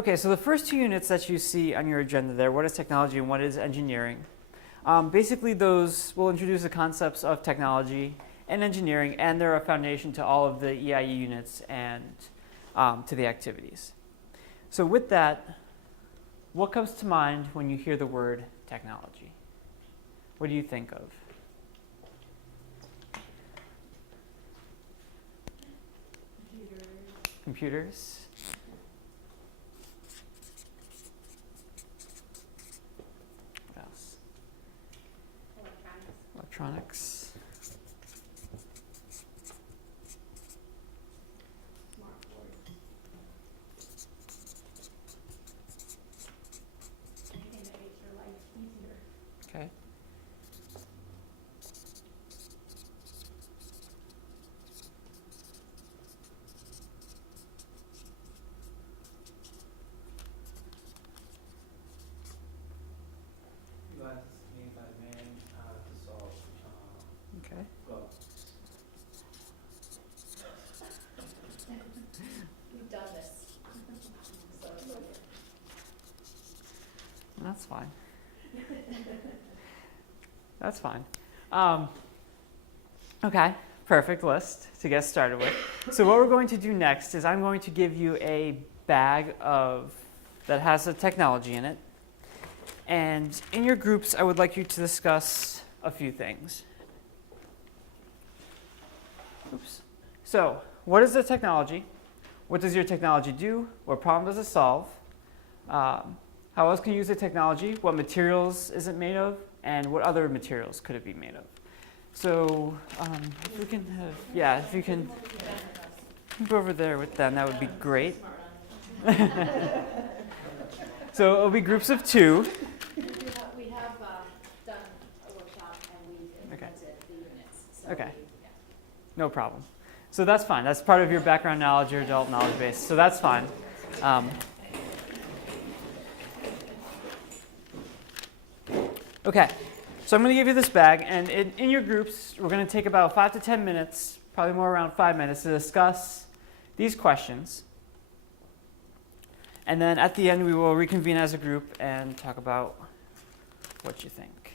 Okay, so the first two units that you see on your agenda there, what is technology and what is engineering? Basically, those will introduce the concepts of technology and engineering, and they're a foundation to all of the EIE units and to the activities. So with that, what comes to mind when you hear the word technology? What do you think of? Computers. What else? Electronics. Anything that makes your life easier. Okay. You asked me if I man to solve Okay. We've done this. So, That's fine. That's fine. Okay, perfect list to get started with. So what we're going to do next is I'm going to give you a bag that has a technology in it. And in your groups, I would like you to discuss a few things. Oops. So, what is the technology? What does your technology do? What problem does it solve? How else can you use the technology? What materials is it made of? And what other materials could it be made of? So, if we can have, if you can go over there with them, that would be great. So it'll be groups of two. we have done a workshop and we've implemented the units. So Okay. No problem. So that's fine. That's part of your background knowledge, your adult knowledge base. So that's fine. Okay. So I'm going to give you this bag, and in your groups, we're going to take about 5 to 10 minutes, probably more around 5 minutes, to discuss these questions. And then at the end, we will reconvene as a group and talk about what you think.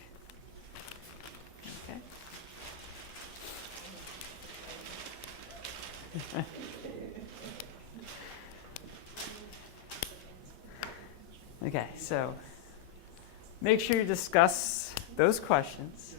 Okay. Okay, so make sure you discuss those questions.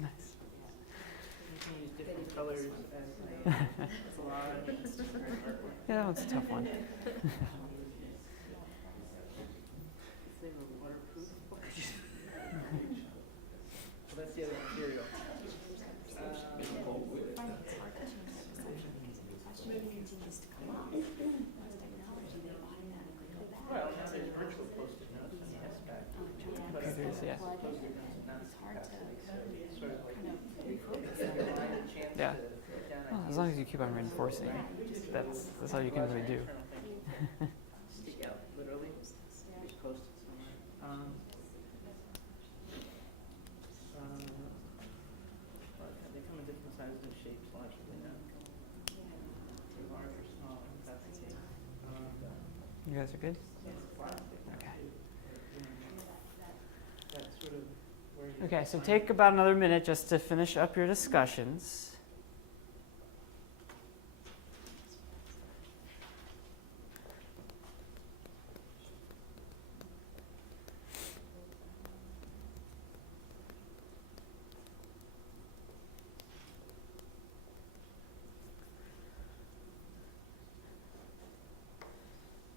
Nice. different colors and Yeah, that one's a tough one. That's the other material. Well, now there's virtual post-it notes and the S-back. Yeah. Poster notes and not It's hard to capacity, so it's sort of like kind of refocus give on your mind a chance Yeah. to put down Well, ideas. as long as you keep on reinforcing, that's all you can really do. Internal thinking can stick out literally, just post it somewhere. Well, they come in different sizes and shapes logically now. They're large or small, if that's the case. You guys are good? It's plastic. Okay. That's sort of where you Okay, so find- take about another minute just to finish up your discussions.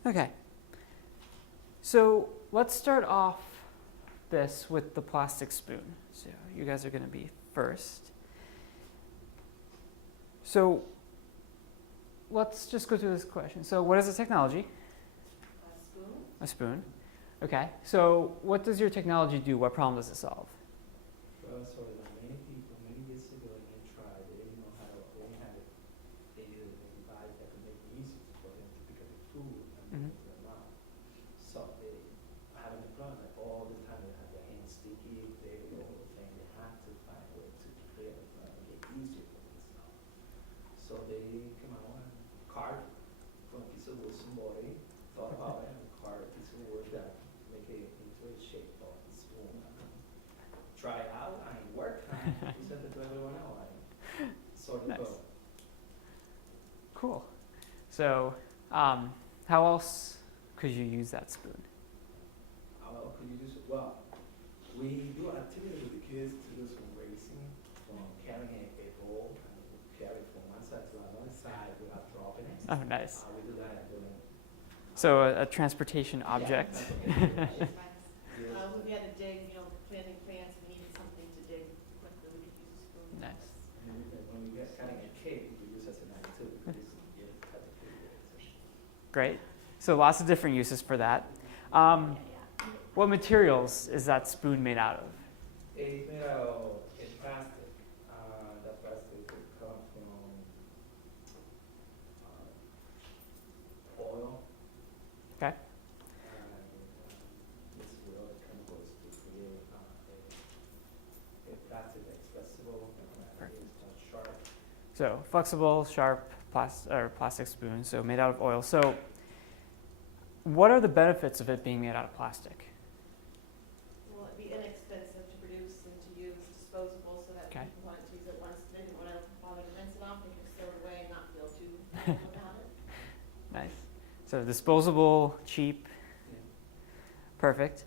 Okay, so let's start off this with the plastic spoon. So you guys are going to be first. So let's just go through this question. So what is the technology? A spoon? A spoon. Okay, so what does your technology do? What problem does it solve? Well, so many people, many years ago, when they tried, they didn't know how to, they didn't have a device that could make it easy for them to pick up the food and put it in their mouth. So they having a problem that all the time they have their hands sticky, they all the thing, they have to find a way to clear the problem, make it easier for themselves. So they came out and carved from a piece of wood, somebody thought about it and carved a piece of wood that make it into a shape of a spoon. Try it out, and it worked, and we sent it to everyone else, and sort of Nice. go. Cool. So how else could you use that spoon? How could you do so? Well, we do activity with the kids to do some racing, from carrying a bowl, and we carry it from one side to another side without dropping it. Oh, nice. We do that during. So a transportation object. We had to dig, planting plants, and needed something to dig quickly, we could use a spoon. Nice. And when we get cutting a cake, we use as a knife too, because you cut the food with it. Great. So lots of different uses for that. Yeah. What materials is that spoon made out of? It's made out of plastic. That plastic could come from oil. Okay. And this with other chemicals to create a plastic that's flexible and it's not sharp. So flexible, sharp plastic spoon, so made out of oil. So what are the benefits of it being made out of plastic? Well, it'd be inexpensive to produce and to use, disposable, so that Okay. people wanted to use it once, they didn't want to bother to rinse it off, they could throw it away and not feel too bad about it. Nice. So disposable, cheap, Yeah. perfect.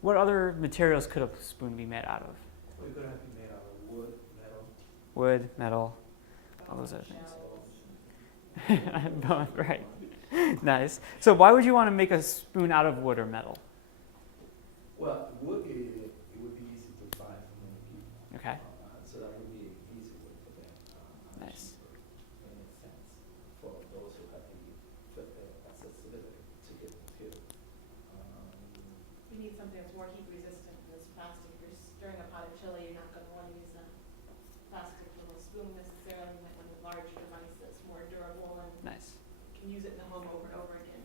What other materials could a spoon be made out of? We could have it made out of wood, metal. Wood, metal, all those other things. Shells. Both, right. Nice. So why would you want to make a spoon out of wood or metal? Well, wood, it would be easy to find for many people. Okay. So that would be an easy way for them. Nice. Cheaper, in a sense, for those who have the accessibility to get material. You need something that's more heat resistant than this plastic. If you're stirring a pot of chili, you're not going to want to use a plastic little spoon necessarily. You might want a larger device that's more durable and Nice. can use it in the home over and over again.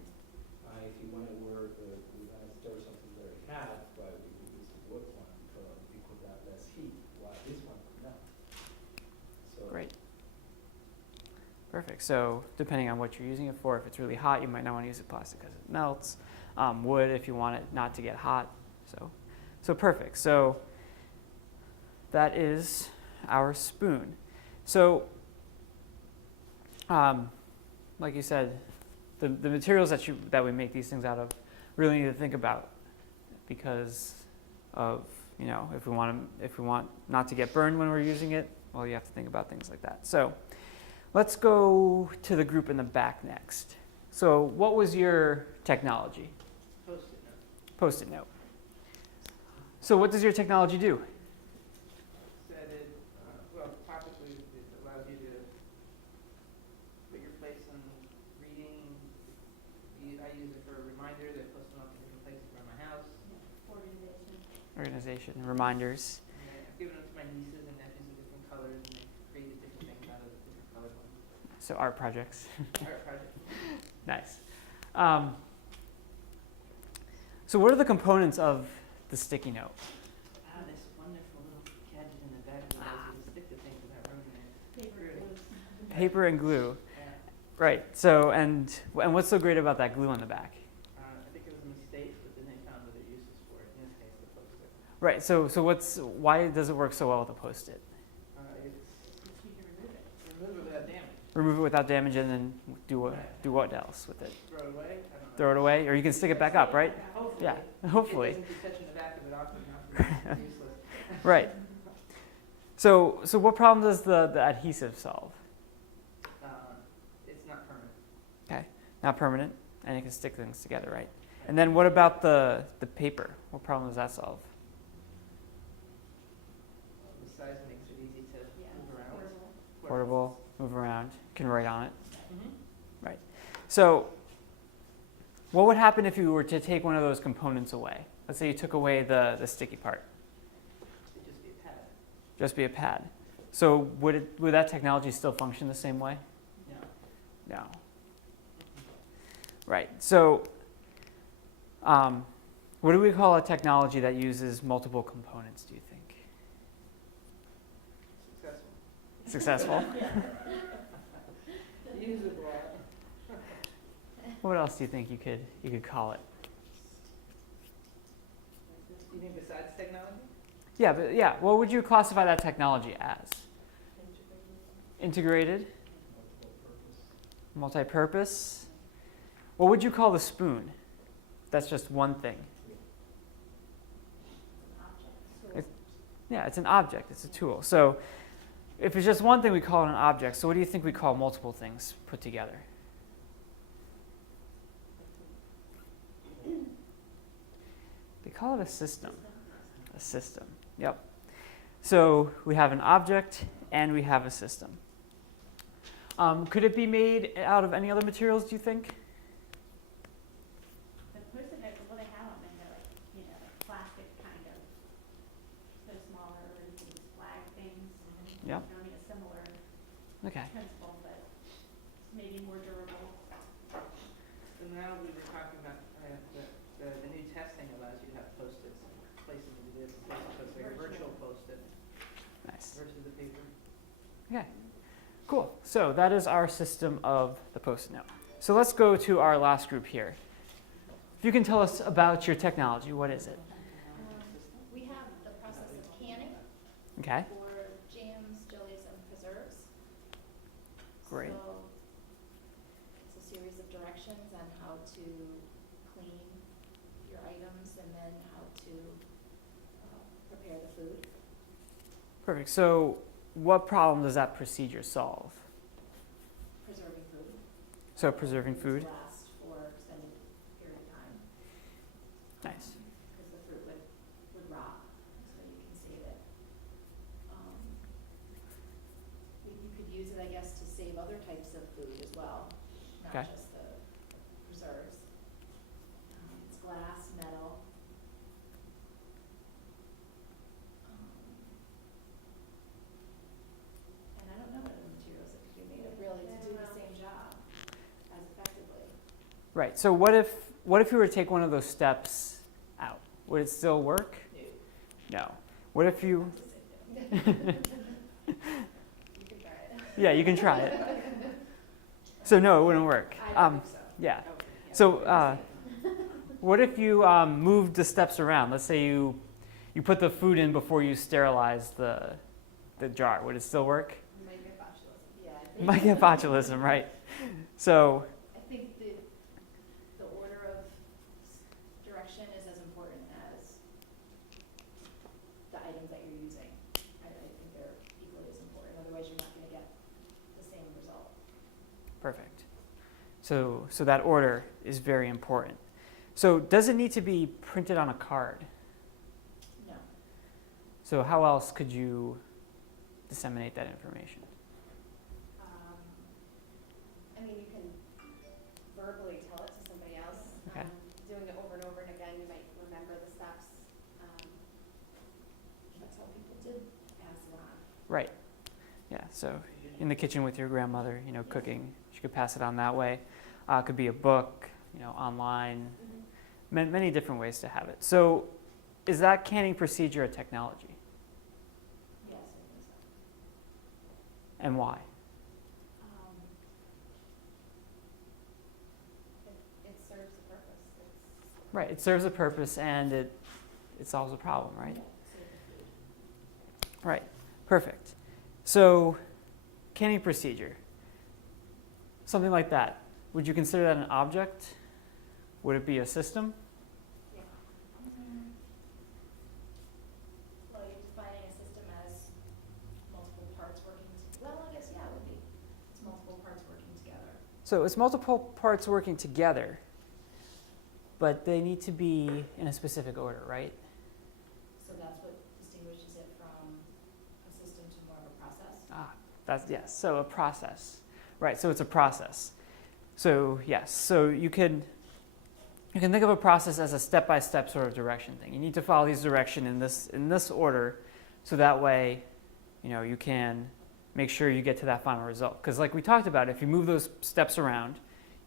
If you want to work, we want to stir something very hot, but we could use the wood one because it could have less heat, while this one could not. So Great. Perfect. So depending on what you're using it for, if it's really hot, you might not want to use the plastic because it melts. Wood if you want it not to get hot. So perfect. So that is our spoon. So like you said, the materials that we make these things out of really need to think about because of if we want not to get burned when we're using it, well, you have to think about things like that. So let's go to the group in the back next. So what was your technology? Post-it note. Post-it note. So what does your technology do? Said it, well, topically, it allows you to put your place on reading. I use it for a reminder that post notes in different places around my house. Organization. Organization, reminders. And I've given them to my nieces and nephews of different colors, and they created different things out of the different colored ones. So art projects. Art project. Nice. So what are the components of the sticky note? Ah, this wonderful little gadget in the back that allows you to stick the things without ruining it. Paper glue. Paper and glue. Yeah. Right. So and what's so great about that glue on the back? I think it was a mistake, but then they found other uses for it. In this case, the post-it. Right. So why does it work so well with a Post-it? It's You can remove it. remove it without damage. Remove it without damage, and then do what else with it? Throw it away. I don't know. Throw it away, or you can stick it back up, right? Hopefully. Yeah. Hopefully. It doesn't keep touching the back of it awkward enough. It's useless. Right. So what problem does the adhesive solve? It's not permanent. Not permanent, and it can stick things together, right? And then what about the paper? What problem does that solve? The size makes it easy to Yeah. move around. Portable, move around, can write on it. Mhm. So what would happen if you were to take one of those components away? Let's say you took away the sticky part. It'd just be a pad. Just be a pad. So would that technology still function the same way? No. No. Right. So what do we call a technology that uses multiple components, do you think? Successful. Successful? Usable. What else do you think you could call it? You think besides technology? Yeah, what would you classify that technology as? Integrated? Multi-purpose? What would you call the spoon? That's just one thing. Yeah, it's an object, it's a tool. So if it's just one thing, we call it an object. So what do you think we call multiple things put together? They call it a system. A system, yep. So we have an object and we have a system. Could it be made out of any other materials, do you think? The Post-it notes, what they have on them, they're like, like plastic kind of, so smaller, or you can use flag things. Yep. I mean, a similar Okay. principle, but maybe more durable. So now we were talking about the new testing allows you to have Post-its and place them into this. So it's like a virtual Post-it Nice. versus the paper. Okay. Cool. So that is our system of the Post-it note. So let's go to our last group here. If you can tell us about your technology, what is it? We have the process of canning Okay. for jams, jellies, and preserves. Great. So it's a series of directions on how to clean your items and then how to prepare the food. Perfect. So what problem does that procedure solve? Preserving food. So preserving food. Last for extended period of time. Nice. Because the fruit would rot, so you can save it. You could use it, I guess, to save other types of food as well, Okay. not just the preserves. It's glass, metal. And I don't know what other materials it could be made of, really, to do the same job as effectively. Right. So what if you were to take one of those steps out? Would it still work? No. What if you? You can try it. Yeah, you can try it. So no, it wouldn't work. I don't think so. Yeah. Okay, yeah. So what if you moved the steps around? Let's say you put the food in before you sterilize the jar. Would it still work? You might get botulism. Yeah. You might get botulism, right? So I think the order of direction is as important as the items that you're using. I think they're equally as important, otherwise you're not gonna get the same result. perfect. So that order is very important. So does it need to be printed on a card? No. So how else could you disseminate that information? I mean, you can verbally tell it to somebody else. Okay. Doing it over and over and again, you might remember the steps. Right. Yeah. So in the kitchen with your grandmother, cooking, she could pass it on that way. It could be a book, online, many different ways to have it. So is that canning procedure a technology? Yes, I think so. And why? It serves a purpose. It's, Right. It serves a purpose and it solves a problem, right? Right. Perfect. So canning procedure, something like that. Would you consider that an object? Would it be a system? yeah. Well, you're defining a system as multiple parts working, well, I guess, yeah, it would be. It's multiple parts working together. So it's multiple parts working together, but they need to be in a specific order, right? So that's what distinguishes it from a system to more of a process? That's yes. So a process, right? So it's a process. So yes. So you can think of a process as a step-by-step sort of direction thing. You need to follow these direction in this order, so that way, you can make sure you get to that final result. Because like we talked about, if you move those steps around,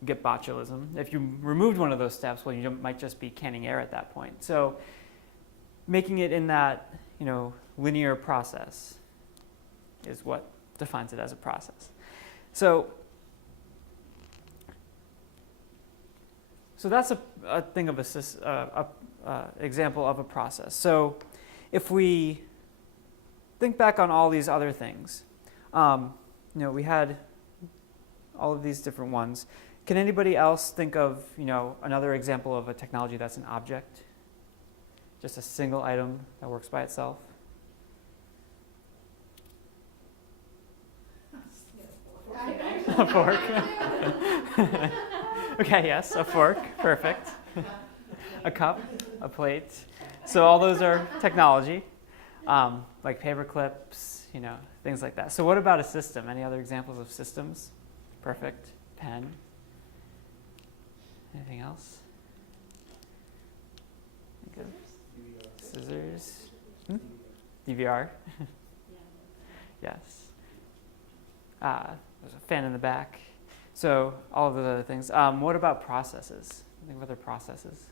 you get botulism. If you removed one of those steps, well, you might just be canning air at that point. So making it in that linear process is what defines it as a process. So that's a thing of example of a process. So if we think back on all these other things, we had all of these different ones. Can anybody else think of another example of a technology that's an object? Just a single item that works by itself? A fork. Okay, yes, a fork. Perfect. A cup, a plate. So all those are technology, like paper clips, things like that. So what about a system? Any other examples of systems? Perfect. Pen. Anything else? Think of scissors. DVR. Yes. There's a fan in the back. So all of those other things. What about processes? Think of other processes.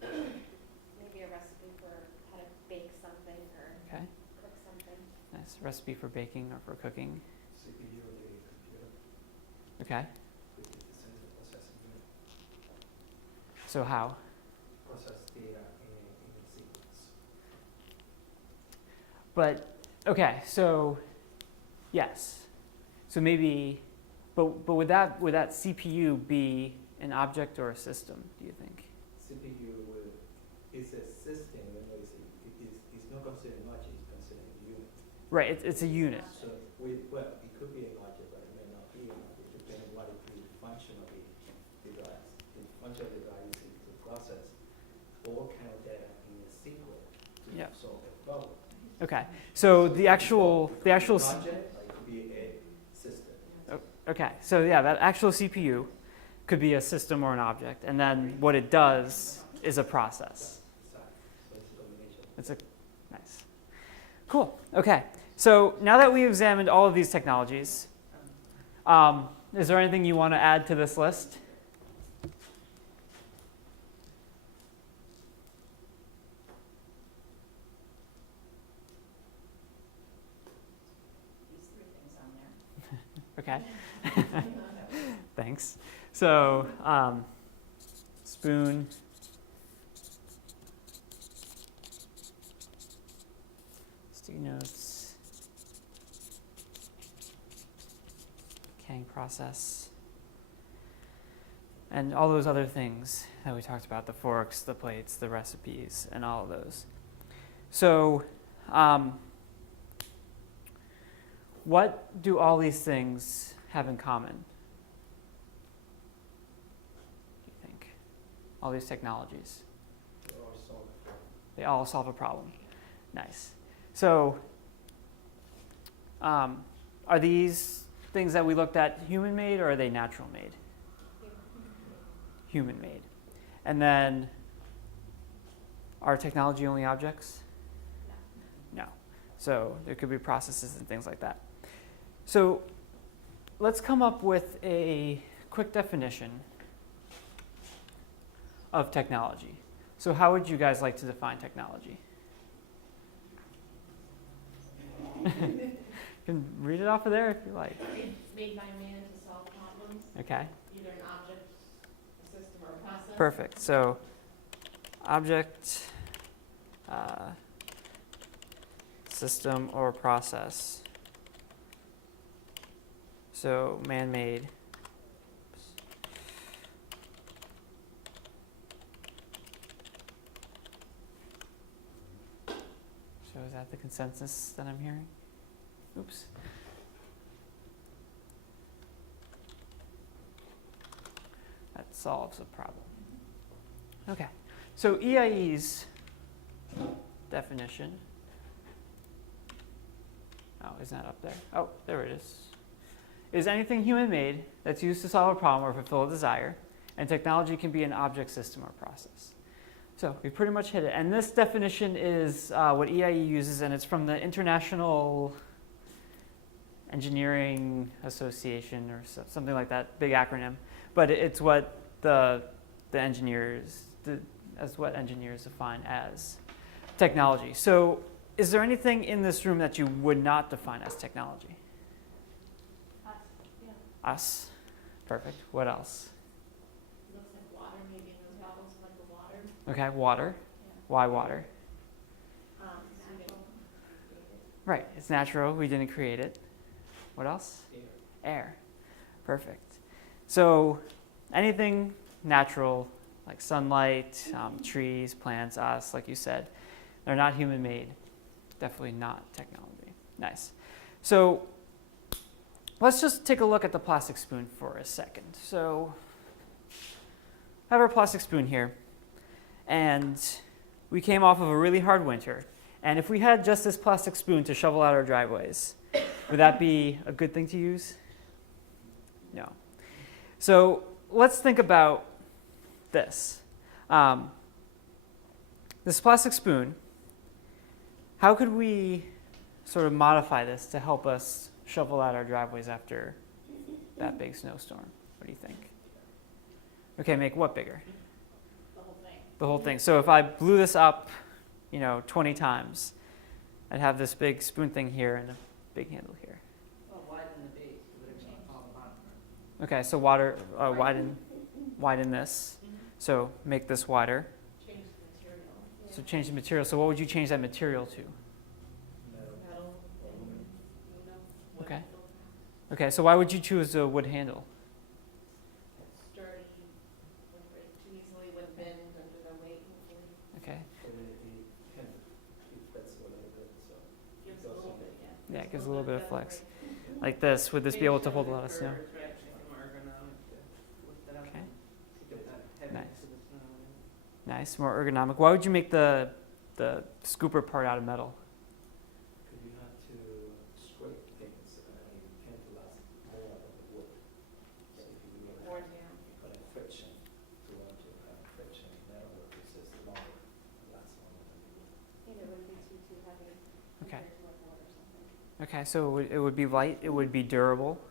Maybe a recipe for how to bake something or Okay. cook something. Nice. Recipe for baking or for cooking. CPU of the computer, Okay. which is the central processing unit, So how? process data in sequence. But okay, so yes. So maybe, but would that CPU be an object or a system? Do you think? CPU is a system, it's not considered an object, it's considered a unit. Right. It's a unit. So it could be an object, but it may not be an object, depending on what is the function of the device. The function of the device is to process all kind of data in a sequence to Yeah. solve a problem. Okay. So the actual An object, or it could be a system. okay. So yeah, that actual CPU could be a system or an object, and then what it does is a process. So it's a combination. It's a nice. Cool. Okay. So now that we've examined all of these technologies, is there anything you want to add to this list? These three things on there. Okay. Thanks. So, spoon, sticky notes, canning process, and all those other things that we talked about, the forks, the plates, the recipes, and all of those. So, what do all these things have in common? Do you think? All these technologies. They all solve a problem. Nice. So, are these things that we looked at human-made, or are they natural-made? Human-made. And then, are technology only objects? No. So there could be processes and things like that. So let's come up with a quick definition of technology. So how would you guys like to define technology? You can read it off of there if you like. It's made by man to solve problems, Okay, either an object, a system, or a process. perfect. So object, system, or process. So man-made. So is that the consensus that I'm hearing? Oops. That solves a problem. Okay. So EIE's definition. Oh, isn't that up there? Oh, there it is. Is anything human-made that's used to solve a problem or fulfill a desire, and technology can be an object, system, or process. So we pretty much hit it. And this definition is what EIE uses, and it's from the International Engineering Association or something like that, big acronym. But it's what the engineers, as what engineers define as technology. So is there anything in this room that you would not define as technology? Us, yeah. Us. Perfect. What else? Looks like water, maybe in those bottles, like the water. Okay, water. Yeah. Why water? Natural. Right, it's natural. We didn't create it. What else? Air. Air. Perfect. So anything natural, like sunlight, trees, plants, us, like you said, they're not human-made. Definitely not technology. Nice. So let's just take a look at the plastic spoon for a second. So I have our plastic spoon here, and we came off of a really hard winter. And if we had just this plastic spoon to shovel out our driveways, would that be a good thing to use? No. So let's think about this. This plastic spoon, how could we sort of modify this to help us shovel out our driveways after that big snowstorm? What do you think? Okay, make what bigger? The whole thing. The whole thing. So if I blew this up, 20 times, I'd have this big spoon thing here and a big handle here. Well, widen the base, so that it can't fall the bottom part. Okay, so widen this. So make this wider. Change the material. So change the material. So what would you change that material to? Metal. Metal, Aluminum. wood. Okay. Okay, so why would you choose a wood handle? Sturdy, wouldn't break too easily, wouldn't bend under the weight, hopefully. Okay. So it fits a little bit, so. Gives a little bit, yeah. Yeah, it gives a little bit of flex. Like this, would this be able to hold a lot of snow? Okay. Nice. Nice, more ergonomic. Why would you make the scooper part out of metal? Because you have to scrape things, and you tend to last more than the wood. So if you really Worn have down. friction, to want to have friction, metal will resist longer, lasts longer than the wood. And it wouldn't be too heavy Okay. compared to like wood or something. Okay, so it would be light, it would be durable.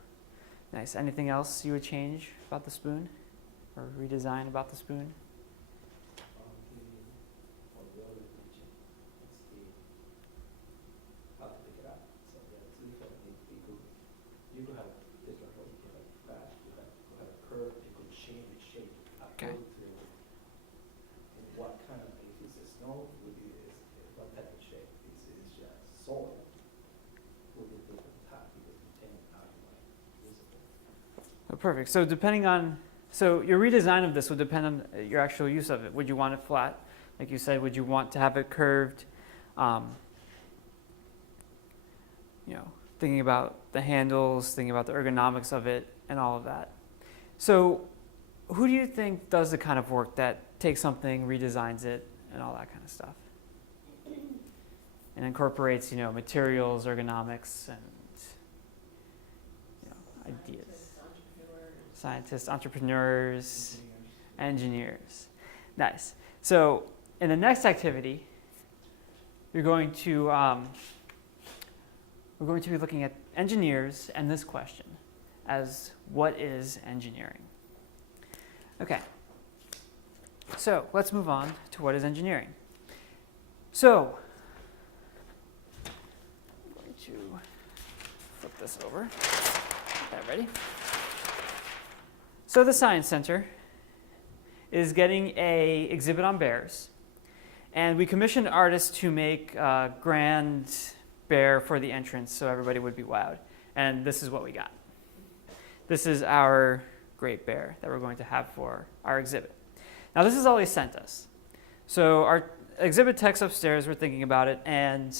Nice. Anything else you would change about the spoon? Or redesign about the spoon? The other region, it's how to pick it up. So there are two techniques. You could have different ways. You could have flat, you could have curve, you could change the shape Okay. according to what kind of, if it's a snow, would be what type of shape. If it's just soil, would be different type because you tend not to like usable. Oh, perfect. So so your redesign of this would depend on your actual use of it. Would you want it flat? Like you said, would you want to have it curved? Thinking about the handles, thinking about the ergonomics of it, and all of that. So who do you think does the kind of work that takes something, redesigns it, and all that kind of stuff? And incorporates, materials, ergonomics, and ideas. Scientists, entrepreneurs, engineers. Nice. So in the next activity, you're going to we're going to be looking at engineers and this question as what is engineering? Okay, so let's move on to what is engineering. So, I'm going to flip this over. Get that ready. So the Science Center is getting a exhibit on bears, and we commissioned artists to make a grand bear for the entrance so everybody would be wowed. And this is what we got. This is our great bear that we're going to have for our exhibit. Now this is all they sent us. So our exhibit techs upstairs were thinking about it, and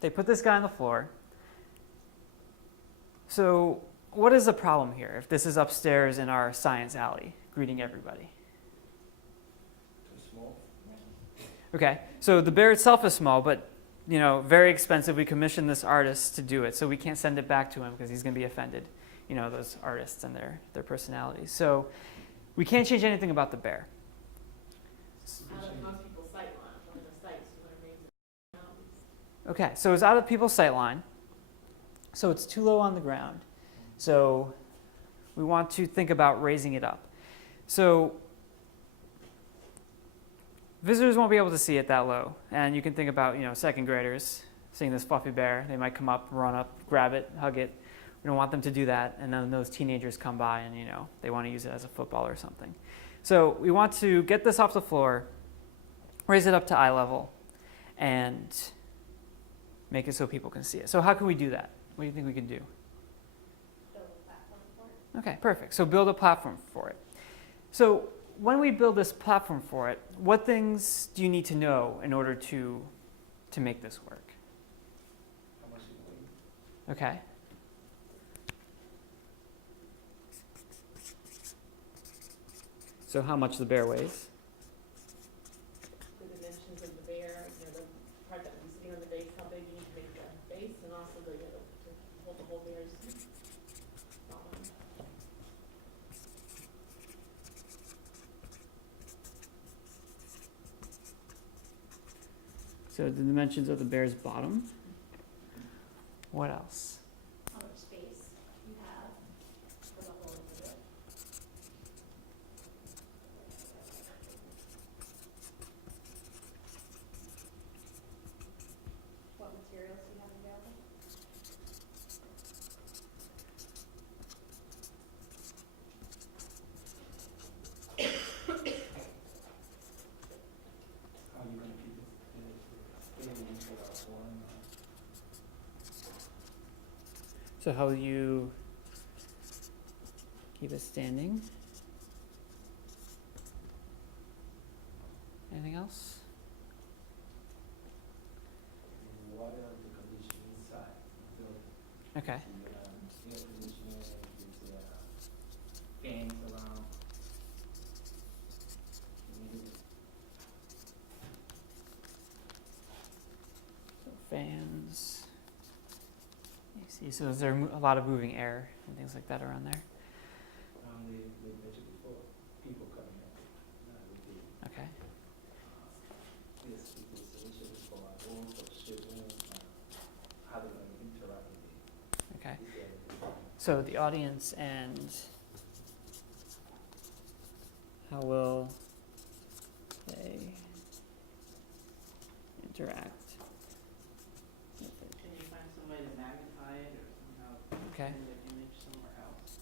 they put this guy on the floor. So what is the problem here if this is upstairs in our science alley greeting everybody? Too small? Okay, so the bear itself is small, but very expensive. We commissioned this artist to do it, so we can't send it back to him because he's going to be offended. Those artists and their personalities. So we can't change anything about the bear. Out of most people's sight line, one of the sites, you want to raise it down. Okay, so it's out of people's sight line. So it's too low on the ground. So we want to think about raising it up. So visitors won't be able to see it that low. And you can think about, second graders seeing this fluffy bear. They might come up, run up, grab it, hug it. We don't want them to do that. And then those teenagers come by and, they want to use it as a football or something. So we want to get this off the floor, raise it up to eye level, and make it so people can see it. So how can we do that? What do you think we can do? Build a platform for it. Okay, perfect. So build a platform for it. So when we build this platform for it, what things do you need to know in order to make this work? How much it weighs? Okay. So how much the bear weighs? The dimensions of the bear, the part that would be sitting on the base, how big you need to make the base, and also to hold the whole bear's bottom. So the dimensions of the bear's bottom. What else? How much space you have for the whole exhibit. What materials do you have available? How are you gonna keep it standing without falling? So how will you keep it standing? Anything else? What are the conditions inside the building? Okay. The air conditioning, the fans around. So fans. AC. So is there a lot of moving air and things like that around there? They mentioned before, people coming in, with the, Okay. yes, people's initiatives for our own, for children, how they're gonna interact with Okay. the area. So the audience and how will they interact with it? Can you find some way to magnify it or somehow Okay. send the image somewhere else?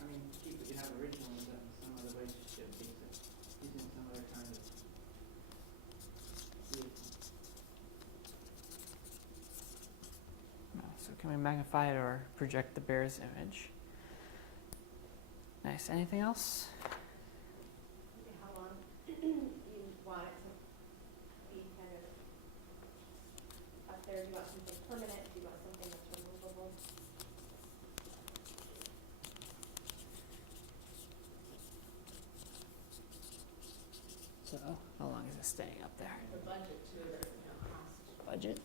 I mean, keep what you have originally, but in some other way to showcase it, using some other kind of vehicle. So can we magnify it or project the bear's image? Nice. Anything else? Okay, how long you want it to be kind of up there? Do you want something permanent? Do you want something that's removable? So how long is it staying up there? The budget too, cost. Budget?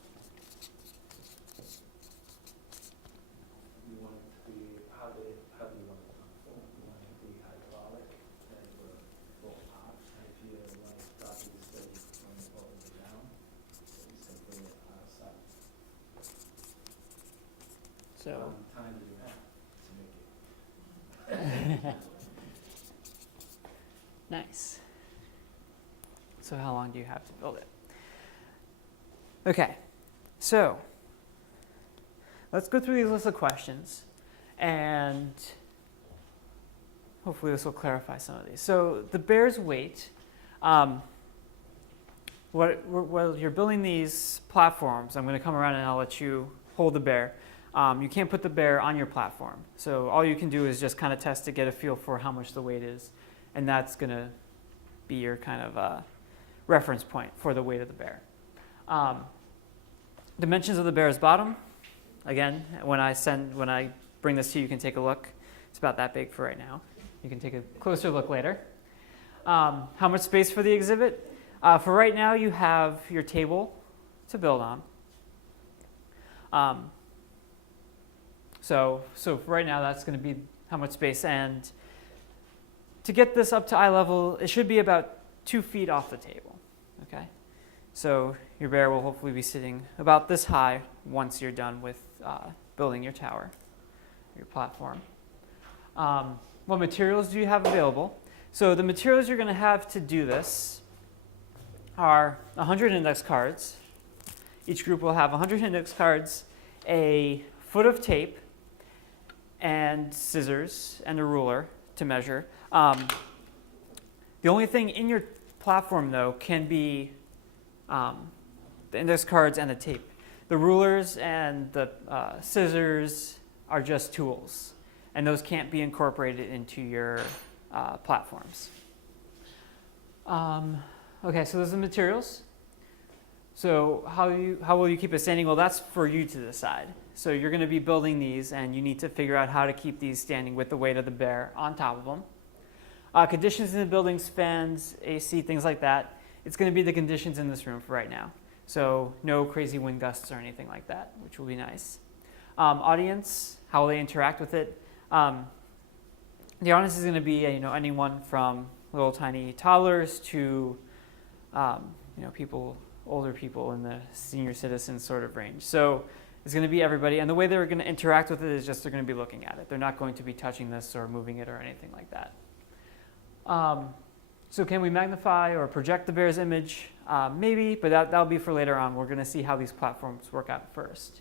We want it to be, how do you want it to perform? You want it to be hydraulic, that it will go up, if you like, start to stay going all the way down, so you say bring it outside. So. How much time do you have to make it? Nice. So how long do you have to build it? Okay, so let's go through these list of questions, and hopefully this will clarify some of these. So the bear's weight, while you're building these platforms, I'm going to come around and I'll let you hold the bear. You can't put the bear on your platform. So all you can do is just kind of test to get a feel for how much the weight is. And that's going to be your kind of reference point for the weight of the bear. Dimensions of the bear's bottom. Again, when I bring this to you, you can take a look. It's about that big for right now. You can take a closer look later. How much space for the exhibit? For right now, you have your table to build on. So for right now, that's going to be how much space. And to get this up to eye level, it should be about 2 feet off the table. Okay, so your bear will hopefully be sitting about this high once you're done with building your tower, your platform. What materials do you have available? So the materials you're going to have to do this are 100 index cards. Each group will have 100 index cards, a foot of tape, and scissors, and a ruler to measure. The only thing in your platform, though, can be the index cards and the tape. The rulers and the scissors are just tools, and those can't be incorporated into your platforms. Okay, so those are the materials. So how will you keep it standing? Well, that's for you to decide. So you're going to be building these, and you need to figure out how to keep these standing with the weight of the bear on top of them. Conditions in the buildings, fans, AC, things like that. It's going to be the conditions in this room for right now. So no crazy wind gusts or anything like that, which will be nice. Audience, how will they interact with it? The audience is going to be anyone from little tiny toddlers to older people in the senior citizen sort of range. So it's going to be everybody, and the way they're going to interact with it is just they're going to be looking at it. They're not going to be touching this or moving it or anything like that. So can we magnify or project the bear's image? Maybe, but that'll be for later on. We're going to see how these platforms work out first.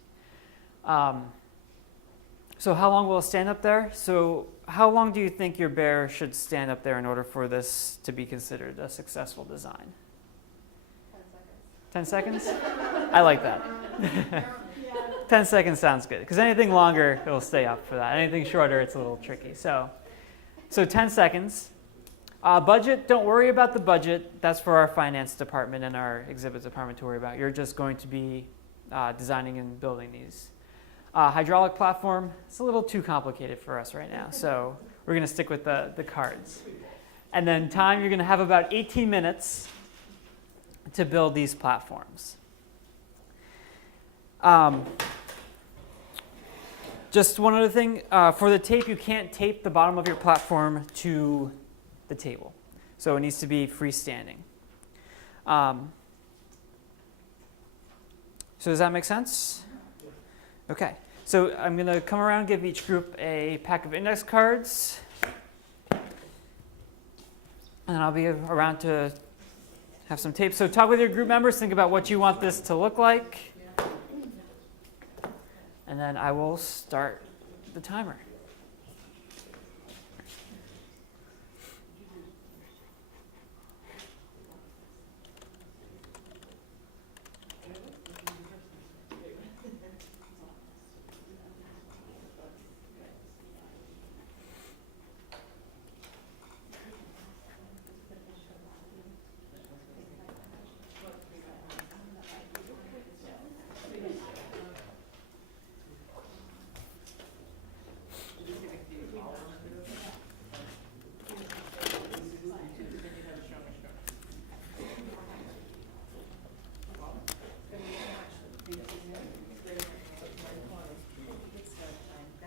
So how long will it stand up there? So how long do you think your bear should stand up there in order for this to be considered a successful design? 10 seconds? I like that. 10 seconds sounds good, because anything longer, it'll stay up for that. Anything shorter, it's a little tricky. So 10 seconds. Budget, don't worry about the budget. That's for our finance department and our exhibits department to worry about. You're just going to be designing and building these. Hydraulic platform, it's a little too complicated for us right now, so we're going to stick with the cards. And then time, you're going to have about 18 minutes to build these platforms. Just one other thing, for the tape, you can't tape the bottom of your platform to the table. So it needs to be freestanding. So does that make sense? Okay. So I'm going to come around and give each group a pack of index cards. And I'll be around to have some tape. So talk with your group members. Think about what you want this to look like. And then I will start the timer.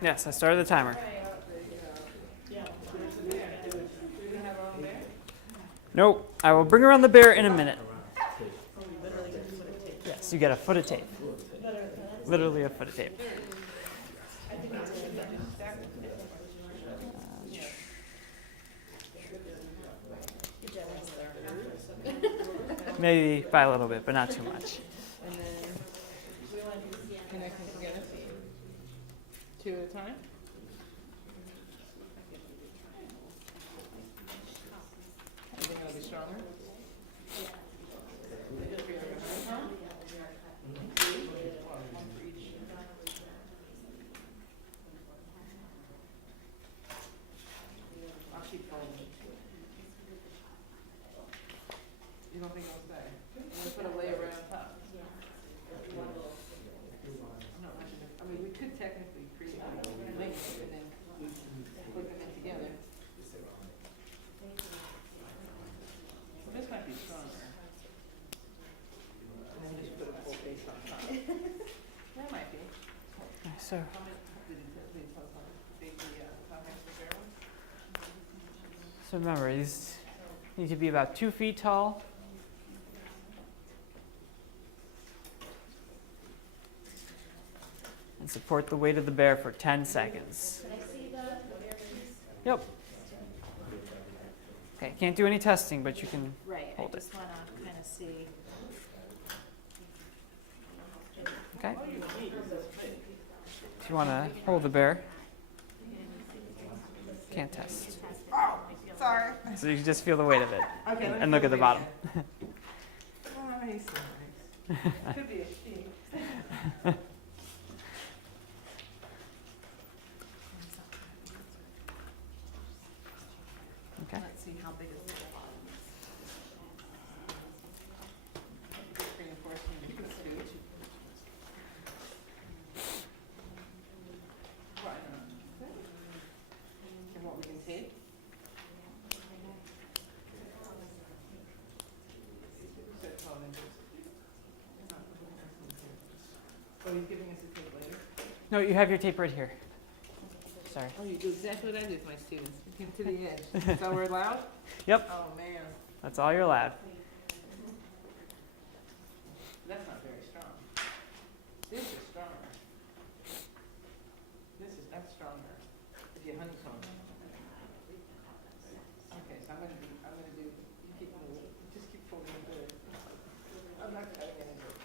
Yes, I started the timer. Nope, I will bring around the bear in a minute. Yes, you get a foot of tape. Literally a foot of tape. Maybe by a little bit, but not too much. And then connecting together, two at a time. You think it'll be stronger? I'll keep folding. You don't think it'll stay? We'll put a layer right on top. No, I mean, we could technically create links and then put them in together. Well, this might be stronger. And then just put a full face on top. That might be. So How many, did you tell us how big the contacts were there was? So remember, these need to be about 2 feet tall. And support the weight of the bear for 10 seconds. Can I see the? Yep. Okay, can't do any testing, but you can Right, I hold it. just wanna kinda see. Okay. If you want to hold the bear, can't test. Oh, sorry. So you can just feel the weight of it. Okay, let me And look feel at the weight bottom. again. Oh, he's so nice. Could be a she. Okay. Let's see how big is the bottom. Just reinforcing the scooch. Right on. And what we can take. Set 12 inches. Oh, he's giving us a tape later? No, you have your tape right here. Sorry. Oh, you do exactly what I do with my students. You keep to the edge. So we're loud? Yep, Oh, man. that's all you're allowed. That's not very strong. This is stronger. That's stronger. If you honeycomb. Okay, so I'm gonna do, you keep moving, just keep folding it good. I'm not cutting it into it.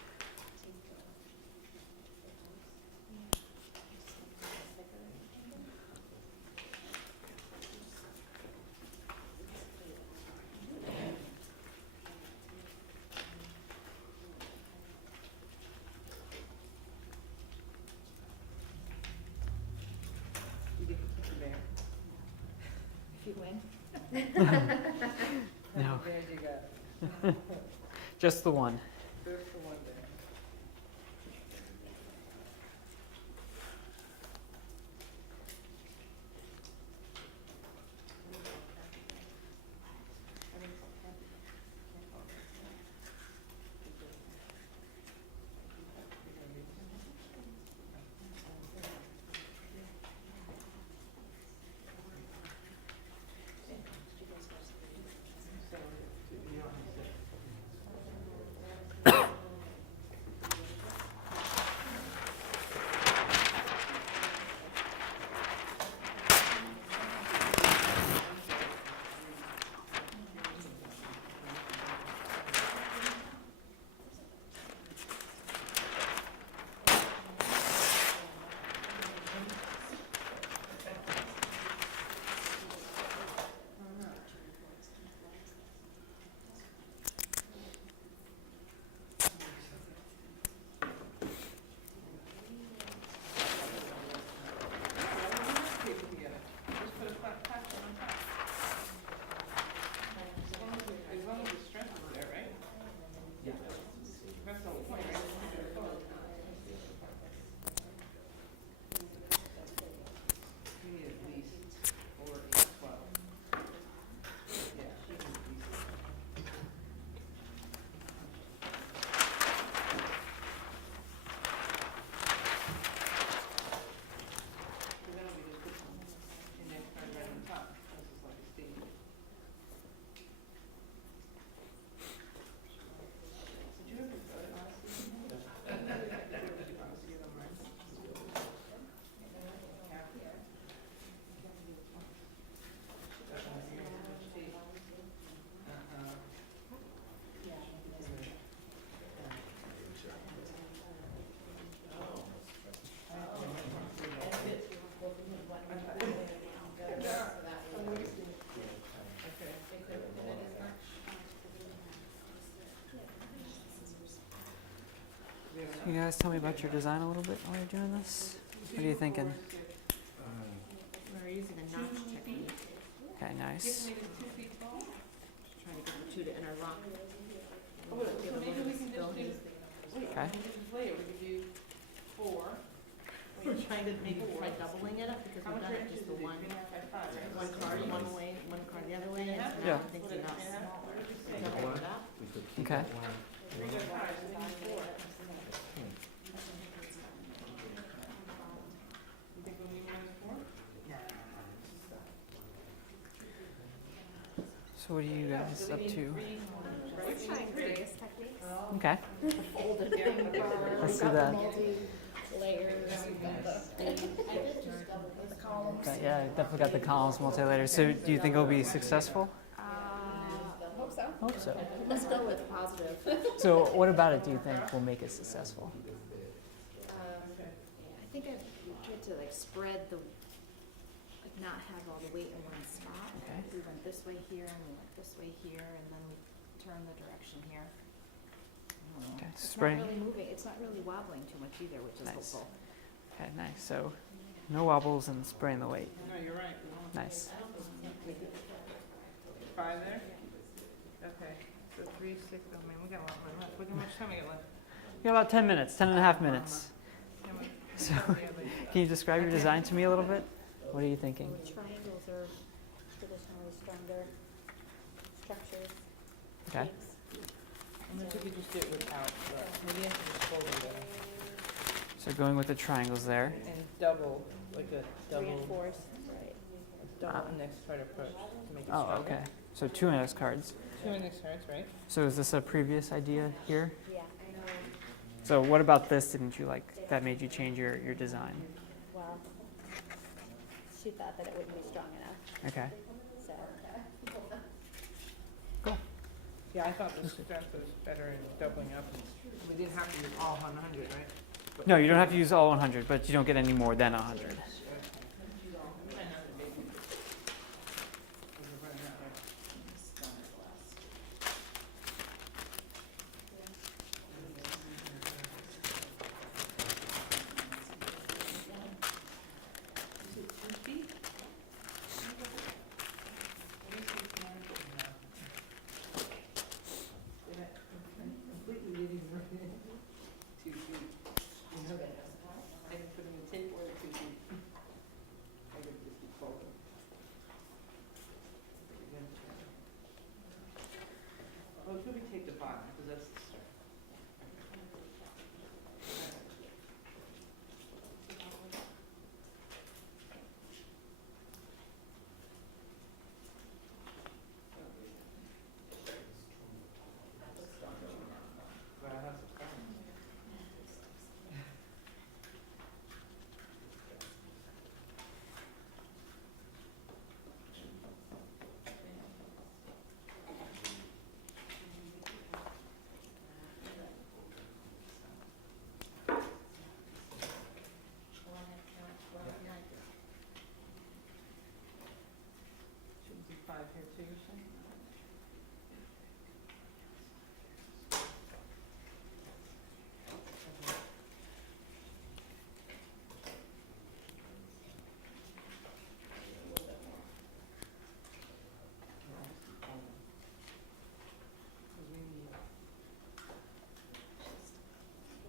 You get to keep the bear. If you win. No. How many bears you got? Just the one. Just the one bear. So, you know, you guys tell me about your design a little bit while you're doing this? What are you thinking? We're using a notch technique, Okay, nice. trying to get the two to interlock. Oh, wait, so maybe we can just do, wait, Okay. we can just layer, we could do 4. We're trying to maybe try doubling it up because How we've much done are it just the inches? one, 3.5 by 5, right? one card one way, one card the other way, and so Yeah. now I'm thinking about doubling it up. We could keep Okay. it one. 3.5, so we need 4. You think we'll need more than 4? So what are you guys up to? We're trying various techniques. Okay. Folded paper, Let's we've do got that. the multi-layers, we've got the columns. Okay, yeah, definitely got the columns multi-layered. So do you think it'll be successful? Hope so. Hope so. Let's go with positive. So what about it do you think will make it successful? I think I'd try to like spread the, like not have all the weight in one spot. Okay. We went this way here and we went this way here and then we turned the direction here. I don't know. Okay, It's not spreading. really moving, it's not really wobbling too much either, which is Nice. helpful. Okay, nice. So no wobbles and spraying the weight. No, you're right. Nice. 5 there? Okay, so 3, 6, oh man, we got a lot more left. Look how much time we got left. You got about 10 minutes, 10 and a half minutes. Yeah, we- So yeah, but- can you describe your design to me a little bit? What are you thinking? Triangles are traditionally stronger structures. Okay. Unless we could just do it without, maybe I can just fold it there. So going with the triangles there. And double, like a double, Reinforced, right. double index card approach to make it Oh, stronger. okay. So 2 index cards. 2 index cards, right? So is this a previous idea here? Yeah, So what about this didn't you like that made you change your design? well, she thought that it wouldn't be strong enough, Okay. so. Yeah, I thought the strength was better in doubling up. We didn't have to use all 100, right? But- No, you don't have to use all 100, but you don't get any more than 100. Completely didn't even run in 2 feet. You know that. I didn't put in the tape or the 2 feet. I could just keep folding. Oh, should we take the bottom, because that's the start. Well, that's the start. Shouldn't be 5 here too, you're saying?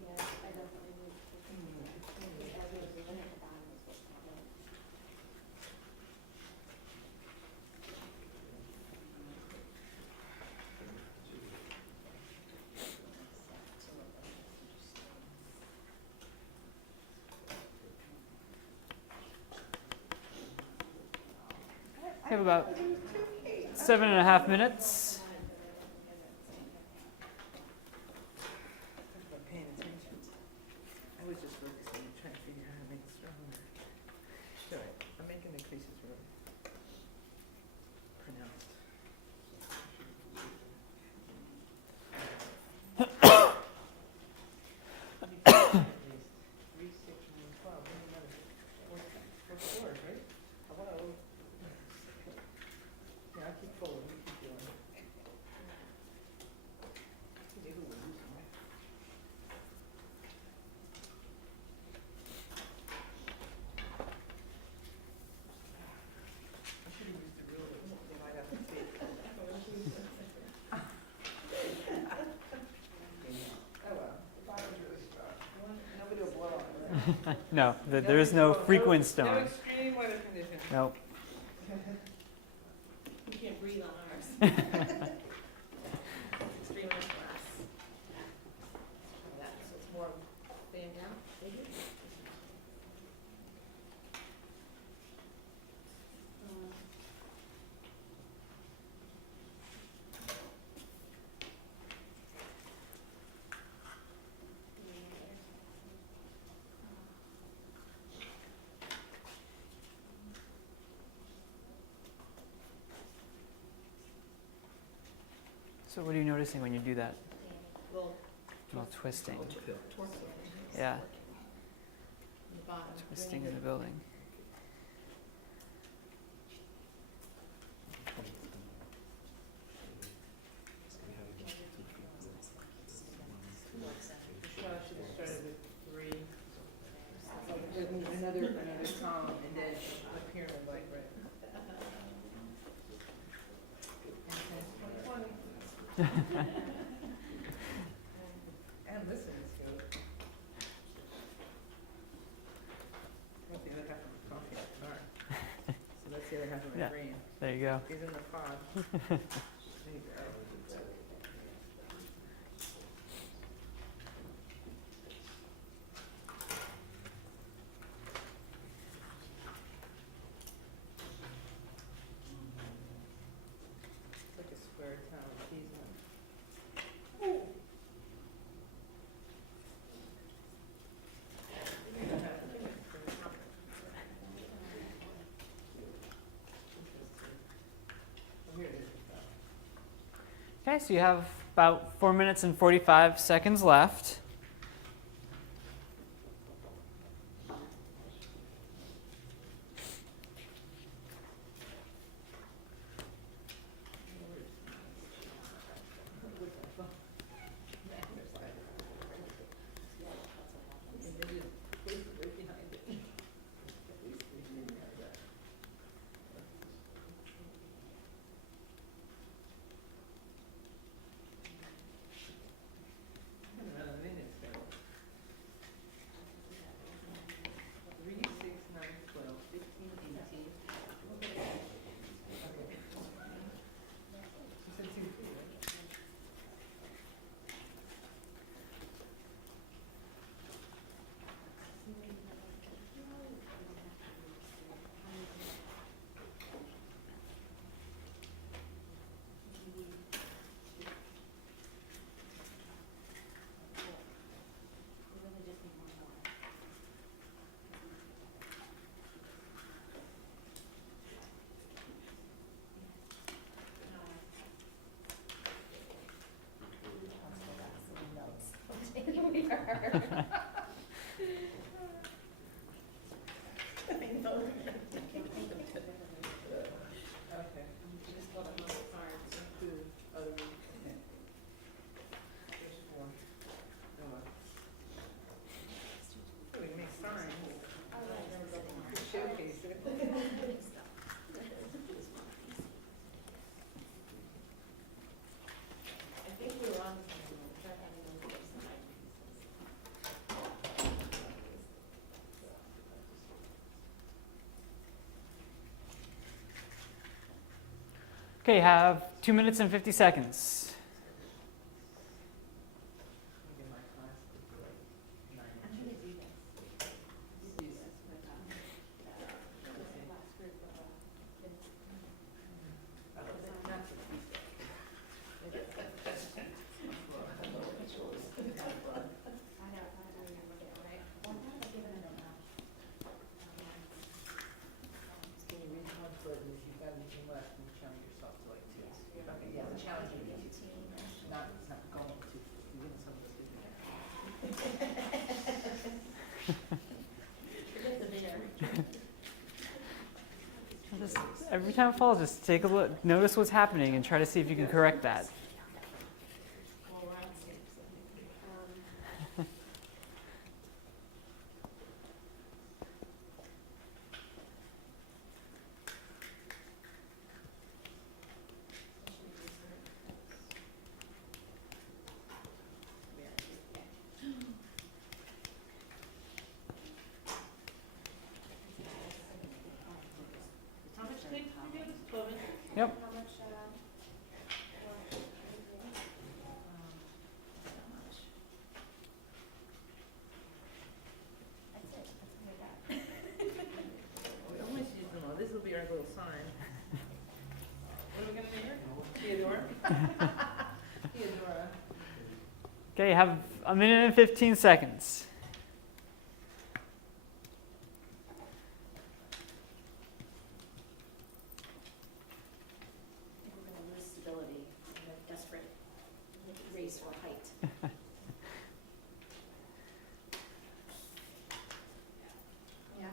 Yeah, I definitely need to. We have about 7.5 minutes. About paying attention. I was just focusing on trying to figure out how to make it stronger. So I'm making the creases really pronounced. Three, 6, 9, 12. We need another 4 floors, right? Hello. Yeah, I keep folding. You keep doing. No, there is no frequent No stone. extreme weather conditions. Nope. You can't breathe on ours. Extremely glass. That, so it's more fan down, maybe? So what are you noticing when you do that? Little Little twisting. torque Yeah, on the bottom. twisting bringing in it- the building. Well, I should have started with 3. With another column and then a pyramid like right. And since 2020. And listening skill. That's the other half of my coffee. Sorry. So that's the other half of my Yeah. brain. There you go. Is in the pod. There you go. It's like a square town cheese one. Oh, here it is. Okay, so you have about 4 minutes and 45 seconds left. Okay. Just got a little card. Two, other, okay. There's 4. Oh, well. Oh, we can make signs. Showcase it. I think we were on something, we'll try having those other side. Okay, have 2 minutes and 50 seconds. Maybe my class could be like 9 I'm gonna do this. Do this with, the last group of, kids. Not so deep. I know, I don't remember it, right? Can you read how good if you've got anything left and challenge yourself to like 2? Okay, yeah, the challenge you to 2. Not going to. You win some of this, didn't you? Just, every time it falls, just take a look, notice what's happening, and try to see if you can correct that. Well, we're on 6. Okay, you have a minute and 15 seconds. I think we're gonna lose stability in a desperate race for height. Yeah.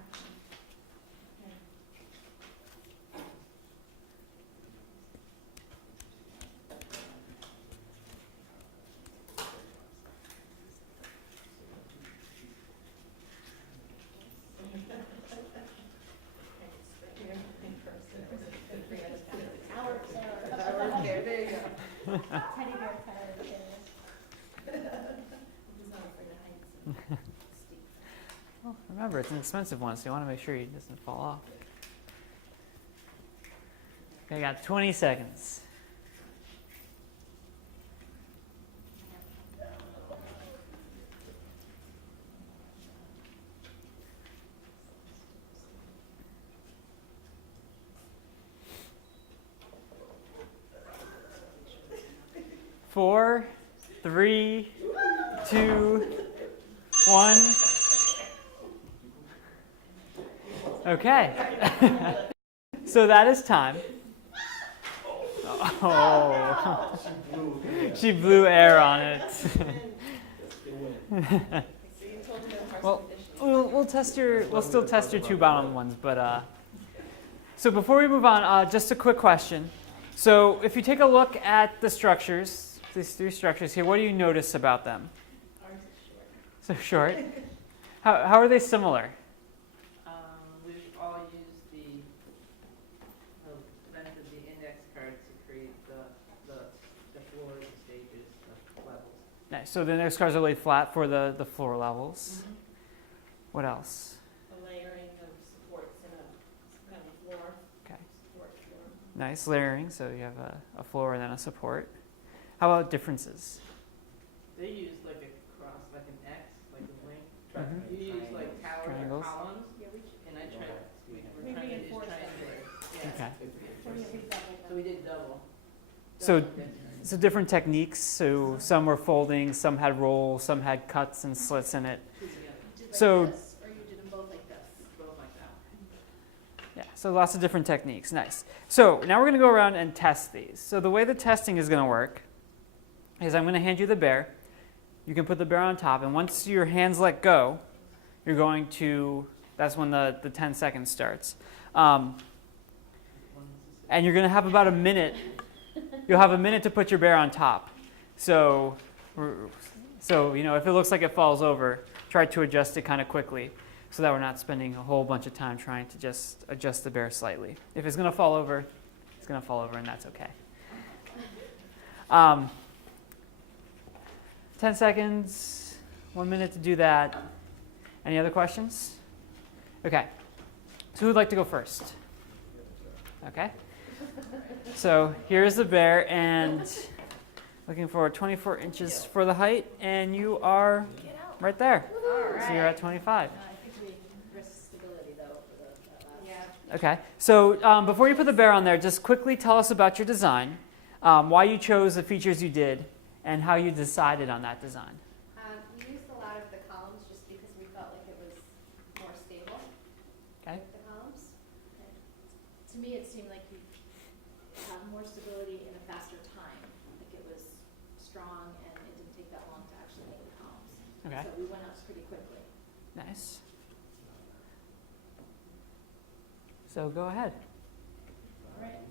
There you go. Teddy bear tired. Who's not afraid of heights? Well, remember, it's an expensive one, so you want to make sure it doesn't fall off. Okay, you got 20 seconds. Four, three, two, one. Okay. So that is time. Oh. She blew air on it. Well, we'll still test your two bottom ones, but so before we move on, just a quick question. So if you take a look at the structures, these three structures here, what do you notice about them? Ours is short. So short. How are they similar? We all use the method, the index cards to create the floors, the stages, the levels. Nice. So the index cards are laid flat for the floor levels. What else? A layering of supports in a kind of floor. Okay. Support floor. Nice layering. So you have a floor and then a support. How about differences? They use like a cross, like an X, like a wing. Mhm. You use like towers Triangles. or columns, Yeah, and I tried, we're We trying to use reinforce that. triangular. Yeah. Okay. So we did double. So- Double density. So different techniques. So some were folding, some had rolls, some had cuts and slits in it. Two together, You did like So- this, or you did them both like this? both like that. Yeah, so lots of different techniques. Nice. So now we're going to go around and test these. So the way the testing is going to work is I'm going to hand you the bear. You can put the bear on top, and once your hands let go, you're going to, that's when the 10 seconds starts. One is the And you're going to have about a minute. You'll have a minute to put your bear on top. So you know, if it looks like it falls over, try to adjust it kind of quickly so that we're not spending a whole bunch of time trying to just adjust the bear slightly. If it's going to fall over, it's going to fall over, and that's okay. 10 seconds, 1 minute to do that. Any other questions? Okay. So who'd like to go first? Okay. So here's the bear, and looking for 24 inches for the height, and you are right there. So you're at 25. I think we risk stability though for that last. Yeah. Okay. So before you put the bear on there, just quickly tell us about your design, why you chose the features you did, and how you decided on that design. We used a lot of the columns just because we felt like it was more stable. Okay. With the columns. To me, it seemed like you have more stability in a faster time. Like it was strong and it didn't take that long to actually make the columns. Okay. So we went up pretty quickly. Nice. So go ahead. All right.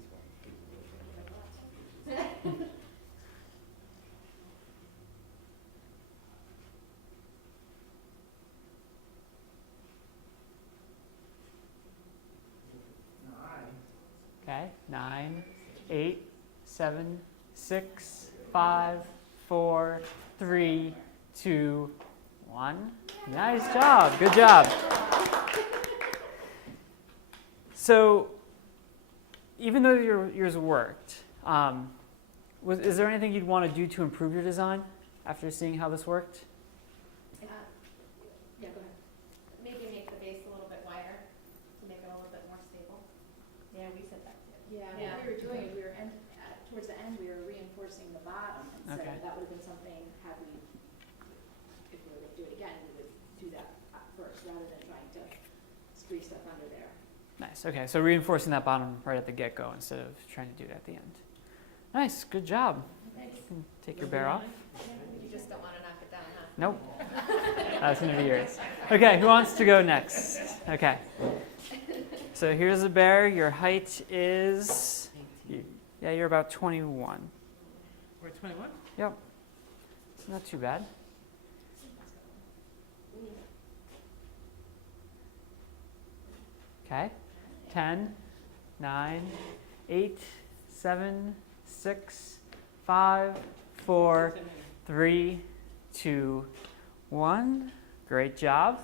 Okay. 9, 8, 7, 6, 5, 4, 3, 2, 1. Nice job. Good job. So, even though yours worked, is there anything you'd want to do to improve your design after seeing how this worked? Yeah, go ahead. Maybe make the base a little bit wider to make it a little bit more stable. Yeah, we said that too. Yeah, Yeah. what we were doing is towards the end, we were reinforcing the bottom. And so Okay. that would have been something, had we do it again, we would do that first, rather than trying to squeeze stuff under there. Nice. Okay, so reinforcing that bottom right at the get-go instead of trying to do it at the end. Nice. Good job. Thanks. You can take your bear off. You just don't wanna knock it down, huh? Nope. That's gonna be yours. Okay, who wants to go next? Okay. So here's a bear. Your height is, yeah, you're about 21. We're at 21? Yep. It's not too bad. Okay. 10, 9, 8, 7, 6, 5, 4, 3, 2, 1. Great job.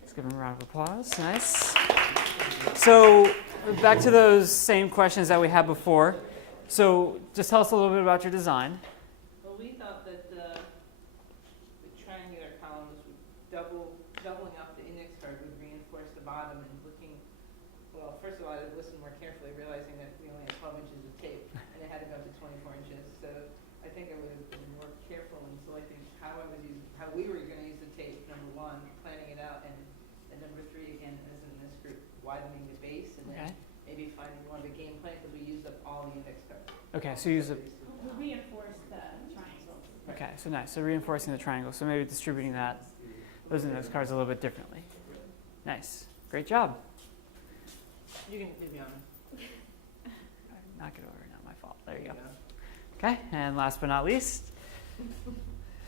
Let's give him a round of applause. Nice. So back to those same questions that we had before. So just tell us a little bit about your design. Well, we thought that the triangular columns would doubling up the index card would reinforce the bottom and looking, well, first of all, I listened more carefully, realizing that we only had 12 inches of tape and it had to go up to 24 inches. So I think I would have been more careful in selecting how we were going to use the tape, number one, planning it out, and number three, again, as in this group, widening the base and then maybe finding more of a game plan because we used up all the index cards. Okay, so use a, We reinforce the triangles. okay, so nice. So reinforcing the triangle. So maybe distributing those index cards a little bit differently. Nice. Great job. You can leave me on. Knock it over. Not my fault. There you go. Okay, and last but not least.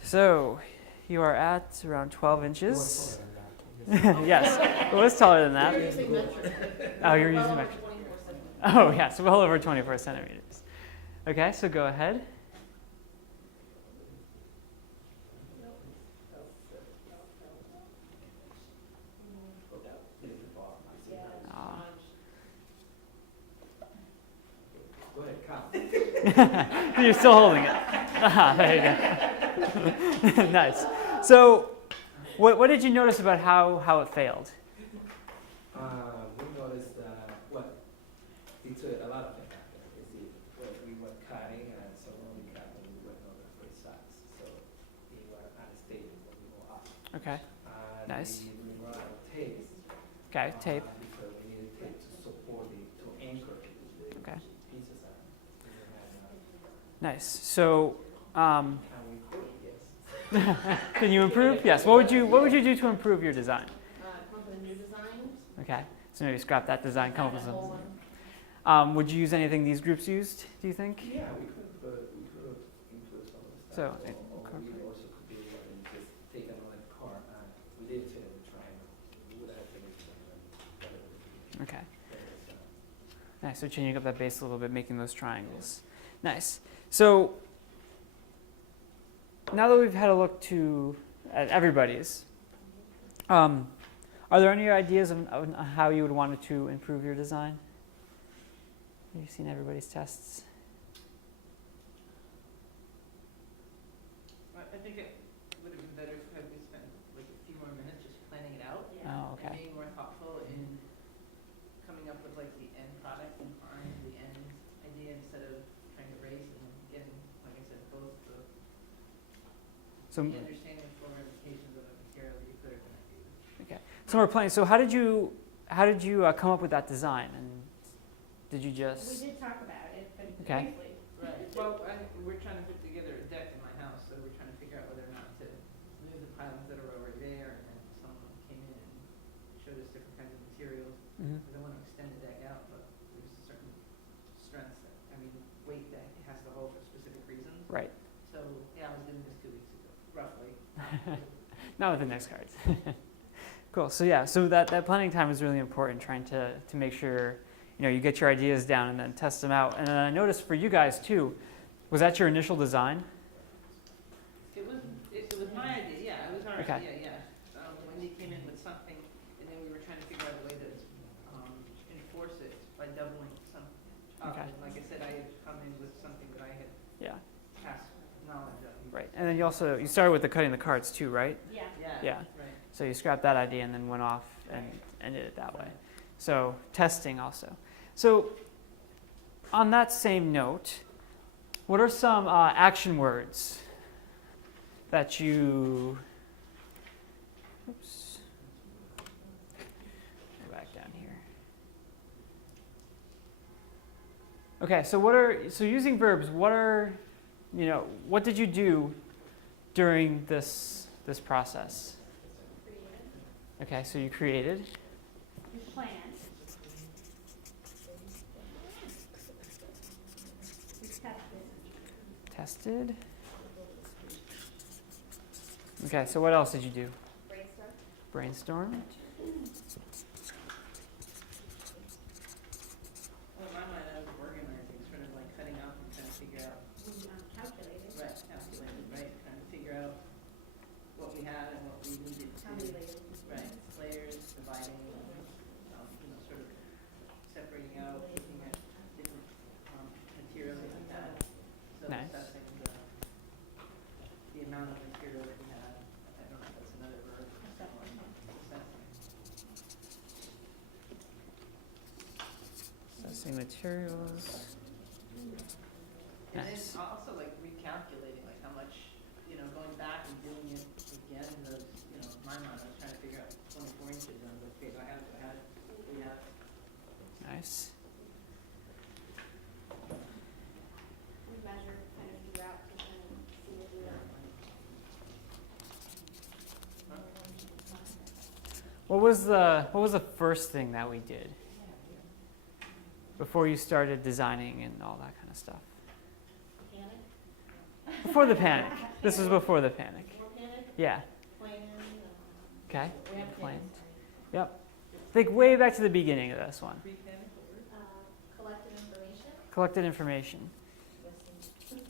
So you are at around 12 inches. Yes, it was taller than that. Oh, you're using metric. Oh, yeah, so well over 24 centimeters. Okay, so go ahead. Go ahead, count. You're still holding it. Ah, there you go. Nice. So what did you notice about how it failed? We noticed that, it's a lot of things happened. We were cutting and someone we cut and we were not the first size. So we were unstable when we go up. Okay. And Nice. we run out of tape. Okay, tape. Because we needed tape to support it, to anchor the Okay. pieces. And we had, Nice. So can we improve? Yes. can you improve? Yes. What would you do to improve your design? Come up with a new design. Okay. So maybe scrap that design, come up with Add a whole something. one. Would you use anything these groups used, do you think? Yeah, we could include some of the So, stuff. Or we also could be able to just take another car and we did fit in the triangle. We would have finished it. Okay. Nice. So changing up that base a little bit, making those triangles. Nice. So now that we've had a look at everybody's, are there any ideas of how you would want to improve your design? Have you seen everybody's tests? I think it would have been better if we spent like a few more minutes just planning it out. Oh, And okay. being more thoughtful in coming up with like the end product and the end idea instead of trying to race and getting, like I said, both the So, understanding of full ramifications of the material that you could or couldn't use. okay. So we're playing. So how did you come up with that design? And did you We just? did talk about it, but Okay. briefly. Right. Well, we're trying to put together a deck in my house, so we're trying to figure out whether or not to move the pilings that are over there, and then someone came in and showed us different kinds of materials. Mhm. Because I want to extend the deck out, but there's certain strengths weight that it has to hold for specific reasons. Right. So, yeah, I was doing this 2 weeks ago, roughly. Not with the next cards. Cool. So yeah. So that planning time is really important. Trying to make sure you get your ideas down and then test them out. And then I noticed for you guys too, was that your initial design? It was my idea, yeah, it was our Okay. idea, yeah. Wendy came in with something, and then we were trying to figure out a way to enforce it by doubling something. Okay. And like I said, I had come in with something that I had Yeah. past knowledge of. Right. And then you started with the cutting the cards too, right? Yeah. Yeah. Right. So you scrapped that idea and then went off and did it that way. So testing also. So on that same note, what are some action words that you Oops. Go back down here. Okay, so using verbs, what did you do during this process? Creative. Okay, so you created. You planned. You tested. Tested. Okay, so what else did you do? Brainstorm. Brainstorm. Well, in my mind, I was organizing, sort of like cutting out and trying to figure out, Calculated. right, calculated, right, trying to figure out what we had and what we needed to. How many layers? Right, layers, dividing, sort of separating out, looking at different materials that we had. So Nice. assessing the amount of material that we had. I don't know if that's another verb. Assessing materials. And then Nice. also like recalculating, like how much, going back and doing it again, those, in my mind, I was trying to figure out 24 inches, and I was like, okay, do I have, we have. Nice. We measure kind of throughout to kind of see what we are. What was the first thing that we did before you started designing and all that kind of stuff? Panic. Before the panic. This was before the panic. More panic. Yeah. Plan. Okay. We have Planned. plans. Yep. Think way back to the beginning of this one. Collected information. Collected information. Listen.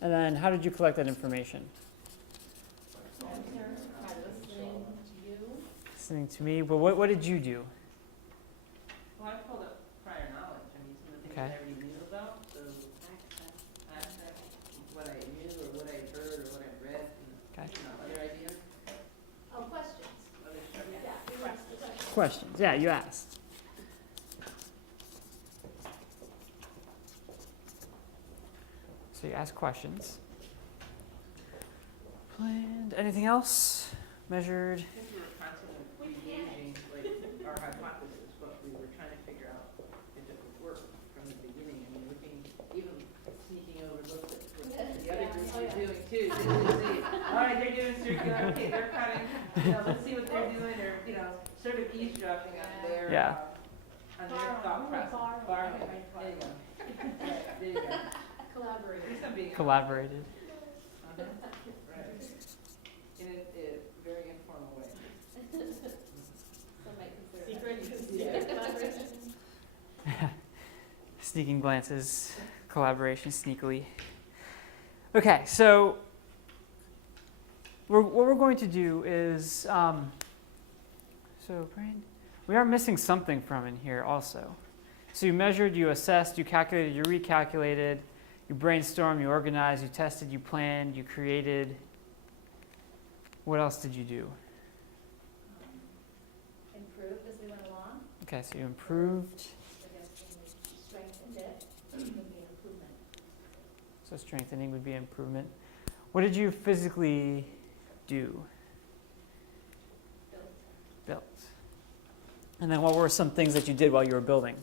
And then how did you collect that information? By listening to you. Listening to me. But what did you do? Well, I pulled up prior knowledge, some of the things Okay. I already knew about, so access what I knew or what I heard or what I read, Okay. other ideas, Oh, questions. other stuff. Yeah, we asked the questions. Questions. Yeah, you asked. So you asked questions. Planned. Anything else? Measured. Since we were constantly engaging, our hypothesis, but we were trying to figure out if it would work from the beginning, even sneaking over, looked at what the other groups were doing too, just to see, all right, they're doing circular, okay, they're cutting, let's see what they're doing, or, sort of eavesdropping on their, Yeah. thought process. Borrowing. There you go. Right, there you go. Collaborate. At least I'm being. Collaborated. Uh-huh. Right. In a very informal way. Some might consider Yeah. collaboration. Sneaking glances. Collaboration sneakily. Okay, so what we're going to do is, we are missing something from in here also. So you measured, you assessed, you calculated, you recalculated, you brainstormed, you organized, you tested, you planned, you created. What else did you do? Improved as we went along. Okay, so you improved. I guess when we strengthened it, would be an improvement. So strengthening would be improvement. What did you physically do? Built. Built. And then what were some things that you did while you were building?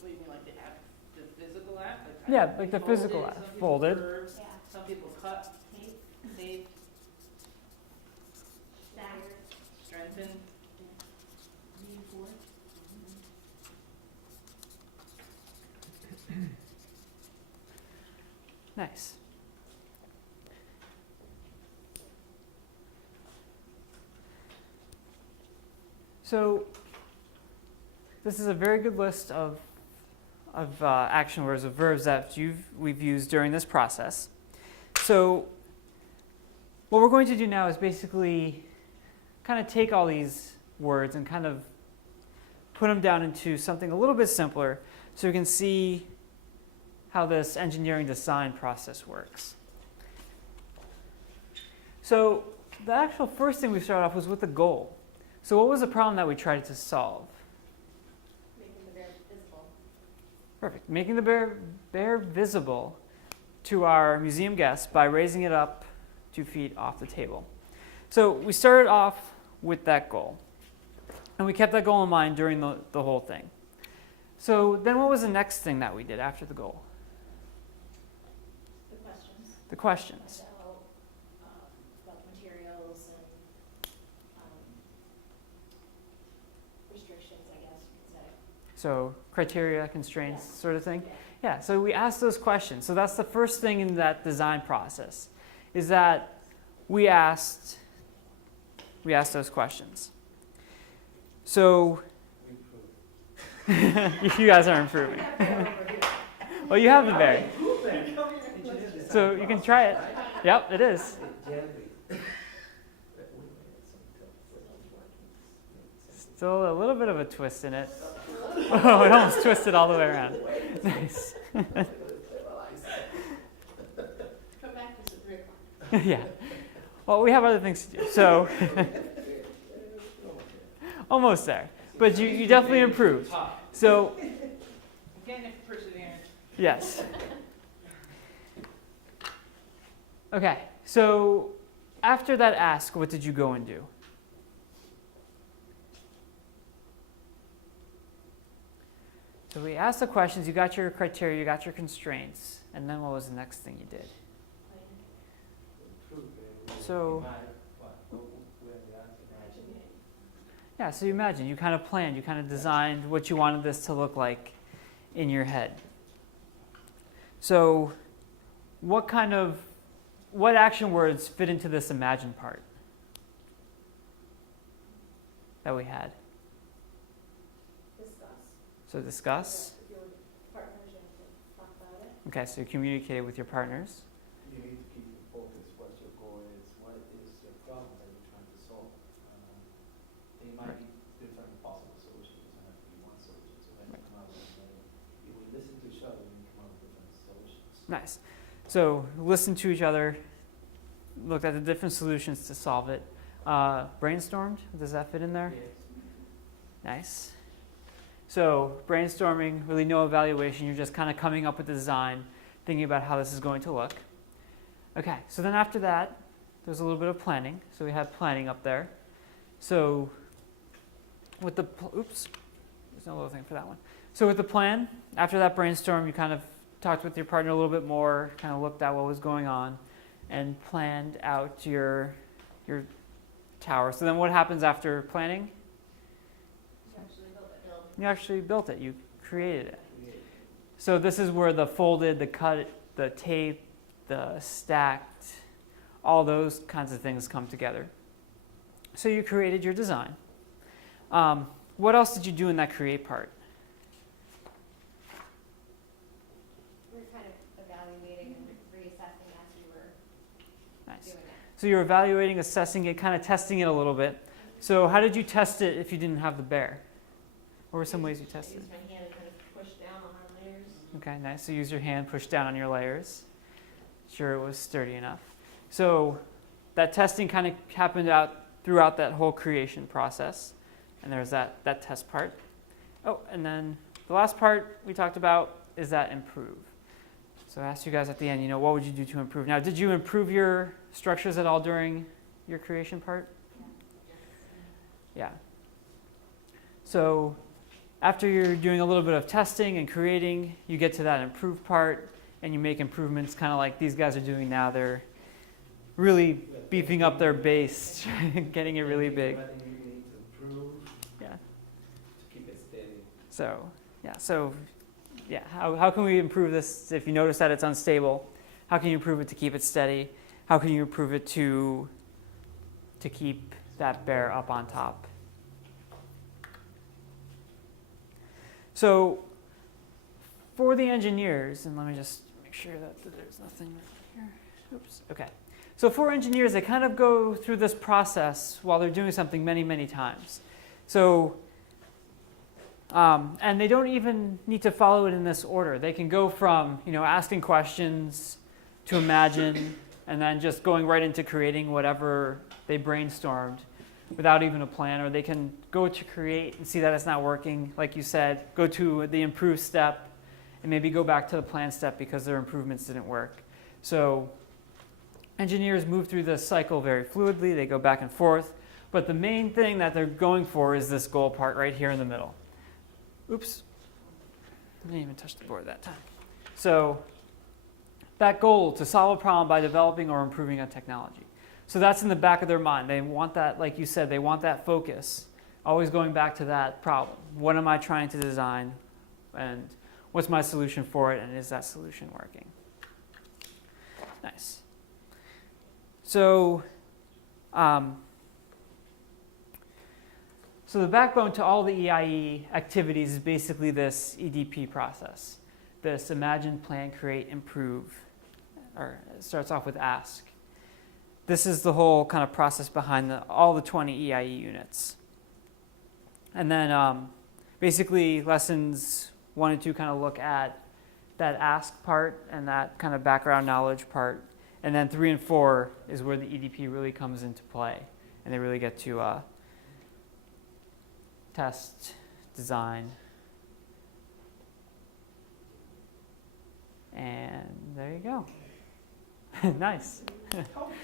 What do you mean, like the app, the physical app? Yeah, like the physical app. Some people Folded. curved, Yeah. some people cut, Tape. saved, Staggered. strengthened. Reinforced. Nice. So this is a very good list of action words, of verbs that we've used during this process. So what we're going to do now is basically kind of take all these words and kind of put them down into something a little bit simpler so we can see how this engineering design process works. So the actual first thing we started off was with the goal. So what was the problem that we tried to solve? Making the bear visible. Perfect. Making the bear visible to our museum guests by raising it up 2 feet off the table. So we started off with that goal. And we kept that goal in mind during the whole thing. So then what was the next thing that we did after the goal? The questions. The questions. About materials and restrictions, I guess you could say. So criteria, constraints, Yeah. sort of thing. Yeah. Yeah, so we asked those questions. So that's the first thing in that design process, is that we asked those questions. So you guys are improving. Well, you have the bear. So you can try it. Yep, it is. Still a little bit of a twist in it. Oh, it almost twisted all the way around. Nice. Come back to 3 o'clock. Yeah. Well, we have other things to do, so almost there. But you definitely improved. So Again, if perseverance. yes. Okay. So after that ask, what did you go and do? So we asked the questions, you got your criteria, you got your constraints, and then what was the next thing you did? So yeah, so you imagine, you kind of planned, you kind of designed what you wanted this to look like in your head. So what action words fit into this imagine part that we had? Discuss. So discuss. With your partners and talk about it. Okay, so you communicated with your partners. You need to keep your focus, what your goal is, what is your problem that you're trying to solve. There might be different possible solutions, it doesn't have to be one solution, so then you come up with if we listen to each other, we can come up with different solutions. Nice. So listen to each other, looked at the different solutions to solve it. Brainstormed, does that fit in there? Yes. Nice. So brainstorming, really no evaluation, you're just kind of coming up with the design, thinking about how this is going to look. Okay, so then after that, there's a little bit of planning. So we had planning up there. So with the, oops, there's no little thing for that one. So with the plan, after that brainstorm, you kind of talked with your partner a little bit more, kind of looked at what was going on, and planned out your tower. So then what happens after planning? You actually built it. You created it. So this is where the folded, the cut, the tape, the stacked, all those kinds of things come together. So you created your design. What else did you do in that create part? We were kind of evaluating and reassessing as we were Nice. doing it. So you're evaluating, assessing it, kind of testing it a little bit. So how did you test it if you didn't have the bear? What were some ways you tested I it? used my hand and kind of push down on our layers. Okay, nice. So use your hand, push down on your layers. Sure it was sturdy enough. So that testing kind of happened out throughout that whole creation process. And there's that test part. Oh, and then the last part we talked about is that improve. So I asked you guys at the end, what would you do to improve? Now, did you improve your structures at all during your creation part? Yeah. So after you're doing a little bit of testing and creating, you get to that improve part and you make improvements kind of like these guys are doing now. They're really beefing up their base, getting it really big. Everything you need to improve, Yeah. to keep it steady. So how can we improve this? If you notice that it's unstable, how can you improve it to keep it steady? How can you improve it to keep that bear up on top? So for the engineers, and let me just make sure that there's nothing here. Oops. Okay. So for engineers, they kind of go through this process while they're doing something many, many times. So, and they don't even need to follow it in this order. They can go from, asking questions to imagine, and then just going right into creating whatever they brainstormed without even a plan, or they can go to create and see that it's not working, like you said, go to the improve step, and maybe go back to the plan step because their improvements didn't work. So Engineers move through this cycle very fluidly. They go back and forth. But the main thing that they're going for is this goal part right here in the middle. Oops. I didn't even touch the board that time. So that goal, to solve a problem by developing or improving a technology. So that's in the back of their mind. They want that, like you said, they want that focus. Always going back to that problem. What am I trying to design? And what's my solution for it? And is that solution working? Nice. So, so the backbone to all the EIE activities is basically this EDP process. This imagine, plan, create, improve. Or it starts off with ask. This is the whole kind of process behind all the 20 EIE units. And then basically lessons 1 and 2 kind of look at that ask part and that kind of background knowledge part. And then 3 and 4 is where the EDP really comes into play. And they really get to test, design, and there you go. Nice. Well,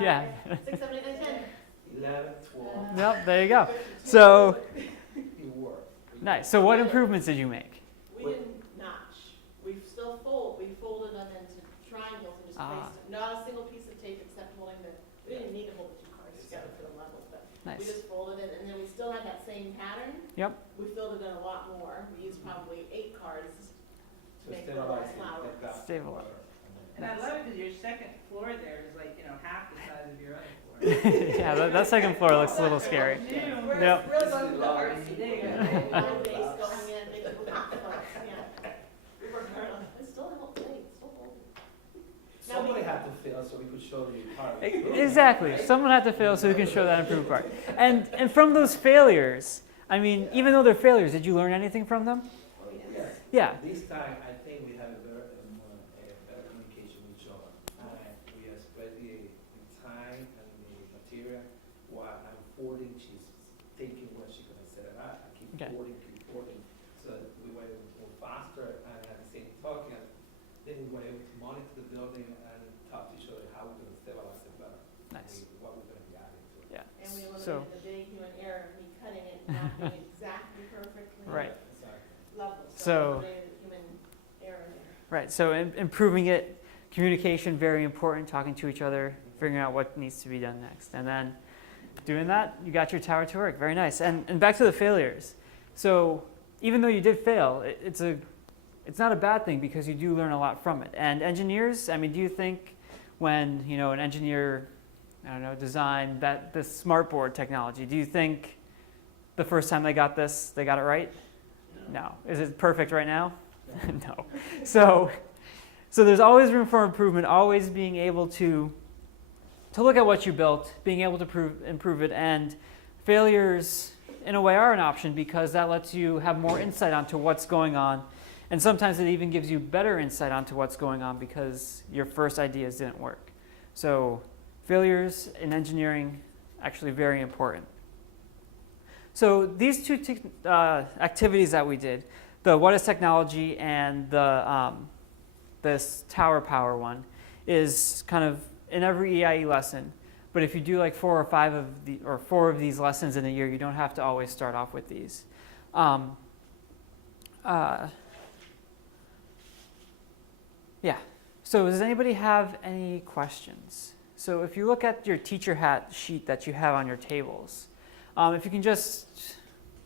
yeah. 6, 7, 8, 9, 10. 11, 12. Yep, there you go. So, It worked. nice. So what improvements did you make? We didn't notch. We folded them into triangles and just placed them. Not a single piece of tape except holding we didn't need to hold the 2 cards together for the levels, but we Nice. just folded it, and then we still had that same pattern. Yep. We filled it in a lot more. We used probably 8 cards to So make the stabilize it, flower. like that. Stabilize. And I love it because your second floor there is like, half the size of your other floor. Yeah, that second floor looks a little scary. We're Yep. really going for the artsy. There you go. One base going in, maybe we'll have to focus, yeah. We worked hard on it. It still helped me, it's still holding. Somebody had to fail so we could show you part of it. Exactly. Someone had to fail so we can show that improved part. And from those failures, I mean, even though they're failures, did you learn anything from them? Yes. Yeah. This time, I think we have a better communication with each other. We are spreading the time and the material. While I'm forwarding, she's thinking what she's gonna set it up. I keep Okay. forwarding, so that we were able to move faster and at the same talking. Then we were able to monitor the building and talk to each other how we're gonna stabilize it better. Nice. What we're gonna be adding to it. Yeah. And we So, eliminated the big human error of me cutting it, not being exactly perfectly right. Exactly. level. So- we eliminated the human error there. Right. So improving it, communication, very important, talking to each other, figuring out what needs to be done next. And then doing that, you got your tower to work. Very nice. And back to the failures. So even though you did fail, it's not a bad thing because you do learn a lot from it. And engineers, I mean, do you think when, an engineer, I don't know, designed this smart board technology, do you think the first time they got this, they got it right? No. Is it perfect right now? No. So there's always room for improvement, always being able to look at what you built, being able to improve it, and failures in a way are an option because that lets you have more insight onto what's going on. And sometimes it even gives you better insight onto what's going on because your first ideas didn't work. So failures in engineering, actually very important. So these two activities that we did, the what is technology and the this tower power one, is kind of in every EIE lesson. But if you do like 4 of these lessons in a year, you don't have to always start off with these. Yeah. So does anybody have any questions? So if you look at your teacher hat sheet that you have on your tables, if you can just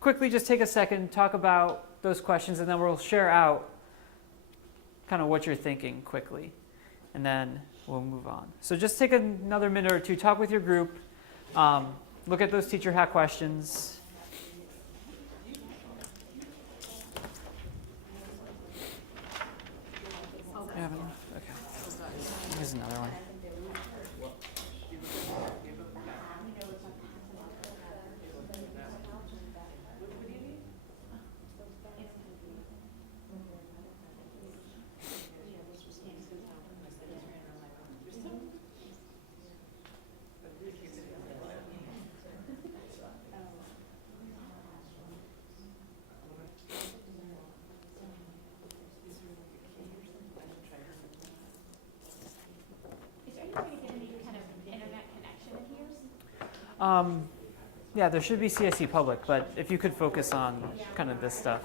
quickly just take a second, talk about those questions, and then we'll share out kind of what you're thinking quickly, and then we'll move on. So just take another minute or two, talk with your group, look at those teacher hat questions. You have enough? Okay. Here's another one. Yeah, there should be CSE public, but if you could focus on kind of this stuff.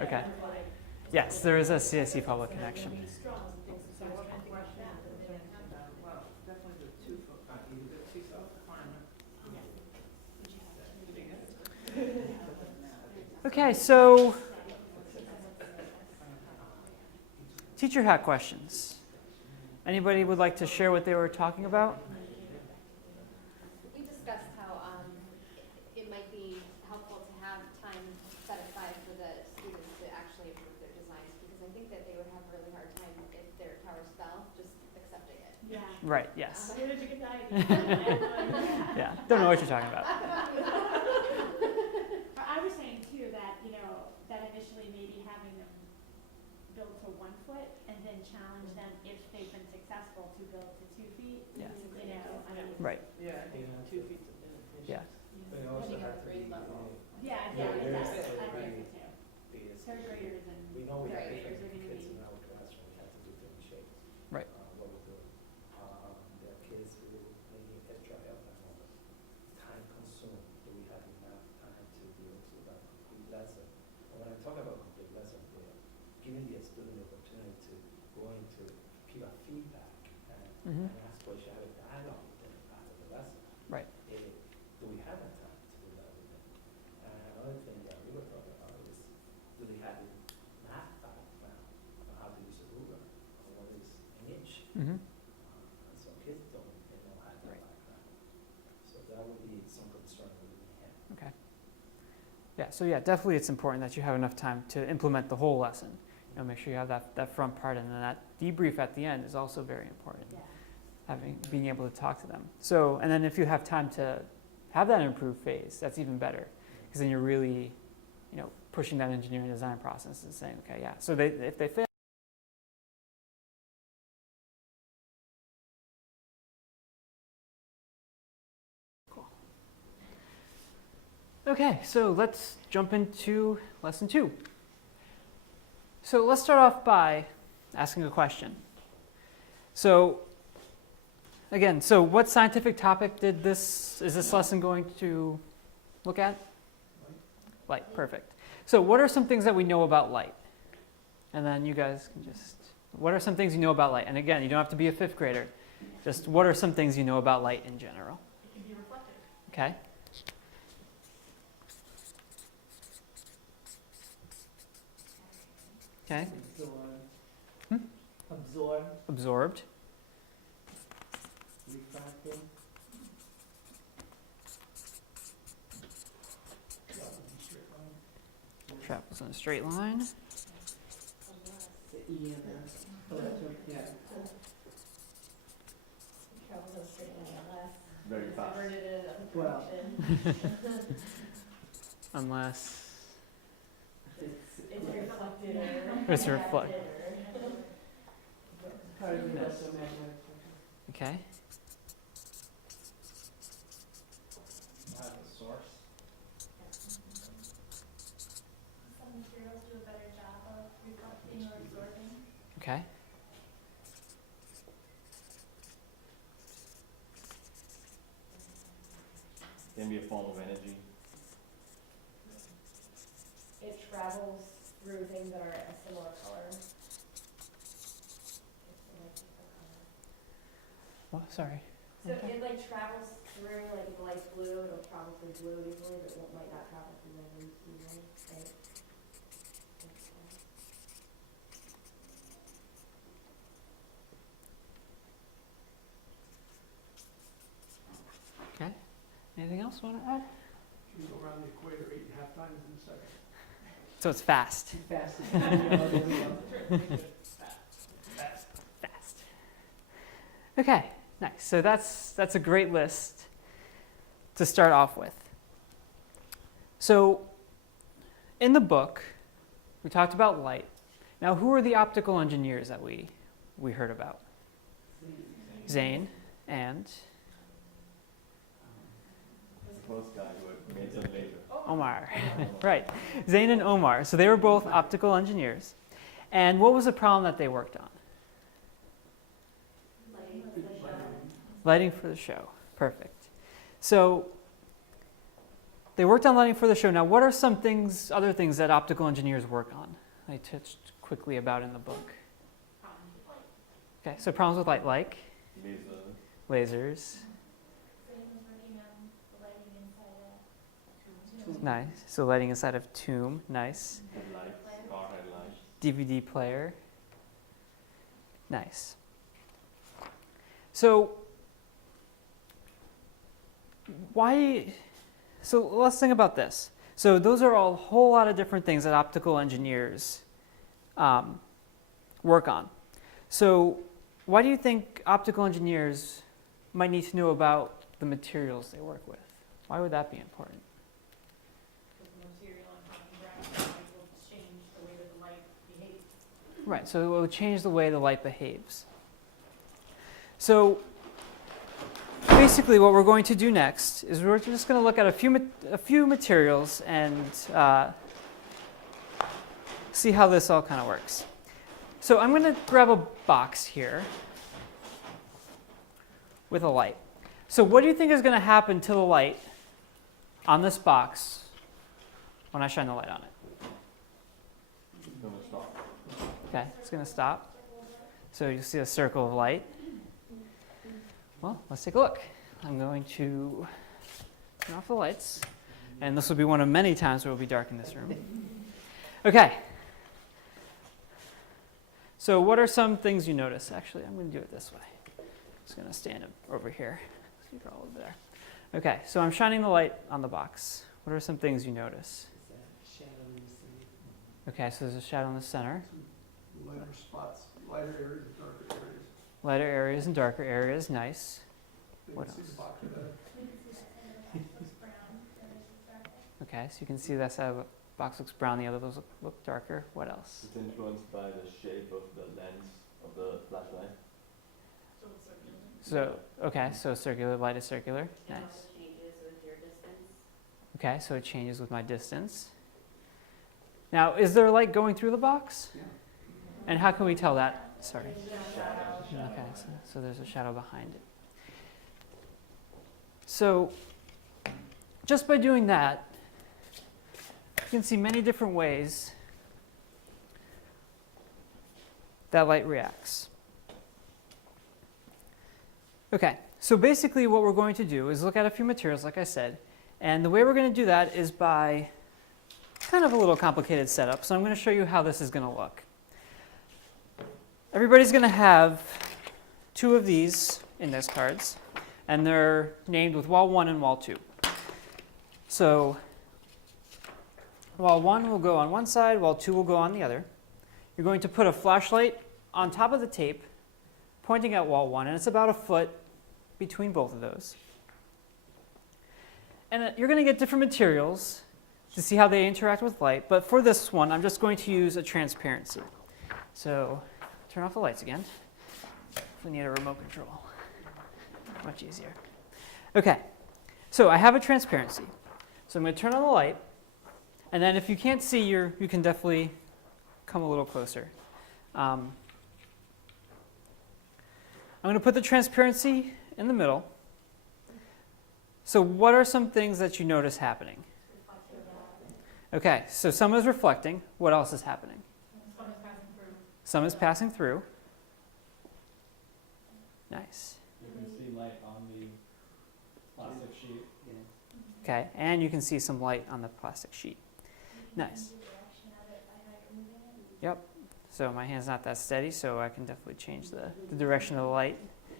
Okay. Yes, there is a CSE public connection. Well, definitely the two-foot requirement. Okay, so teacher hat questions. Anybody would like to share what they were talking about? We discussed how it might be helpful to have time set aside for the students to actually approve their designs, because I think that they would have a really hard time if their towers fell, just accepting it. Yeah. Right, yes. Where did you get that idea? Yeah, don't know what you're talking about. I was saying too that, that initially maybe having them build to 1 foot and then challenge them if they've been successful to build to 2 feet. Yeah. I mean, Right, Yeah, I think 2 feet's inefficient. yeah. But it also Depending on has to grade be, level. yeah, Yeah, exactly. there is I a agree grade. with you. because Third graders and we know we have grade different graders are gonna kids be. in our classroom, we have to do different shapes. Right. What we do. There are kids who may need extra help at home. Time consumed, do we have enough time to be able to do that complete lesson? And when I talk about complete lesson, we're giving the student the opportunity to go into, give a feedback Mhm. and ask questions, have a dialogue with them after the lesson. Right. Do we have that time to do that with them? Another thing that we were talking about is, do they have a math background on how to use a ruler, or what is an inch? Mhm. And some kids don't have that Right. background. So that would be some concern we may have. Okay. Yeah, so yeah, definitely it's important that you have enough time to implement the whole lesson. Make sure you have that front part, and then that debrief at the end is also very important. Yeah. Being able to talk to them. So, and then if you have time to have that improved phase, that's even better, because then you're really, pushing that engineering design process and saying, okay, yeah. So if they fail. Cool. Okay, so let's jump into lesson 2. So let's start off by asking a question. So again, what scientific topic is this lesson going to look at? Light, perfect. So what are some things that we know about light? And then you guys can what are some things you know about light? And again, you don't have to be a 5th grader. Just what are some things you know about light in general? It can be reflective. Okay. Okay. Absorb, Absorbed. refracting. Travels in a straight line. The E and S. Yeah. Travels in a straight line unless Very fast. diverted in a Well. direction. Unless It's reflected or. it's reflected. Part of the electromagnetic. Okay. Have a source. Some materials do a better job of reflecting or absorbing. Okay. Can be a form of energy. It travels through things that are a similar color. What? Sorry. So it travels through, if the light's blue, it'll travel through blue easily, but it might not travel through red easily, right? Okay. Anything else you want to add? You go around the equator 8.5 times in a second. So it's fast. Fast. Fast. Okay. Nice. So that's a great list to start off with. So in the book, we talked about light. Now, who are the optical engineers that we heard about? Zane and The first guy who made it later. Omar. Right. Zane and Omar. So they were both optical engineers. And what was the problem that they worked on? Lighting for the show. Perfect. So they worked on lighting for the show. Now, what are some things, other things that optical engineers work on? I touched quickly about in the book. Problems with light. Okay, so problems with light, like Laser. lasers. Same as working on the lighting inside a Nice. So lighting inside of tomb. Nice. Headlights, car headlights. DVD player. Nice. So let's think about this. So those are all a whole lot of different things that optical engineers work on. So why do you think optical engineers might need to know about the materials they work with? Why would that be important? Because the material I'm talking about will change the way that the light behaves. Right, so it will change the way the light behaves. So basically what we're going to do next is we're just going to look at a few materials and see how this all kind of works. So I'm going to grab a box here with a light. So what do you think is going to happen to the light on this box when I shine the light on it? It's gonna stop. Okay, it's going to stop. So you see a circle of light. Well, let's take a look. I'm going to turn off the lights. And this will be one of many times where it will be dark in this room. Okay. So what are some things you notice? Actually, I'm going to do it this way. I'm just going to stand over here. So you're all over there. Okay, so I'm shining the light on the box. What are some things you notice? Is that shadow in the city? Okay, so there's a shadow in the center. Lighter spots, lighter areas and darker areas. Lighter areas and darker areas. Nice. You What can see else? the box better. Okay, so you can see that side of the box looks brown, the other those look darker. What else? It's influenced by the shape of the lens of the flashlight. So it's circular. So, okay, so circular, light is circular. Nice. changes with your distance. Okay, so it changes with my distance. Now, is there light going through the box? Yeah. And how can we tell that? Sorry. Okay, so there's a shadow behind it. So, just by doing that, you can see many different ways that light reacts. Okay, so basically what we're going to do is look at a few materials, like I said, and the way we're going to do that is by kind of a little complicated setup. So I'm going to show you how this is going to look. Everybody's going to have two of these index cards, and they're named with wall 1 and wall 2. So wall 1 will go on one side, wall 2 will go on the other. You're going to put a flashlight on top of the tape pointing at wall 1, and it's about a foot between both of those. And you're going to get different materials to see how they interact with light, but for this one, I'm just going to use a transparency. So turn off the lights again. We need a remote control. Much easier. Okay, so I have a transparency. So I'm going to turn on the light, and then if you can't see, you can definitely come a little closer. I'm going to put the transparency in the middle. So what are some things that you notice happening? Okay, so some is reflecting. What else is happening? Sun is passing through. Some is passing through. Nice. You can see light on the plastic sheet. Okay, and you can see some light on the plastic sheet. Nice. Yep. So my hand's not that steady, so I can definitely change the direction of the light,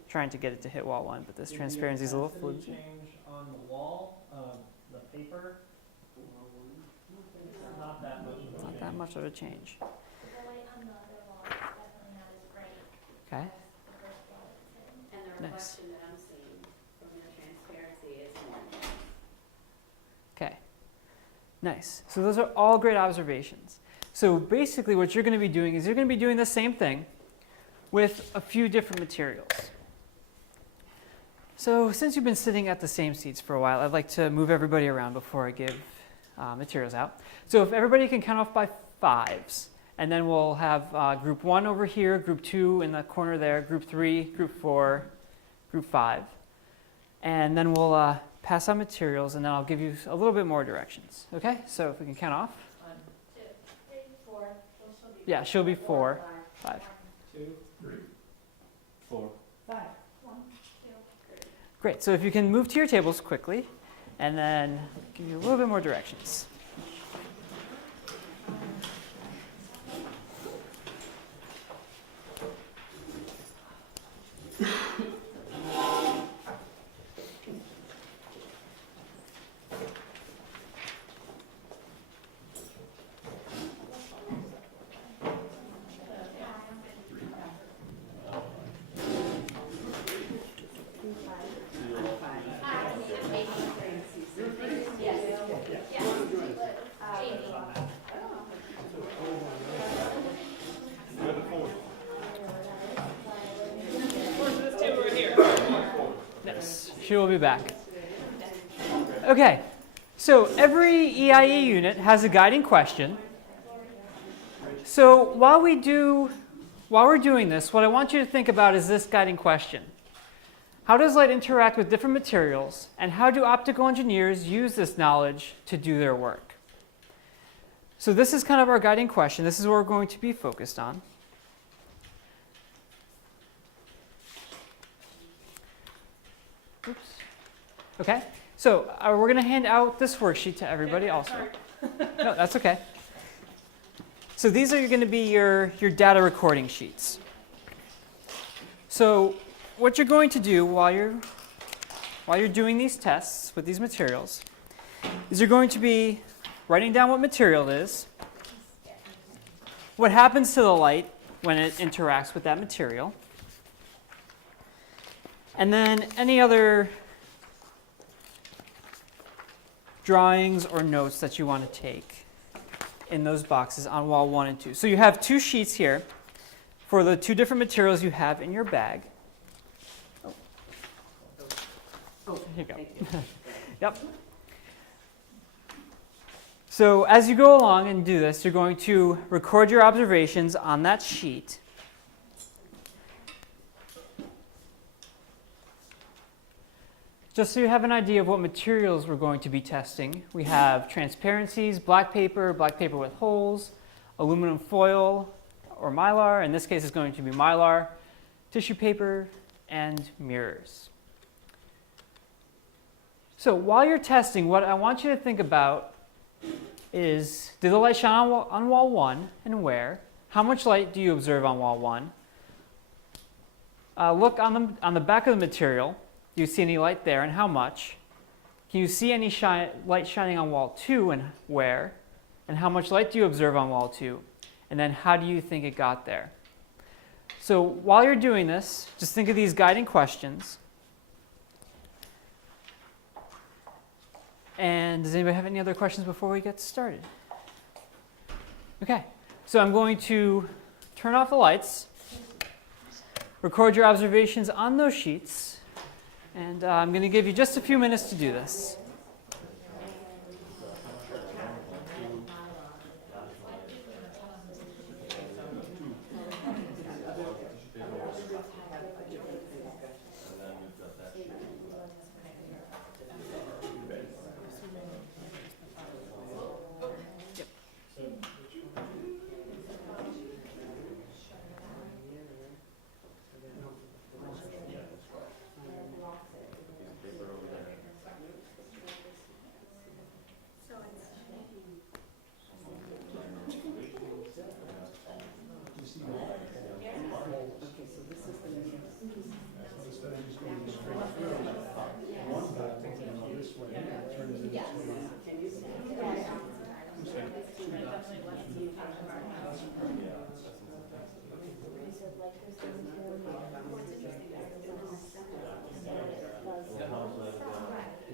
trying to get it to hit wall 1, but this transparency is a little fluid. Change on the wall, the paper. It's not that much of a change. Not that much of a change. The light on the other wall is definitely not as bright Okay. as the first wall it's in. And the Nice. reflection that I'm seeing from the transparency is Okay. Nice. So those are all great observations. So basically what you're going to be doing is you're going to be doing the same thing with a few different materials. So since you've been sitting at the same seats for a while, I'd like to move everybody around before I give materials out. So if everybody can count off by 5s, and then we'll have group 1 over here, group 2 in the corner there, group 3, group 4, group 5. And then we'll pass on materials, and then I'll give you a little bit more directions. Okay, so if we can count off. 1, 2, 3, 4. Well, she'll be Yeah, she'll be 4, 5. 2, 3. 4. 5. 1, 2, 3. Great, so if you can move to your tables quickly, and then give you a little bit more directions. Yes, she will be back. Okay, so every EIE unit has a guiding question. So while we're doing this, what I want you to think about is this guiding question. How does light interact with different materials, and how do optical engineers use this knowledge to do their work? So this is kind of our guiding question. This is what we're going to be focused on. Oops. Okay, so we're going to hand out this worksheet to everybody also. No, that's okay. So these are going to be your data recording sheets. So what you're going to do while you're doing these tests with these materials is you're going to be writing down what material it is, what happens to the light when it interacts with that material, and then any other drawings or notes that you want to take in those boxes on wall 1 and 2. So you have 2 sheets here for the 2 different materials you have in your bag. Oh, here you go. Yep. So as you go along and do this, you're going to record your observations on that sheet. Just so you have an idea of what materials we're going to be testing, we have transparencies, black paper with holes, aluminum foil or mylar, in this case it's going to be mylar, tissue paper, and mirrors. So while you're testing, what I want you to think about is, did the light shine on wall 1 and where? How much light do you observe on wall 1? Look on the back of the material. Do you see any light there, and how much? Can you see any light shining on wall 2 and where? And how much light do you observe on wall 2? And then how do you think it got there? So while you're doing this, just think of these guiding questions. And does anybody have any other questions before we get started? Okay, so I'm going to turn off the lights, record your observations on those sheets, and I'm going to give you just a few minutes to do this.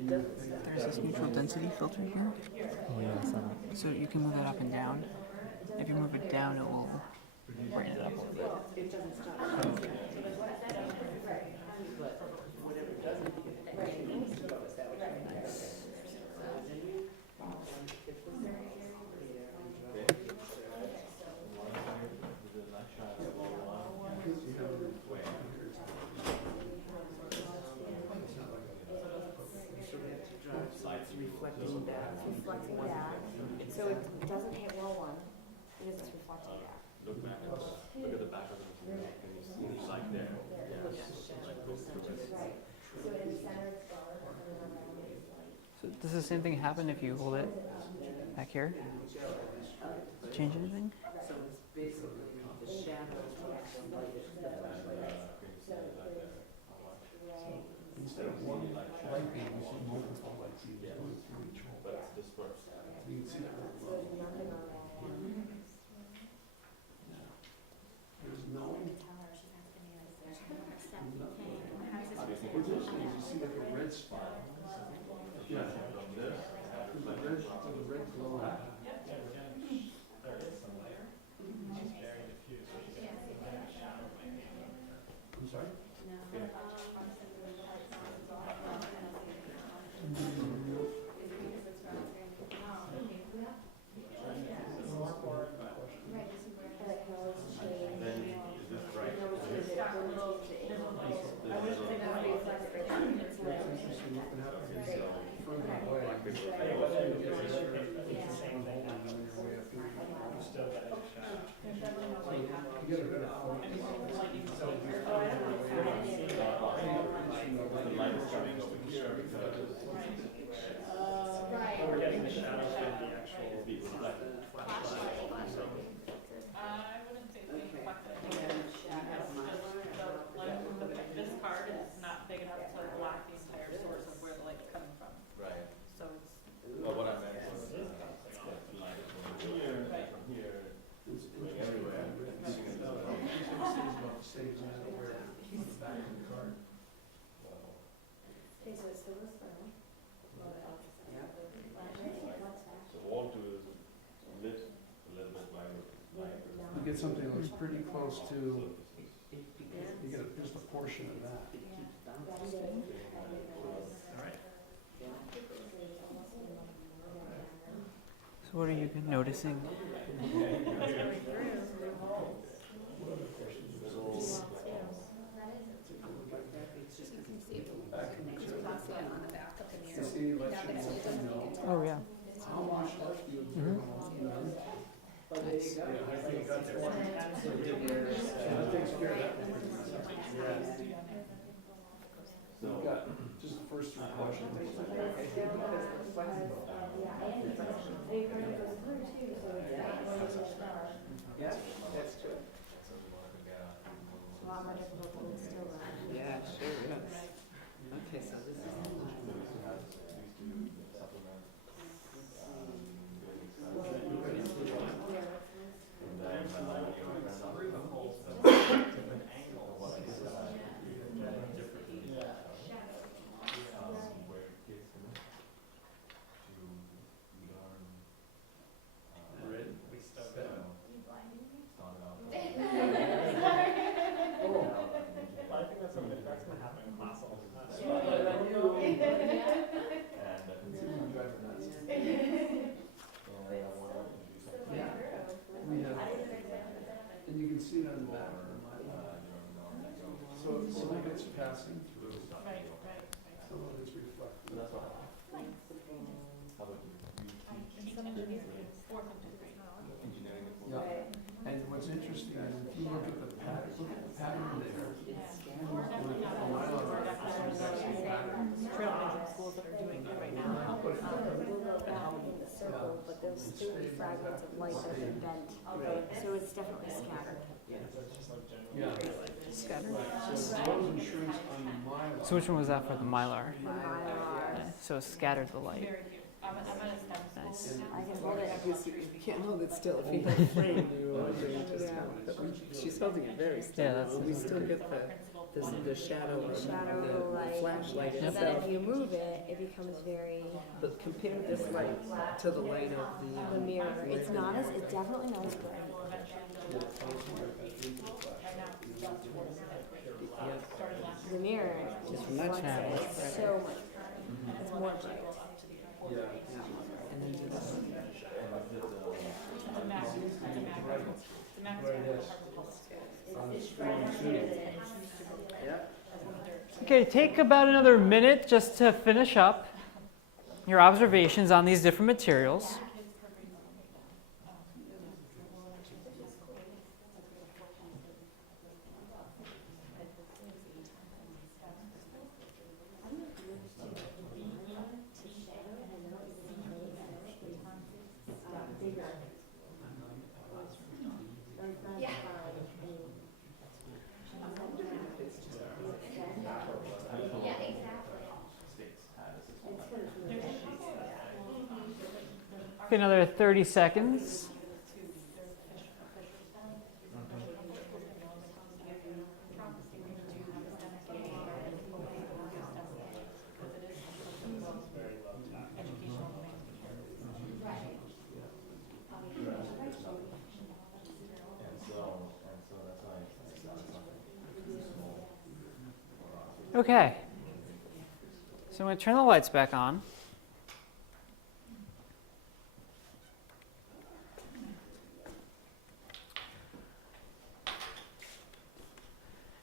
There's this neutral density filter here. Oh yeah, I saw that. So you can move that up and down. If you move it down, it will bring it up a little bit. look back at the back of the material, and you see it's like there. So does the same thing happen if you hold it back here? Change anything? So it's basically the shadow reflects the light of the Instead of one light beam, you see multiple light beams going through each hole. But it's dispersed. You can see that really well. There's no, How do you think what's it's interesting is you see like a red spot. Yeah. from this? There's a red glow. There is some layer. It's very diffuse, so you get a shadow maybe. I'm sorry? Then is this right? You get a better focus. The light is coming over here because We're getting the shadow from the actual. it's reflected. I wouldn't say it's being reflected, I think it's just this card is not big enough to block the entire source of where the light's coming from. Right. So it's, Well, what I meant was, the light is going here, and from here, it's going everywhere. Reaching into the light. About the same as where on the back of the card. So all to is lit a little bit lighter. You get something that looks pretty close to, you get just a portion of that. So what are you noticing? You see, like, Oh yeah. how much light do you observe on that? Well, there you go. I think it got there. So that takes care of that. So we've got just the first three questions. Yeah, that's true. Yeah, sure is. Okay, so this is. Different angles. Red. We still go. Well, I think that's something that's gonna happen in classical. We have, and you can see it on the back of the map. So some of it's passing through, some of it's reflecting. So that's what I like. How about you? Engineering and Yeah, and what's interesting is if you look at the pattern, there. A mile or trailblazing schools that are doing that right now. Circle, but there'll still be fragments of light that have been bent, so it's definitely scattered. Yeah. Scattered. So those insurance on the mile. So which one was that for the Mylar? The Mylar, Yeah, so it scattered the light. Very few. I'm at STEM school. Nice. I can hold it. You can't hold it still. If you had a frame, you would just hold it. But she's holding it very still. Yeah, that's- We still get the shadow of Shadow, the light. flashlight And then itself. if you move it, it becomes very, But compare this light to the light of the mirror, it's not as, it's definitely not as bright. The mirror just much reflects brighter. it, it's so much brighter, it's more bright. Yeah. and then to this. On the screen too. Okay, take about another minute just to finish up your observations on these different materials. Okay, another 30 seconds. Very low tech. And so that's why it's not small. Okay. So I'm going to turn the lights back on.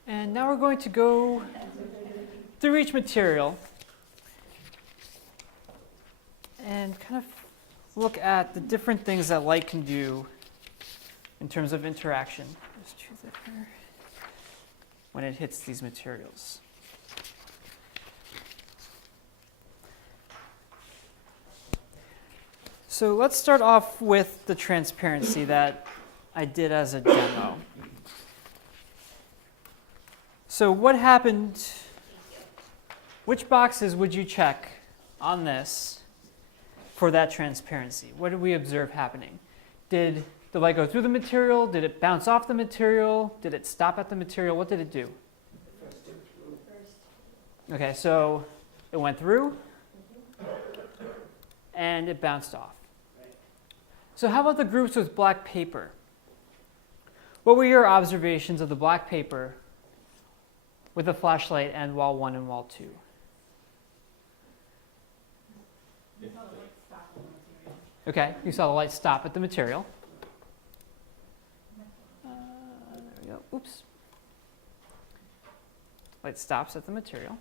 And now we're going to go through each material and kind of look at the different things that light can do in terms of interaction. Just choose it here. When it hits these materials. So let's start off with the transparency that I did as a demo. So what happened, which boxes would you check on this for that transparency? What did we observe happening? Did the light go through the material? Did it bounce off the material? Did it stop at the material? What did it do? Okay, so it went through and it bounced off. So how about the groups with black paper? What were your observations of the black paper with the flashlight and wall 1 and wall 2? Okay, you saw the light stop at the material. There we go. Oops. Light stops at the material.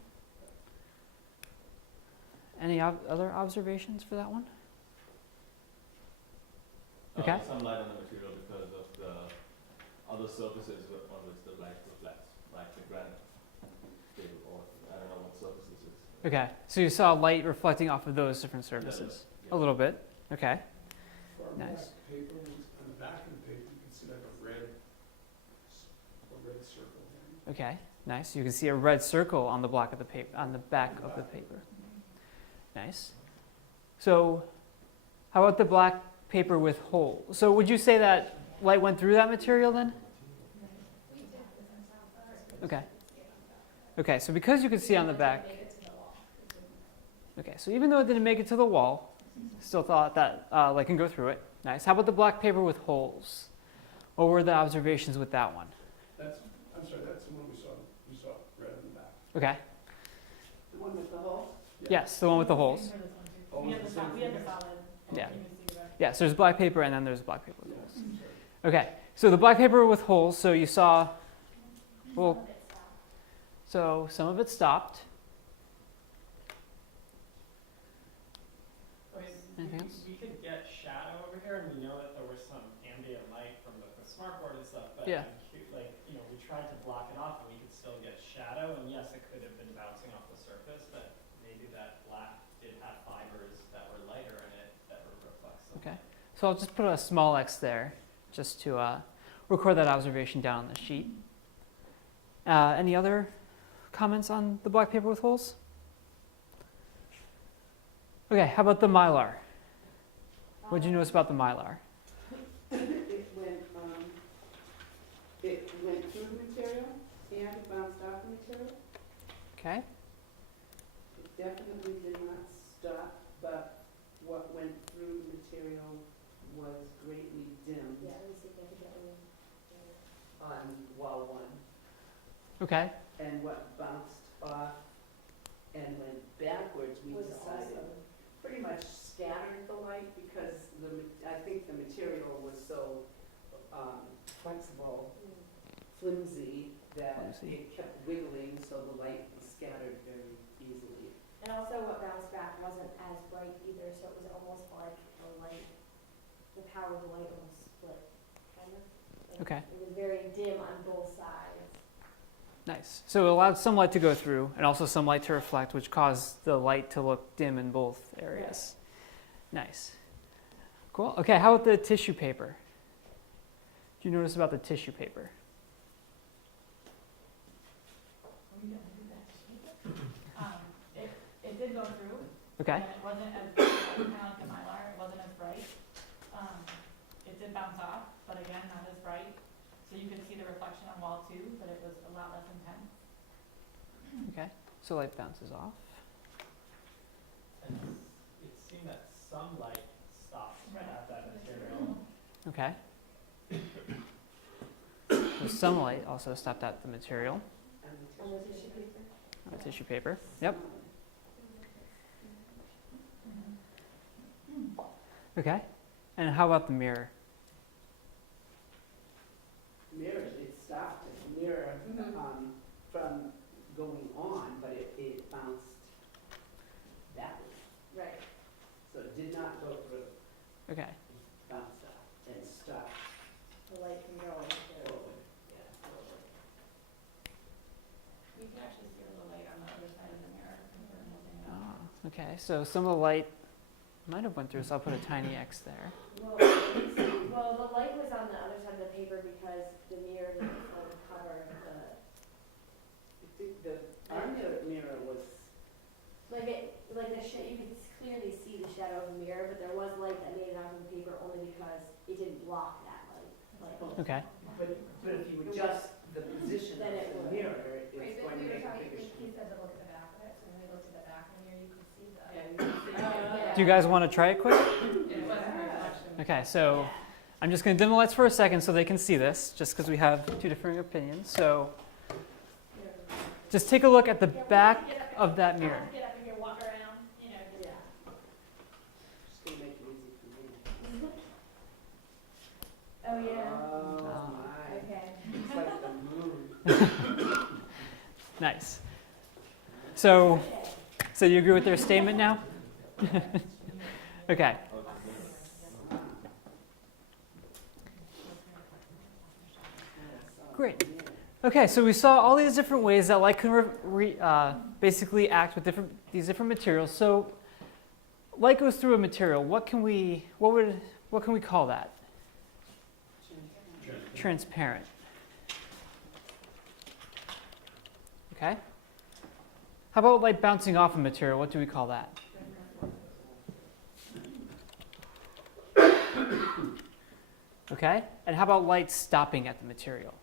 Any other observations for that one? Okay. Some light on the material because of the other surfaces on which the light reflects, like the granite table, or I don't know what surface this is. Okay, so you saw light reflecting off of those different surfaces. A little bit. Okay. Nice. Paper, on the back of the paper, you can see like a red circle. Okay. Nice. You can see a red circle on the back of the paper. On the back of the paper. Nice. So, how about the black paper with holes? So, would you say that light went through that material then? Okay. Okay. So, because you could see on the back. Okay. So, even though it didn't make it to the wall, still thought that light can go through it. Nice. How about the black paper with holes? What were the observations with that one? I'm sorry, that's the one we saw red in the back. Okay. The one with the hole? Yes, the one with the holes. We have the solid. Yeah. Yeah, so there's black paper and then there's black paper with holes. Okay, so the black paper with holes, so you saw, well, so some of it stopped. Anything else? We could get shadow over here, and we know that there was some ambient light from the smartboard and stuff, but Yeah. We tried to block it off, and we could still get shadow, and yes, it could have been bouncing off the surface, but maybe that black did have fibers that were lighter in it that would reflect some. Okay, so I'll just put a small X there, just to record that observation down on the sheet. Any other comments on the black paper with holes? Okay, how about the Mylar? What did you notice about the Mylar? It went through the material and it bounced off the material. Okay, It definitely did not stop, but what went through the material was greatly dimmed on wall 1. okay, And what bounced off and went backwards, we decided pretty much scattered the light because I think the material was so flexible, flimsy, that Flimsy. it kept wiggling, so the light was scattered very easily. And also what bounced back wasn't as bright either, so it was almost like the power of the light almost split, kind of. Like, okay, it was very dim on both sides. nice. So it allowed some light to go through and also some light to reflect, which caused the light to look dim in both areas. Nice. Cool. Okay, how about the tissue paper? Did you notice about the tissue paper? It did go through. Okay. And it wasn't as, kind of like the Mylar, it wasn't as bright. did bounce off, but again, not as bright. So you could see the reflection on wall 2, but it was a lot less intense. Okay, so light bounces off. And it seemed that some light stopped Right. at that material. Okay. So some light also stopped at the material, On the tissue paper? on the tissue paper. Yep. Okay. And how about the mirror? Mirror, it stopped at the mirror, from going on, but it bounced backwards. Right. So it did not go through, Okay. it bounced up and stopped The light from going through. forward. Yeah, forward. You can actually see a little light on the other side of the mirror when we're holding it up. Oh, okay, so some of the light might have went through, so I'll put a tiny X there. Well, the light was on the other side of the paper because the mirror didn't fill the cover of Our mirror was, like you could clearly see the shadow of the mirror, but there was light that made it onto the paper only because it didn't block that light. Okay. but if you adjust the position Then it of the would. mirror, Right, it's but going to we were make a talking, bigger he said to look at the back of it, so when we looked at the back of the mirror, you could see the. Yeah, you can see it. Do you guys want to try it quick? It wasn't a reflection. Okay, so I'm just going to dim the lights for a second so they can see this, just because we have two different opinions. So just take a look at the back of that mirror. Get up and you walk around, you know. Yeah. Just gonna make it easy for me. Oh, yeah. Oh, my. Okay. It's like the moon. Nice. So you agree with their statement now? Okay. Great. Okay, so we saw all these different ways that light can basically act with these different materials. So light goes through a material. What can we call that? Transparent. Okay. How about light bouncing off a material? What do we call that? Okay. And how about light stopping at the material?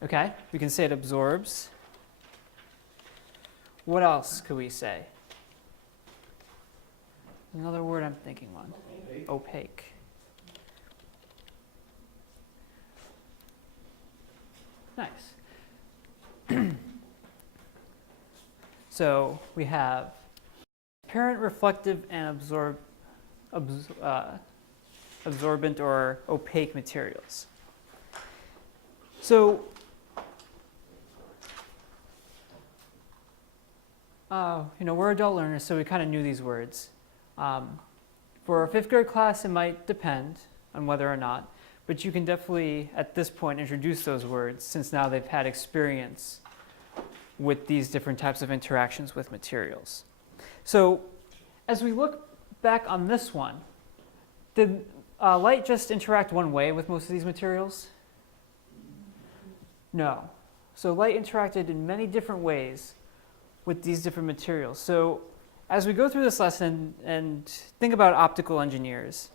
Okay, we can say it absorbs. What else could we say? Another word I'm thinking on. Opaque. Nice. So we have transparent, reflective, and absorbent or opaque materials. So we're adult learners, so we kind of knew these words. For a 5th grade class, it might depend on whether or not, but you can definitely, at this point, introduce those words since now they've had experience with these different types of interactions with materials. So as we look back on this one, did light just interact one way with most of these materials? No. So light interacted in many different ways with these different materials. So as we go through this lesson and think about optical engineers,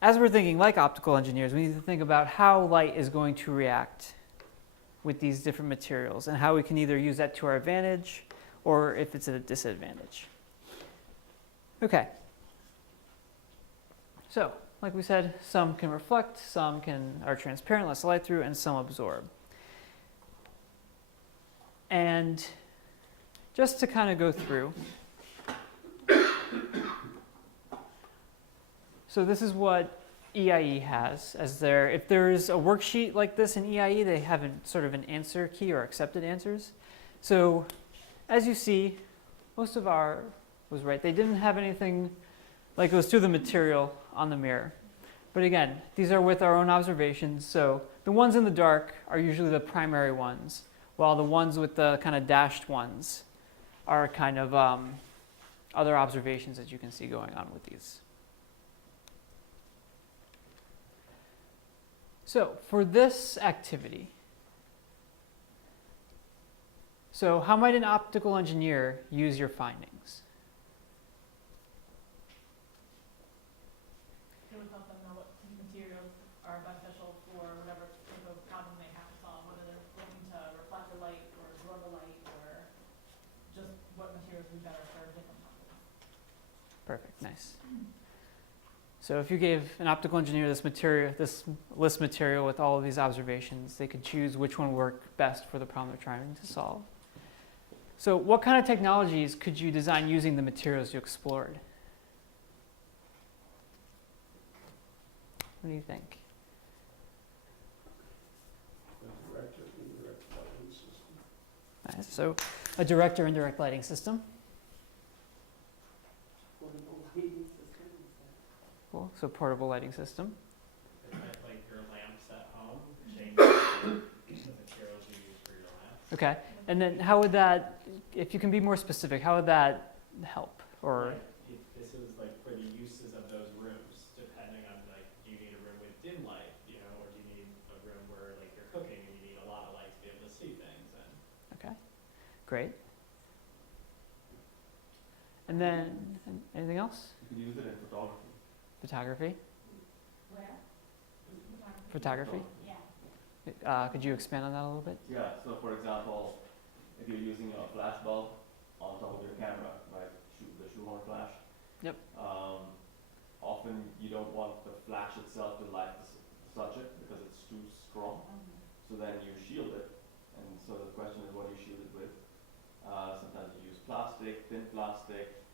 as we're thinking like optical engineers, we need to think about how light is going to react with these different materials and how we can either use that to our advantage or if it's at a disadvantage. Okay. So, like we said, some can reflect, some are transparent, less light through, and some absorb. And just to kind of go through, so this is what EIE has as if there's a worksheet like this in EIE, they have sort of an answer key or accepted answers. So as you see, most of our was right. They didn't have anything like goes through the material on the mirror. But again, these are with our own observations. So the ones in the dark are usually the primary ones, while the ones with the kind of dashed ones are kind of other observations that you can see going on with these. So for this activity, so how might an optical engineer use your findings? materials are beneficial for whatever type of problem they have to solve, whether they're looking to reflect the light or absorb the light, or just what materials would be better for different problems. Perfect, nice. So if you gave an optical engineer this list material with all of these observations, they could choose which one worked best for the problem they're trying to solve. So what kind of technologies could you design using the materials you explored? What do you think? The direct or indirect lighting system. Nice. So a direct or indirect lighting system. Portable lighting system, is that? Cool. So portable lighting system. Is it like your lamps at home, change the materials you use for your lamps? Okay. And then how would that, if you can be more specific, how would that help? Or Like, if this is like for the uses of those rooms, depending on like, do you need a room with dim light, you know, or do you need a room where like you're cooking and you need a lot of light to be able to see things? And okay, great. And then anything else? You can use it in photography. Photography. Where? Photography. Yeah. Could you expand on that a little bit? Yeah, so for example, if you're using a flash bulb on top of your camera, right, the shoehorn flash. Yep. Often you don't want the flash itself to light the subject because it's too strong. So then you shield it. And so the question is, what do you shield it with? Sometimes you use plastic, thin plastic.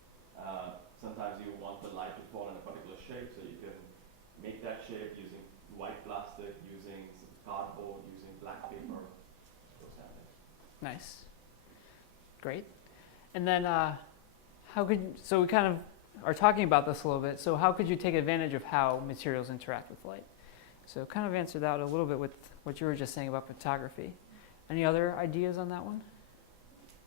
Sometimes you want the light to fall in a particular shape, so you can make that shape using white plastic, using some cardboard, using black paper, those kind of things. Nice. Great. And then so we kind of are talking about this a little bit, so how could you take advantage of how materials interact with light? So kind of answer that a little bit with what you were just saying about photography. Any other ideas on that one?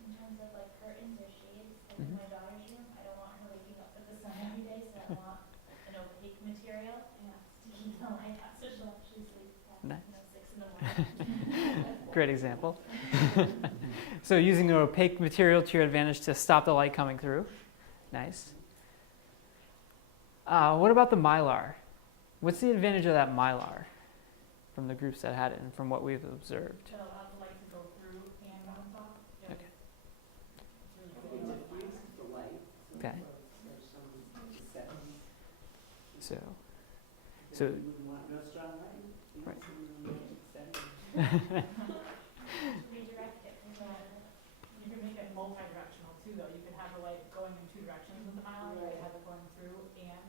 In terms of like curtains or shades, like Mhm. in my daughter's room, I don't want her waking up with the sun every day, so I want an opaque material to keep the light out, so she'll actually sleep at, Nice. 6 in the morning. Great example. So using an opaque material to your advantage to stop the light coming through. Nice. What about the Mylar? What's the advantage of that Mylar from the groups that had it and from what we've observed? To allow the light to go through and bounce off. Yeah. Okay. It's It really cool. diffuses the light. So Okay. there's some settings. So, You wouldn't want no strong lighting. You Right. want some magic settings. Redirect it from the, You can make it multi-directional too, though. You could have the light going in 2 directions with the mile, you could have it going through and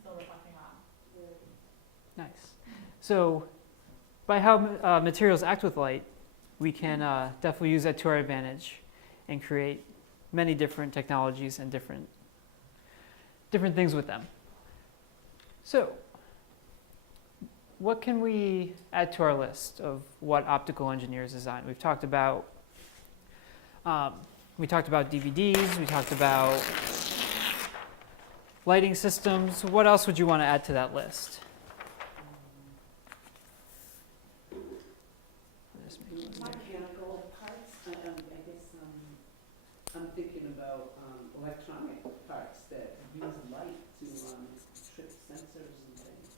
still reflecting off. nice. So by how materials act with light, we can definitely use that to our advantage and create many different technologies and different things with them. So what can we add to our list of what optical engineers design? We've talked about DVDs, we talked about lighting systems. What else would you want to add to that list? Mechanical parts, I guess, I'm thinking about electronic parts that use light to trip sensors and things,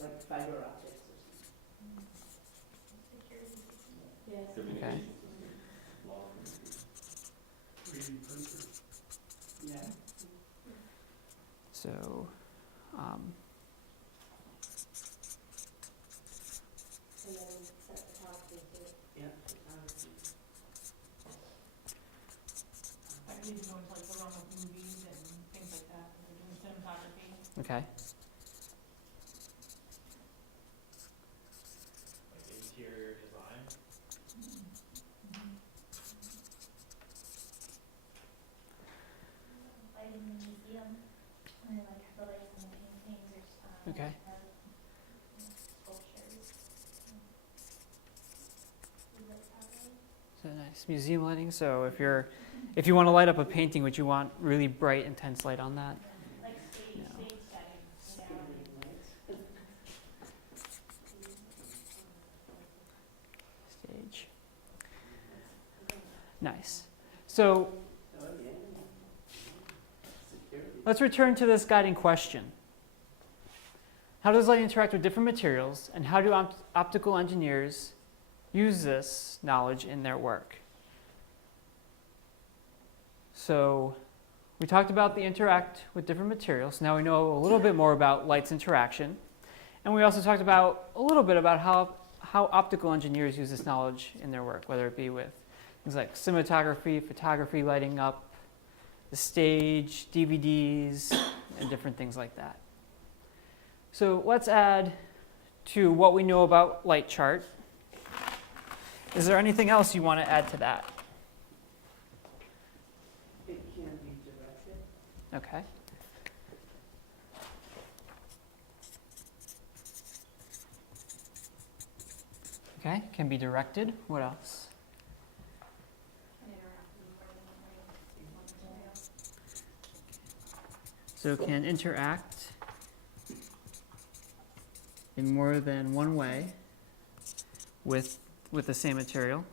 like fiber optics or something. security. Yes. Communication. Three D printer. Yeah. So, And then set the top into it. Yeah. Like maybe go into like the realm of movies and things like that, if they're doing cinematography. okay. like interior design. Light in the museum, I like the lights in the paintings or, Okay. sculptures. We like that, right? So nice museum lighting. So if you want to light up a painting, would you want really bright, intense light on that? Like stage, Yeah. stage settings, you know, Stage. Nice. So Oh, yeah. Security. let's return to this guiding question. how does light interact with different materials, and how do optical engineers use this knowledge in their work? So we talked about the interact with different materials. Now we know a little bit more about light's interaction. And we also talked about a little bit about how optical engineers use this knowledge in their work, whether it be with things like cinematography, photography, lighting up the stage, DVDs, and different things like that. So let's add to what we know about light chart. Is there anything else you want to add to that? It can be directed. Okay. Okay, can be directed. What else? So it can interact in more than one way with the same material.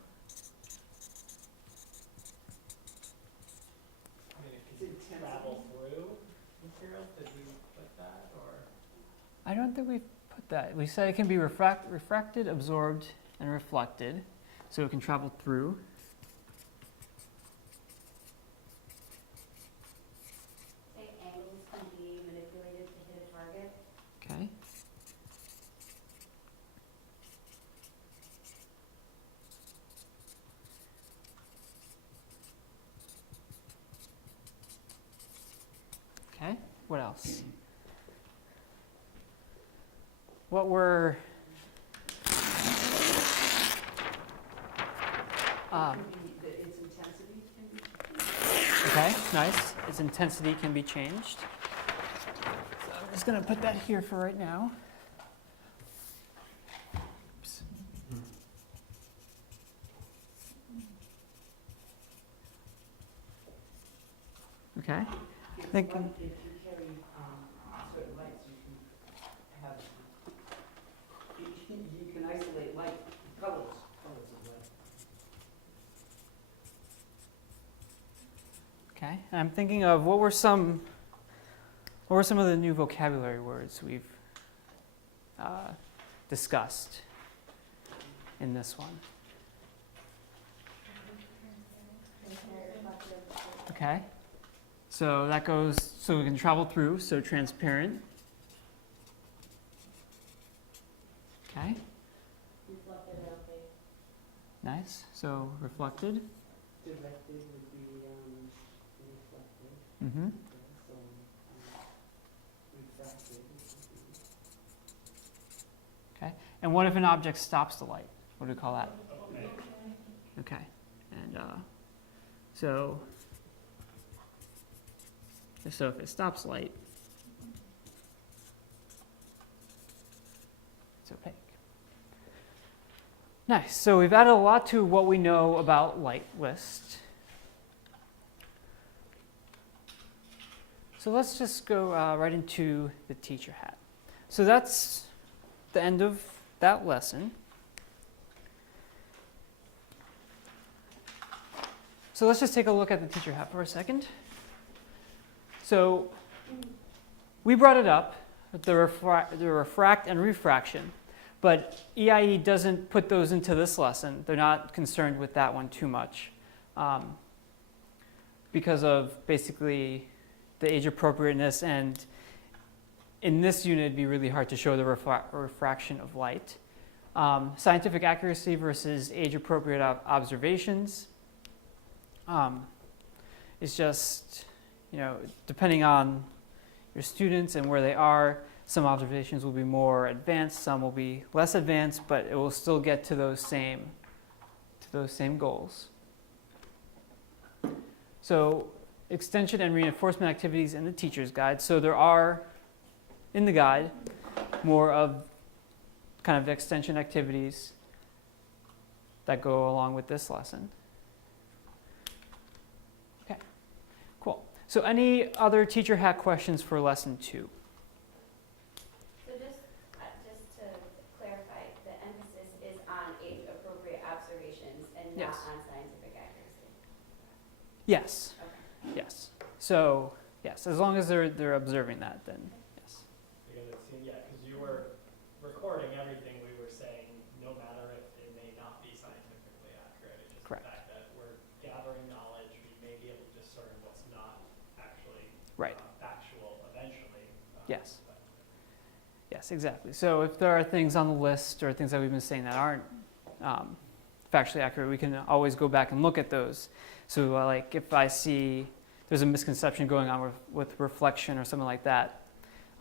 I mean, it could travel through materials, did we put that, or? I don't think we put that. We said it can be refracted, absorbed, and reflected. So it can travel through. Say angles can be manipulated to hit a target. Okay. Okay, what else? What were Its intensity can be. okay, nice. Its intensity can be changed. So I'm just going to put that here for right now. Oops. Okay. If Thinking. if you carry certain lights, you can have, you can isolate light, colors of light. Okay, and I'm thinking of what were some of the new vocabulary words we've discussed in this one? Okay, so that goes, so we can travel through, so transparent. Okay, Reflected and opaque. nice, so reflected. Directed would be reflected, Mm-hmm. so refracted would be. Okay, and what if an object stops the light? What do we call that? Okay, and so if it stops light, it's opaque. Nice. So we've added a lot to what we know about light list. So let's just go right into the teacher hat. So that's the end of that lesson. So let's just take a look at the teacher hat for a second. So we brought it up, the refract and refraction, but EIE doesn't put those into this lesson. They're not concerned with that one too much because of basically the age appropriateness, and in this unit it'd be really hard to show the refraction of light. Scientific accuracy versus age appropriate observations. It's just, depending on your students and where they are, some observations will be more advanced, some will be less advanced, but it will still get to those same goals. So extension and reinforcement activities in the teacher's guide. So there are, in the guide, more of kind of extension activities that go along with this lesson. Okay, cool. So any other teacher hat questions for lesson 2? So just to clarify, the emphasis is on age-appropriate observations and not Yes. on scientific accuracy? Yes. Okay. Yes. So yes, as long as they're observing that, then yes. Because it seemed, yeah, because you were Yes, exactly. So if there are things on the list or things that we've been saying that aren't factually accurate, we can always go back and look at those. So like if I see there's a misconception going on with reflection or something like that,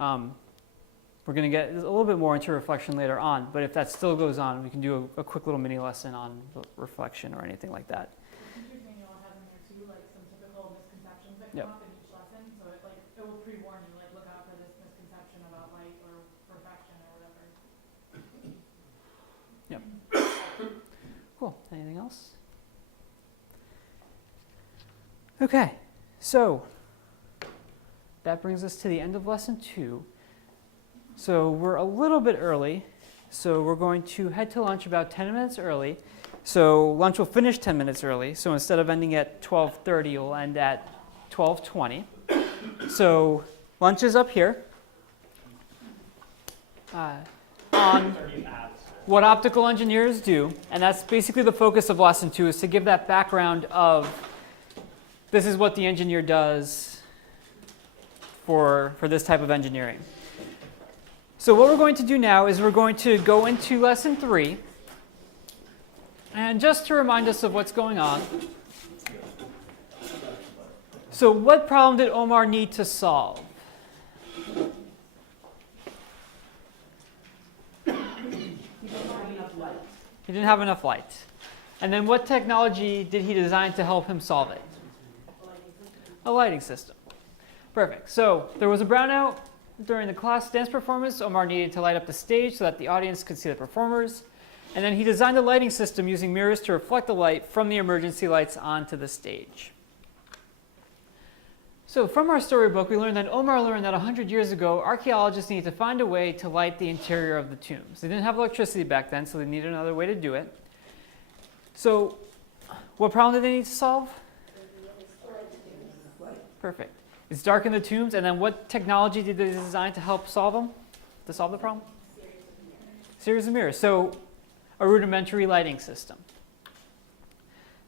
we're going to get a little bit more into reflection later on. But if that still goes on, we can do a quick little mini lesson on reflection or anything like that. The teacher's manual has in there too, like some typical misconceptions that Yep. come up in each lesson, so it will pre-warn you, like look out for this misconception about light or refraction or whatever. Cool. Anything else? Okay, so that brings us to the end of lesson 2. So we're a little bit early, so we're going to head to lunch about 10 minutes early. So lunch will finish 10 minutes early, so instead of ending at 12:30, we'll end at 12:20. So lunch is up here. On what optical engineers do, and that's basically the focus of lesson 2, is to give that background of this is what the engineer does for this type of engineering. So what we're going to do now is we're going to go into lesson 3, and just to remind us of what's going on. So what problem did Omar need to solve? He didn't have enough light. And then what technology did he design to help him solve it? A lighting system. Perfect. So there was a brownout during the class dance performance. Omar needed to light up the stage so that the audience could see the performers. And then he designed a lighting system using mirrors to reflect the light from the emergency lights onto the stage. So from our storybook, we learned that Omar learned that 100 years ago, archaeologists needed to find a way to light the interior of the tombs. They didn't have electricity back then, so they needed another way to do it. So what problem did they need to solve? Perfect. It's dark in the tombs, and then what technology did they design to help solve them? To solve the problem? Series of mirrors. So a rudimentary lighting system.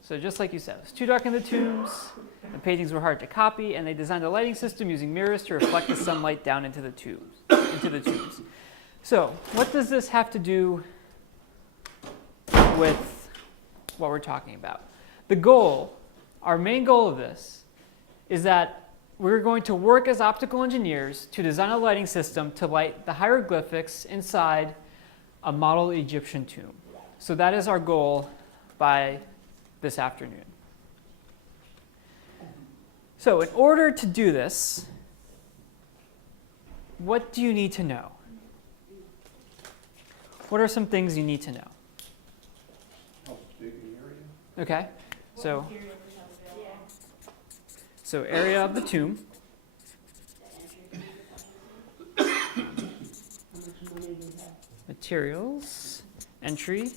So just like you said, it was too dark in the tombs, the paintings were hard to copy, and they designed a lighting system using mirrors to reflect the sunlight down into the tubes. So what does this have to do with what we're talking about? The goal, our main goal of this, is that we're going to work as optical engineers to design a lighting system to light the hieroglyphics inside a model Egyptian tomb. So that is our goal by this afternoon. So in order to do this, what do you need to know? What are some things you need to know? How big an area? Okay, so, What material we have available. so area of the tomb, materials, entry,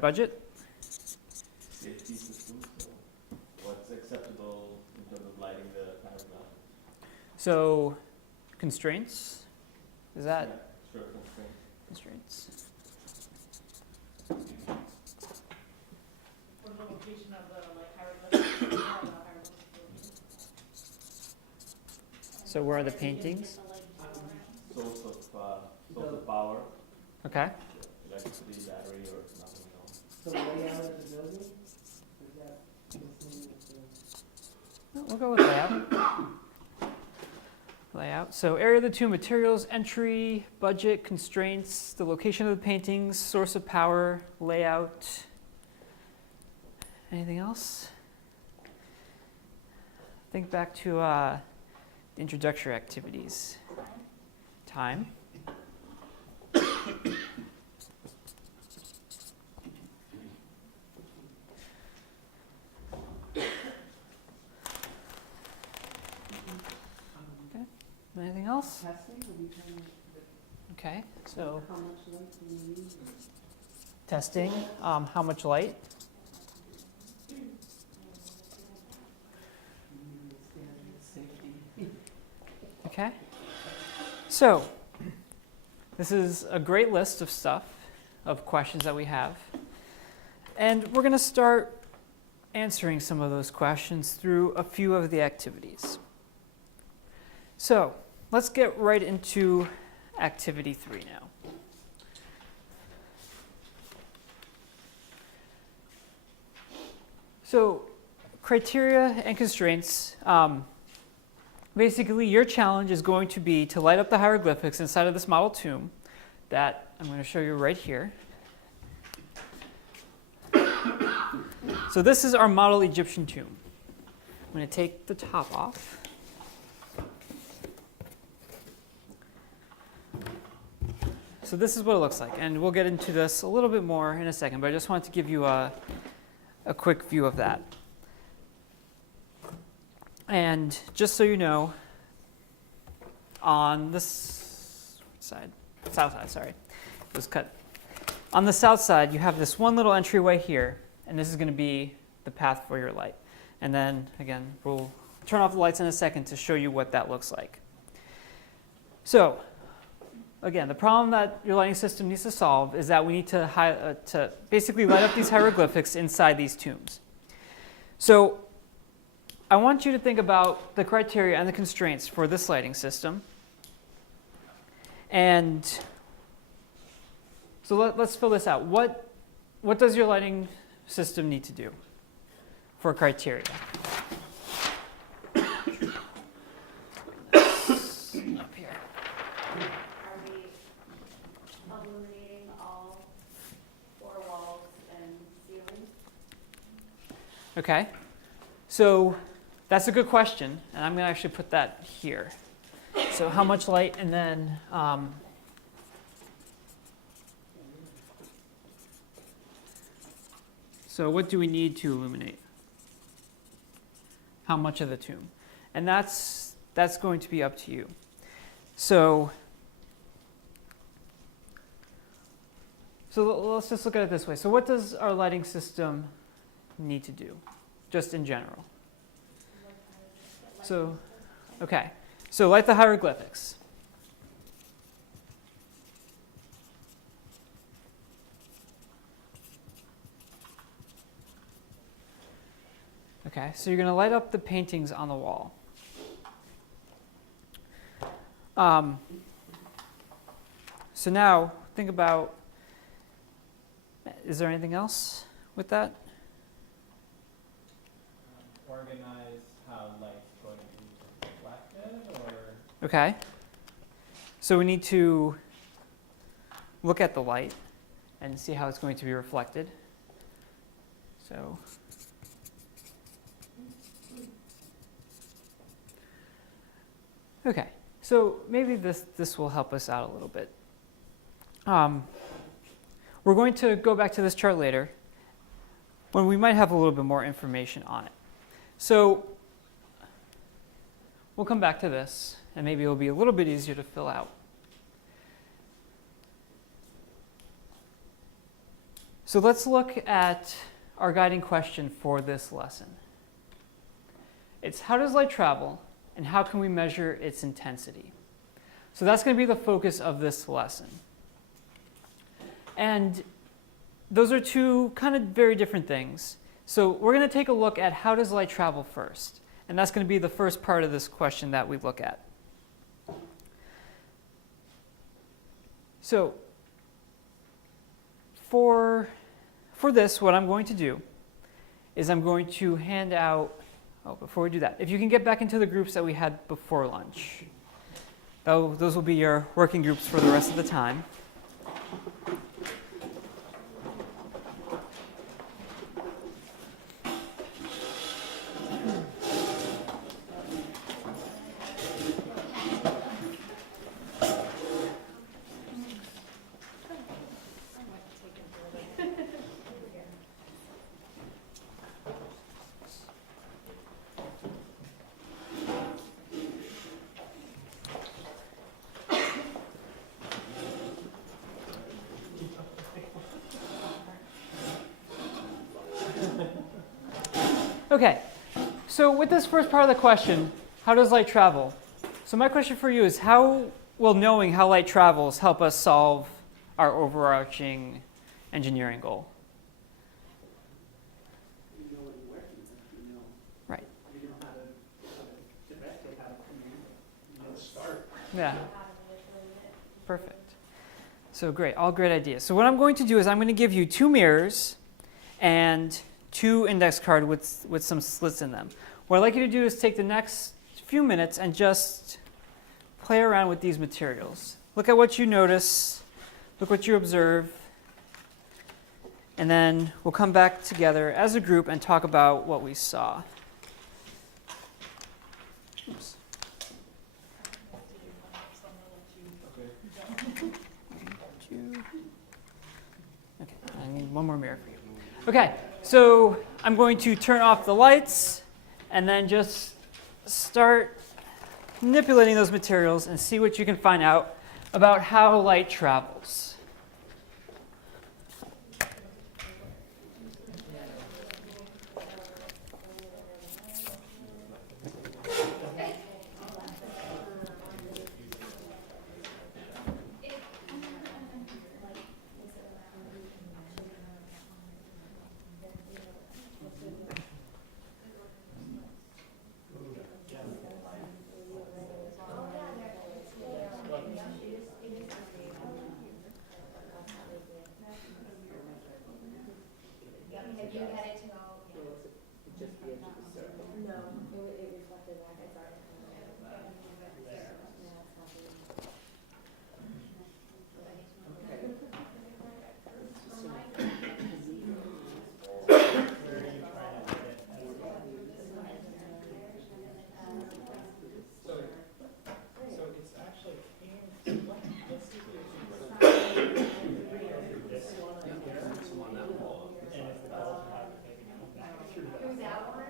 budget. Safety systems, so what's acceptable in terms of lighting the paragraph? So constraints, is that Yeah, sure, constraint. constraints? Or the location of the hieroglyphs. So where are the paintings? Source of power, Okay, electricity, battery, or nothing else. The layout of the building, is that something that we'll go with layout. Layout. So area of the tomb, materials, entry, budget, constraints, the location of the paintings, source of power, layout. Anything else? Think back to the introductory activities. Time. Anything else? testing, are we trying to, Okay, so how much light do we need? testing, how much light? Safety. Okay. So this is a great list of stuff, of questions that we have. And we're going to start answering some of those questions through a few of the activities. So let's get right into activity 3 now. So criteria and constraints. Basically, your challenge is going to be to light up the hieroglyphics inside of this model tomb that I'm going to show you right here. So this is our model Egyptian tomb. I'm going to take the top off. So this is what it looks like, and we'll get into this a little bit more in a second, but I just wanted to give you a quick view of that. And just so you know, on this side, south side, sorry, it was cut. On the south side, you have this one little entryway here, and this is going to be the path for your light. And then, again, we'll turn off the lights in a second to show you what that looks like. So, again, the problem that your lighting system needs to solve is that we need to basically light up these hieroglyphics inside these tombs. So I want you to think about the criteria and the constraints for this lighting system. And so let's fill this out. What does your lighting system need to do for criteria? Up here. Are we illuminating all 4 walls and ceiling? Okay. So that's a good question, and I'm going to actually put that here. So how much light, and then so what do we need to illuminate? How much of the tomb? And that's going to be up to you. So let's just look at it this way. So what does our lighting system need to do, just in general? So, okay. So light the hieroglyphics. Okay, so you're going to light up the paintings on the wall. So now, think about, is there anything else with that? Organize how light's going to be reflected, or? Okay. So we need to look at the light and see how it's going to be reflected. So okay. So maybe this will help us out a little bit. We're going to go back to this chart later when we might have a little bit more information on it. So we'll come back to this, and maybe it'll be a little bit easier to fill out. So let's look at our guiding question for this lesson. It's how does light travel, and how can we measure its intensity? So that's going to be the focus of this lesson. And those are two kind of very different things. So we're going to take a look at how does light travel first. And that's going to be the first part of this question that we look at. So for this, what I'm going to do is I'm going to hand out, before we do that, if you can get back into the groups that we had before lunch. Those will be your working groups for the rest of the time. Okay, so with this first part of the question, how does light travel? So my question for you is, how will knowing how light travels help us solve our overarching engineering goal? You know what it works. Yeah. Perfect. So great, all great ideas. So what I'm going to do is I'm going to give you 2 mirrors and 2 index cards with some slits in them. What I'd like you to do is take the next few minutes and just play around with these materials. Look at what you notice, look what you observe, and then we'll come back together as a group and talk about what we saw. Oops. Okay, I need one more mirror for you. Okay, so I'm going to turn off the lights and then just start manipulating those materials and see what you can find out about how light travels. Have you had it to go? Or was it just the edge of the circle? No, it reflected back, I saw it. So it's actually, let's see if we can this one right here. And if the goal to have it maybe come back through that. Through that one?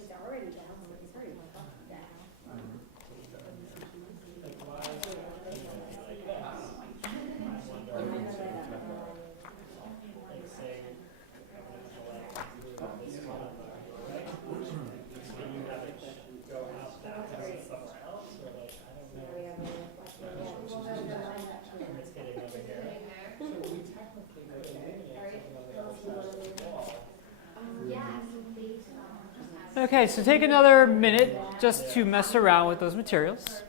It's already down, it's already down. Like, why is it like this? I wonder, like, say, this one, right? So you have it go out that way somewhere else, or like, I don't know. And it's hitting over here. So we technically could illuminate something on the other side of the wall. Okay, so take another minute just to mess around with those materials.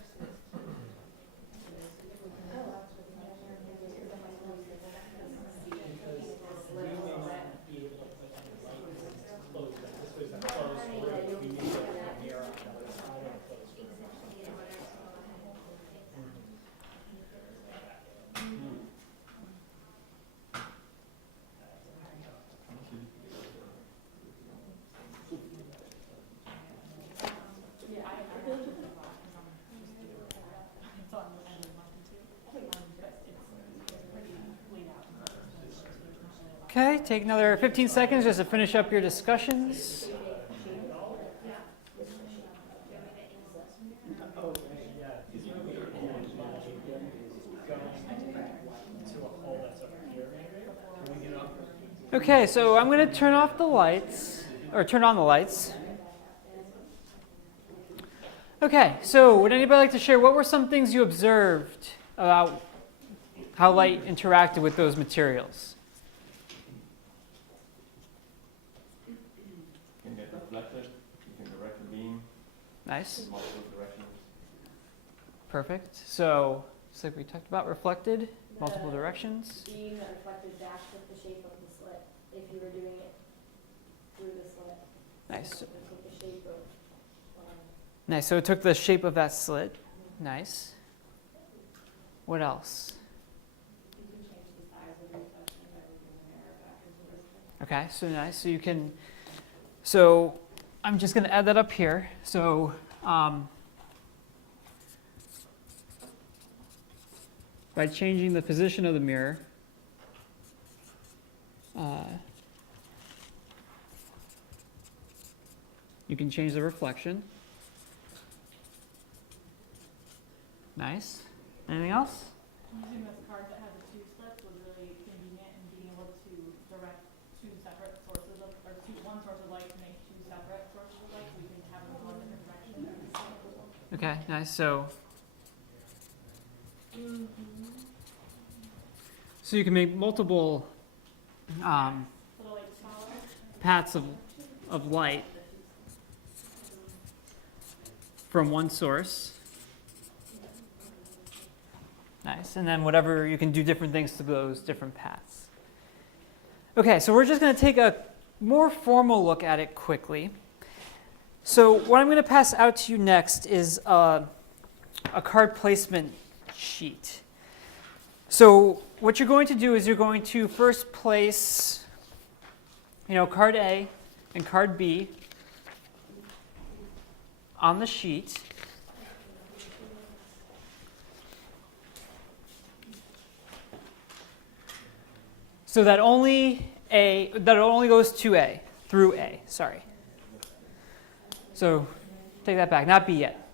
Okay, take another 15 seconds just to finish up your discussions. Okay, so I'm going to turn off the lights, or turn on the lights. Okay, so would anybody like to share what were some things you observed about how light interacted with those materials? You can get reflected, you can direct the beam, Nice, multiple directions. perfect. So, just like we talked about, reflected, multiple directions. Beam that reflected back took the shape of the slit, if you were doing it through the slit. Nice. It took the shape of, Nice, so it took the shape of that slit. Nice. What else? You can change the size of the reflection by moving the mirror back and forth. Okay, so nice. So you can, so I'm just going to add that up here. So by changing the position of the mirror, you can change the reflection. Nice. Anything else? Using this card that had the two slits was really convenient in being able to direct two separate sources of, or one source of light to make two separate sources of light, so we can have them go in different directions. Okay, nice. So you can make multiple Little like smaller. paths of light from one source. Nice. And then whatever, you can do different things to those different paths. Okay, so we're just going to take a more formal look at it quickly. So what I'm going to pass out to you next is a card placement sheet. So what you're going to do is you're going to first place, card A and card B on the sheet. So that only goes to A, through A, sorry. So take that back, not B yet.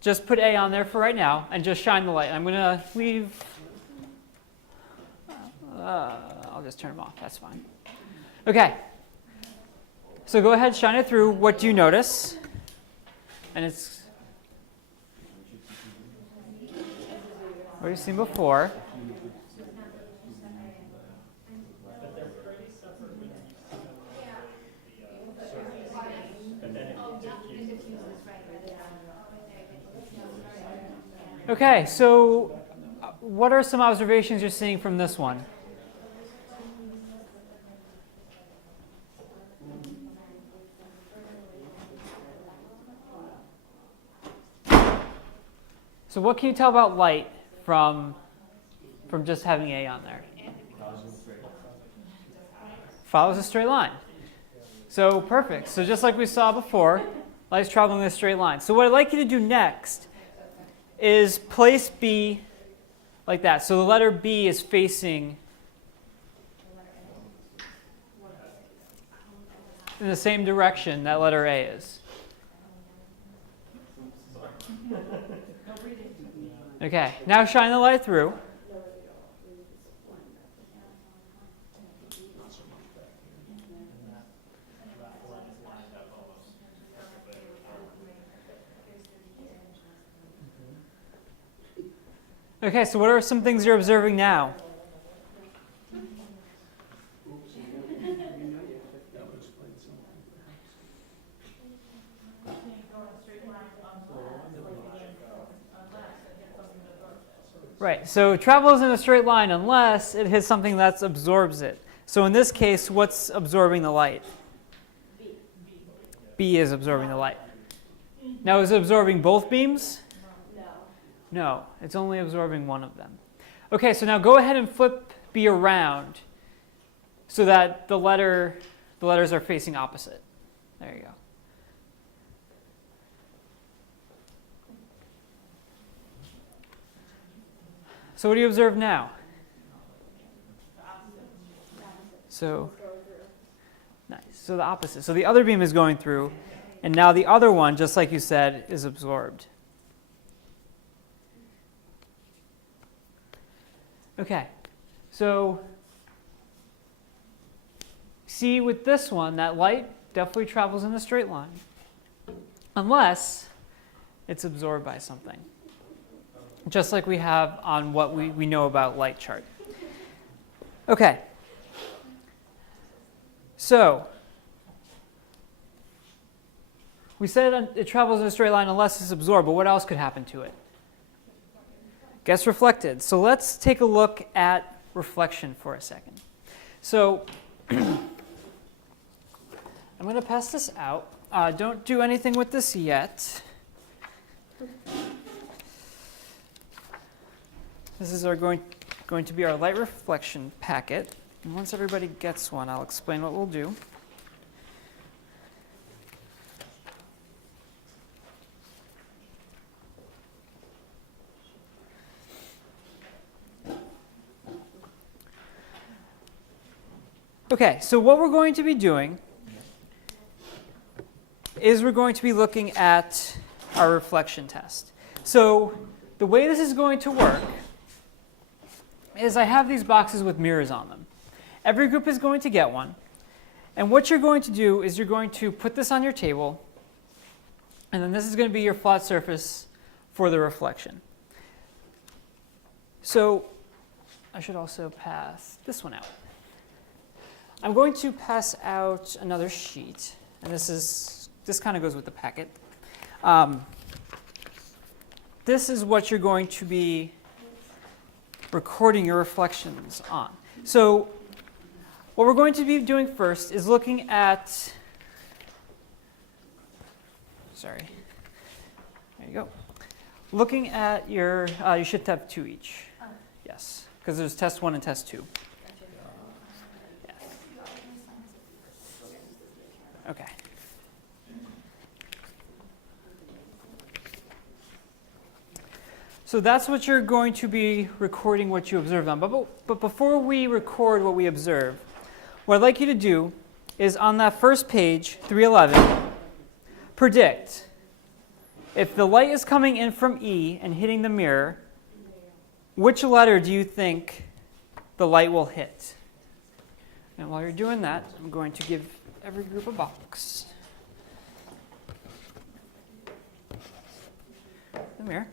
Just put A on there for right now and just shine the light. I'm going to leave, I'll just turn them off, that's fine. Okay, so go ahead, shine it through. What do you notice? And it's what you've seen before. But they're pretty separate when you see them on the surface. But then it diffuses. Okay, so what are some observations you're seeing from this one? So what can you tell about light from just having A on there? Follows a straight line. So perfect. So just like we saw before, light's traveling in a straight line. So what I'd like you to do next is place B like that. So the letter B is facing in the same direction that letter A is. Okay, now shine the light through. Okay, so what are some things you're observing now? Right, so it travels in a straight line unless it hits something that absorbs it. So in this case, what's absorbing the light? B is absorbing the light. Now, is it absorbing both beams? No, it's only absorbing one of them. Okay, so now go ahead and flip B around so that the letters are facing opposite. There you go. So what do you observe now? So, nice. So the opposite. So the other beam is going through, and now the other one, just like you said, is absorbed. Okay, so see with this one, that light definitely travels in a straight line, unless it's absorbed by something, just like we have on what we know about light chart. Okay, so we said it travels in a straight line unless it's absorbed, but what else could happen to it? Gets reflected. So let's take a look at reflection for a second. So I'm going to pass this out. Don't do anything with this yet. This is going to be our light reflection packet. And once everybody gets one, I'll explain what we'll do. Okay, so what we're going to be doing is we're going to be looking at our reflection test. So the way this is going to work is I have these boxes with mirrors on them. Every group is going to get one. And what you're going to do is you're going to put this on your table, and then this is going to be your flat surface for the reflection. So I should also pass this one out. I'm going to pass out another sheet, and this kind of goes with the packet. This is what you're going to be recording your reflections on. So what we're going to be doing first is looking at, sorry, there you go. Looking at your, you should have 2 each. Yes, because there's test 1 and test 2. Yes. Okay. So that's what you're going to be recording what you observed on. But before we record what we observe, what I'd like you to do is on that first page, 311, predict if the light is coming in from E and hitting the mirror, which letter do you think the light will hit? And while you're doing that, I'm going to give every group a box. The mirror.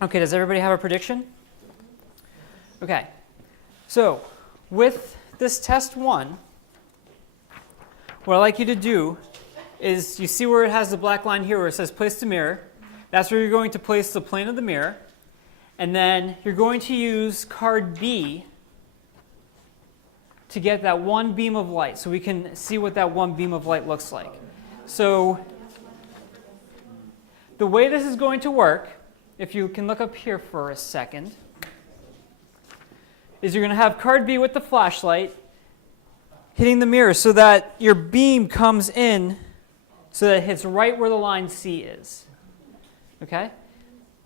Okay, does everybody have a prediction? Okay, so with this test 1, what I'd like you to do is, you see where it has the black line here where it says place the mirror. That's where you're going to place the plane of the mirror. And then you're going to use card B to get that one beam of light, so we can see what that one beam of light looks like. So the way this is going to work, if you can look up here for a second, is you're going to have card B with the flashlight hitting the mirror so that your beam comes in so that it hits right where the line C is. Okay?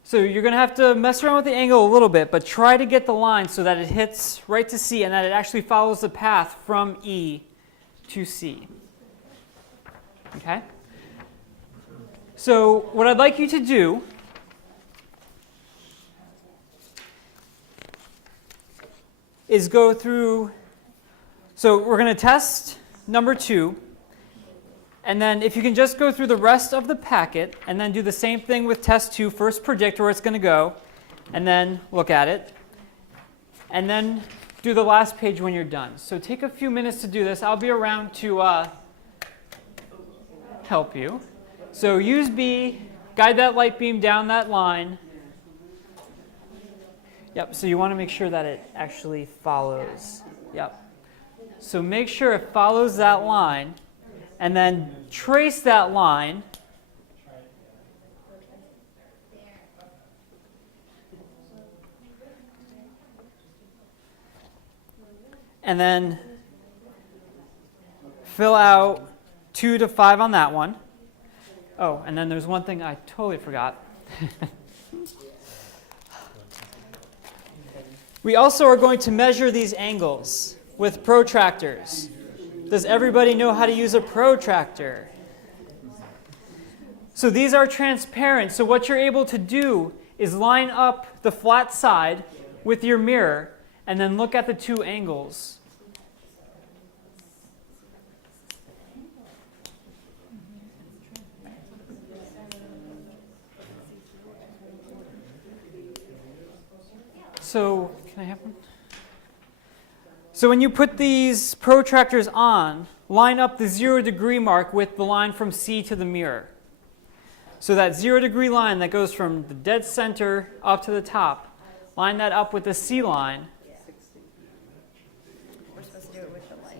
So you're going to have to mess around with the angle a little bit, but try to get the line so that it hits right to C and that it actually follows the path from E to C. Okay? So what I'd like you to do is go through, so we're going to test number 2, and then if you can just go through the rest of the packet and then do the same thing with test 2, first predict where it's going to go, and then look at it, and then do the last page when you're done. So take a few minutes to do this. I'll be around to help you. So use B, guide that light beam down that line. Yep, so you want to make sure that it actually follows. Yep. So make sure it follows that line, and then trace that line. And then fill out 2 to 5 on that one. Oh, and then there's one thing I totally forgot. We also are going to measure these angles with protractors. Does everybody know how to use a protractor? So these are transparent. So what you're able to do is line up the flat side with your mirror and then look at the 2 angles. So, can I have one? So when you put these protractors on, line up the 0-degree mark with the line from C to the mirror. So that 0-degree line that goes from the dead center up to the top, line that up with the C line. We're supposed to do it with the light.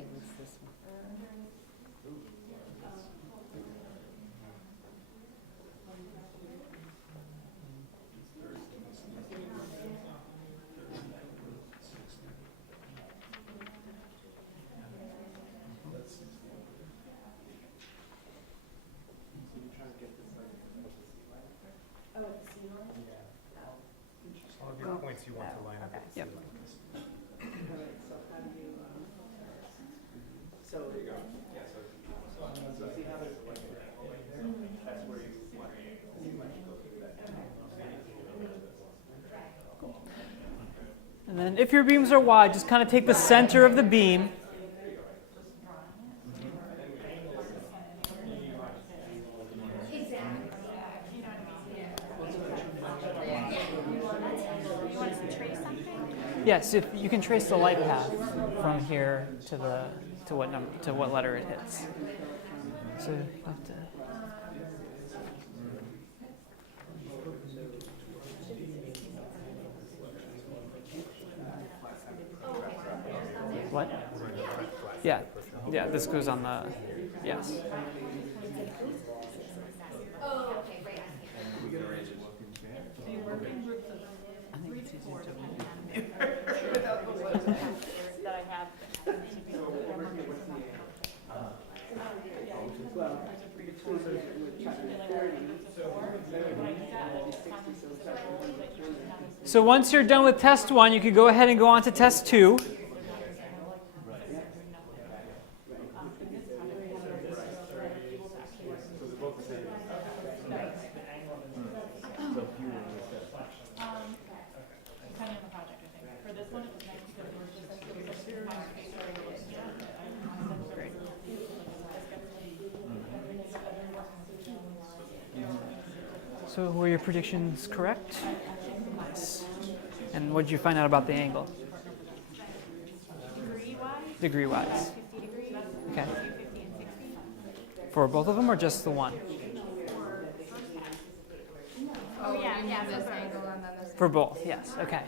All of your points So, there you go. Yeah, so see how there's a light there? That's where you want to go through that. And then if your beams are wide, just kind of take the center of the beam. Yes, if you can trace the light path from here to the to what letter it hits. So you have to. What? Yeah, yeah. This goes on the yes. Oh, okay, right. That I have. Well, between the chapter 30, So once you're done with test 1, you could go ahead and go on to test 2. Depending on the project, I think. For this one, it was nice because it was just like, it was a super market. So were your predictions correct? Nice. And what did you find out about the angle? Degree-wise, Degree-wise. 50 degrees, Okay. 50 and 60. For both of them or just the one? Oh, yeah, this angle and then this. For both, yes. Okay.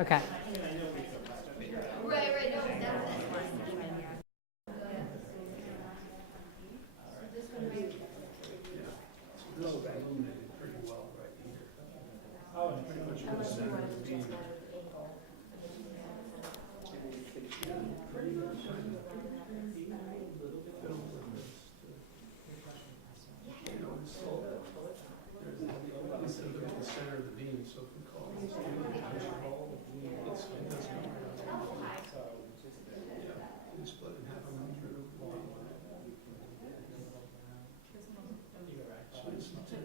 Okay. Right, no, that's This is illuminated pretty well right here. Oh, it's pretty much in the center of the beam. This is the center of the beam, so if we call this the push hole, it does not. Yeah, you split in half and through. So it's 10,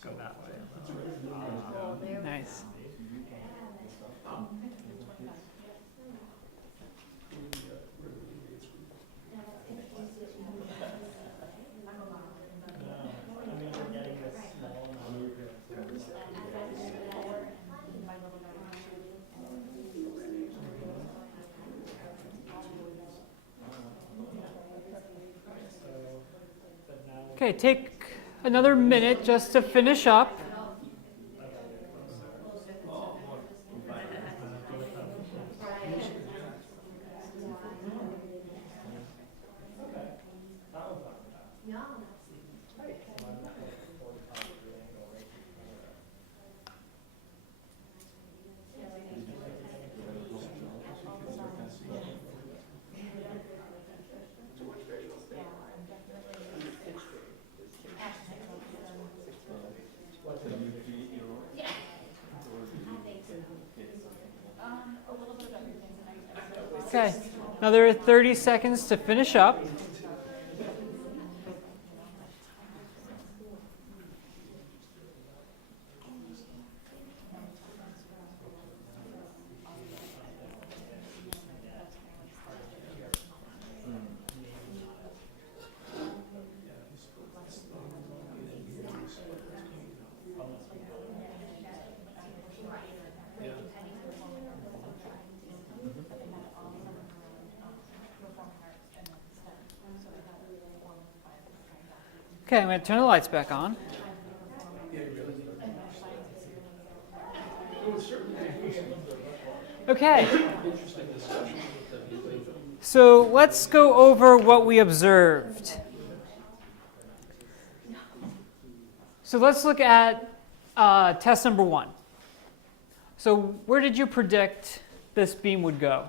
Go that way. Nice. Okay, take another minute just to finish up. Okay, another 30 seconds to finish up. Okay, I'm going to turn the lights back on. Okay. So let's go over what we observed. So let's look at test number 1. So where did you predict this beam would go,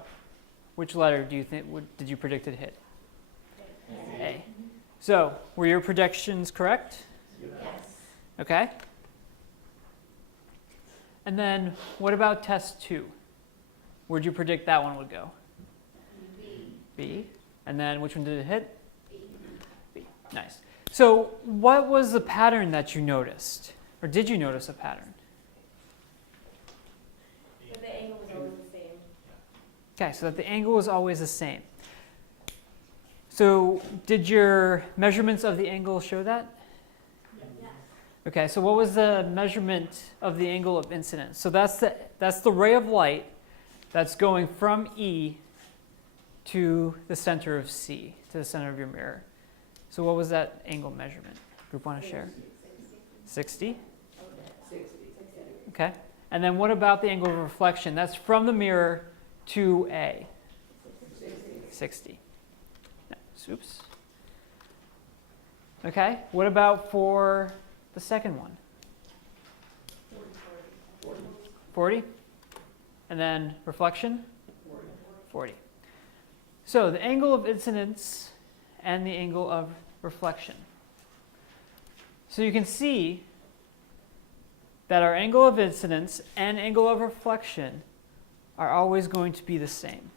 which letter do you think did you predict it hit? A. So, were your predictions correct? Yes. Okay. And then, what about test 2? Where'd you predict that one would go? B. B. And then, which one did it hit? B. B. Nice. So, what was the pattern that you noticed? Or did you notice a pattern? But the angle was always the same. Okay, so that the angle was always the same. So, did your measurements of the angle show that? Yes. Okay, so what was the measurement of the angle of incidence? So that's the ray of light that's going from E to the center of C, to the center of your mirror. So what was that angle measurement? Group want to share? 60? 60. Okay. And then what about the angle of reflection? That's from the mirror to A. 60. Oops. Okay. What about for the second one? 40. And then reflection? 40. So the angle of incidence and the angle of reflection. So you can see that our angle of incidence and angle of reflection are always going to be the same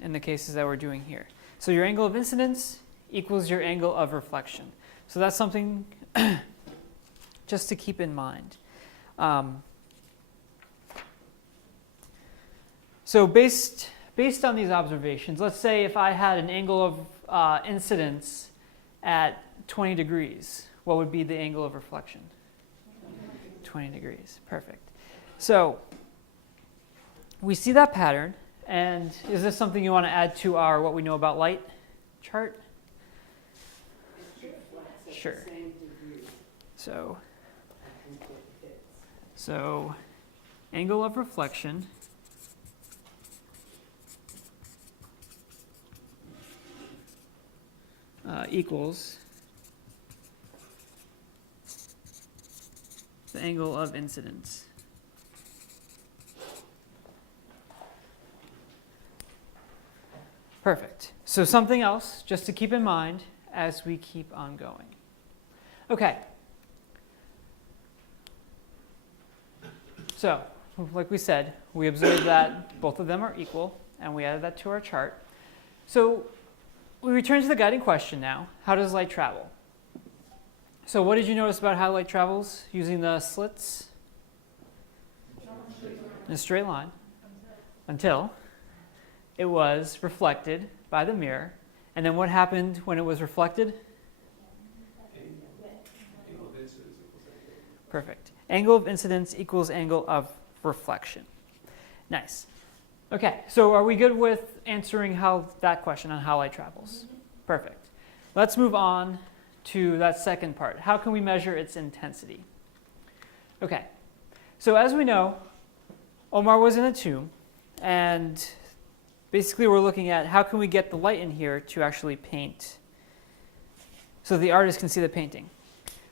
in the cases that we're doing here. So your angle of incidence equals your angle of reflection. So that's something just to keep in mind. So based on these observations, let's say if I had an angle of incidence at 20 degrees, what would be the angle of reflection? 20 degrees. Perfect. So we see that pattern. And is this something you want to add to our what we know about light chart? Sure. So angle of reflection equals the angle of incidence. Perfect. So something else just to keep in mind as we keep on going. Okay. So, like we said, we observed that both of them are equal, and we added that to our chart. So we return to the guiding question now. How does light travel? So what did you notice about how light travels using the slits? In a straight line. Until it was reflected by the mirror. And then what happened when it was reflected? Perfect. Angle of incidence equals angle of reflection. Nice. Okay, so are we good with answering that question on how light travels? Perfect. Let's move on to that second part. How can we measure its intensity? Okay, so as we know, Omar was in a tomb, and basically we're looking at how can we get the light in here to actually paint so the artist can see the painting.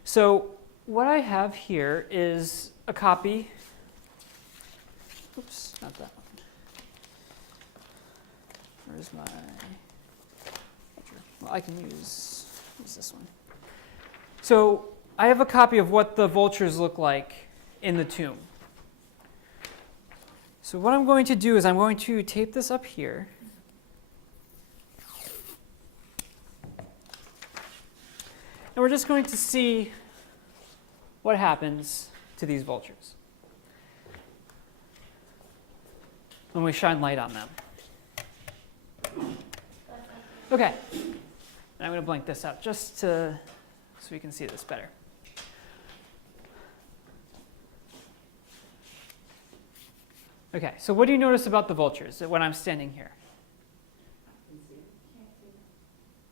So what I have here is a copy. Oops, not that one. Where's my... Well, I can use this one. So I have a copy of what the vultures look like in the tomb. So what I'm going to do is I'm going to tape this up here. And we're just going to see what happens to these vultures when we shine light on them. Okay, and I'm going to blank this out just so we can see this better. Okay, so what do you notice about the vultures when I'm standing here?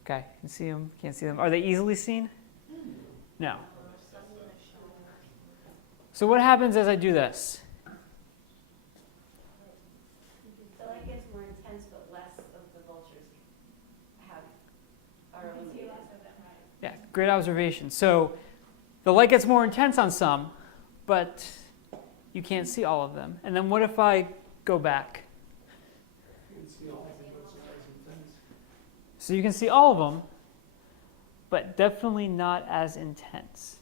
Okay, can see them, can't see them. Are they easily seen? No. So what happens as I do this? The light gets more intense, but less of the vultures are illuminated. Yeah, great observation. So the light gets more intense on some, but you can't see all of them. And then what if I go back So you can see all of them, but definitely not as intense.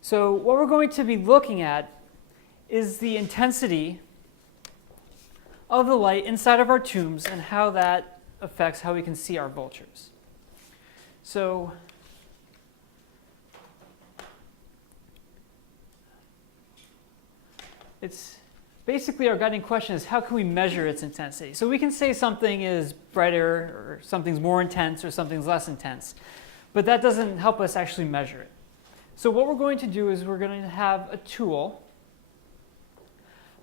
So what we're going to be looking at is the intensity of the light inside of our tombs and how that affects how we can see our vultures. So it's basically our guiding question is how can we measure its intensity? So we can say something is brighter or something's more intense or something's less intense, but that doesn't help us actually measure it. So what we're going to do is we're going to have a tool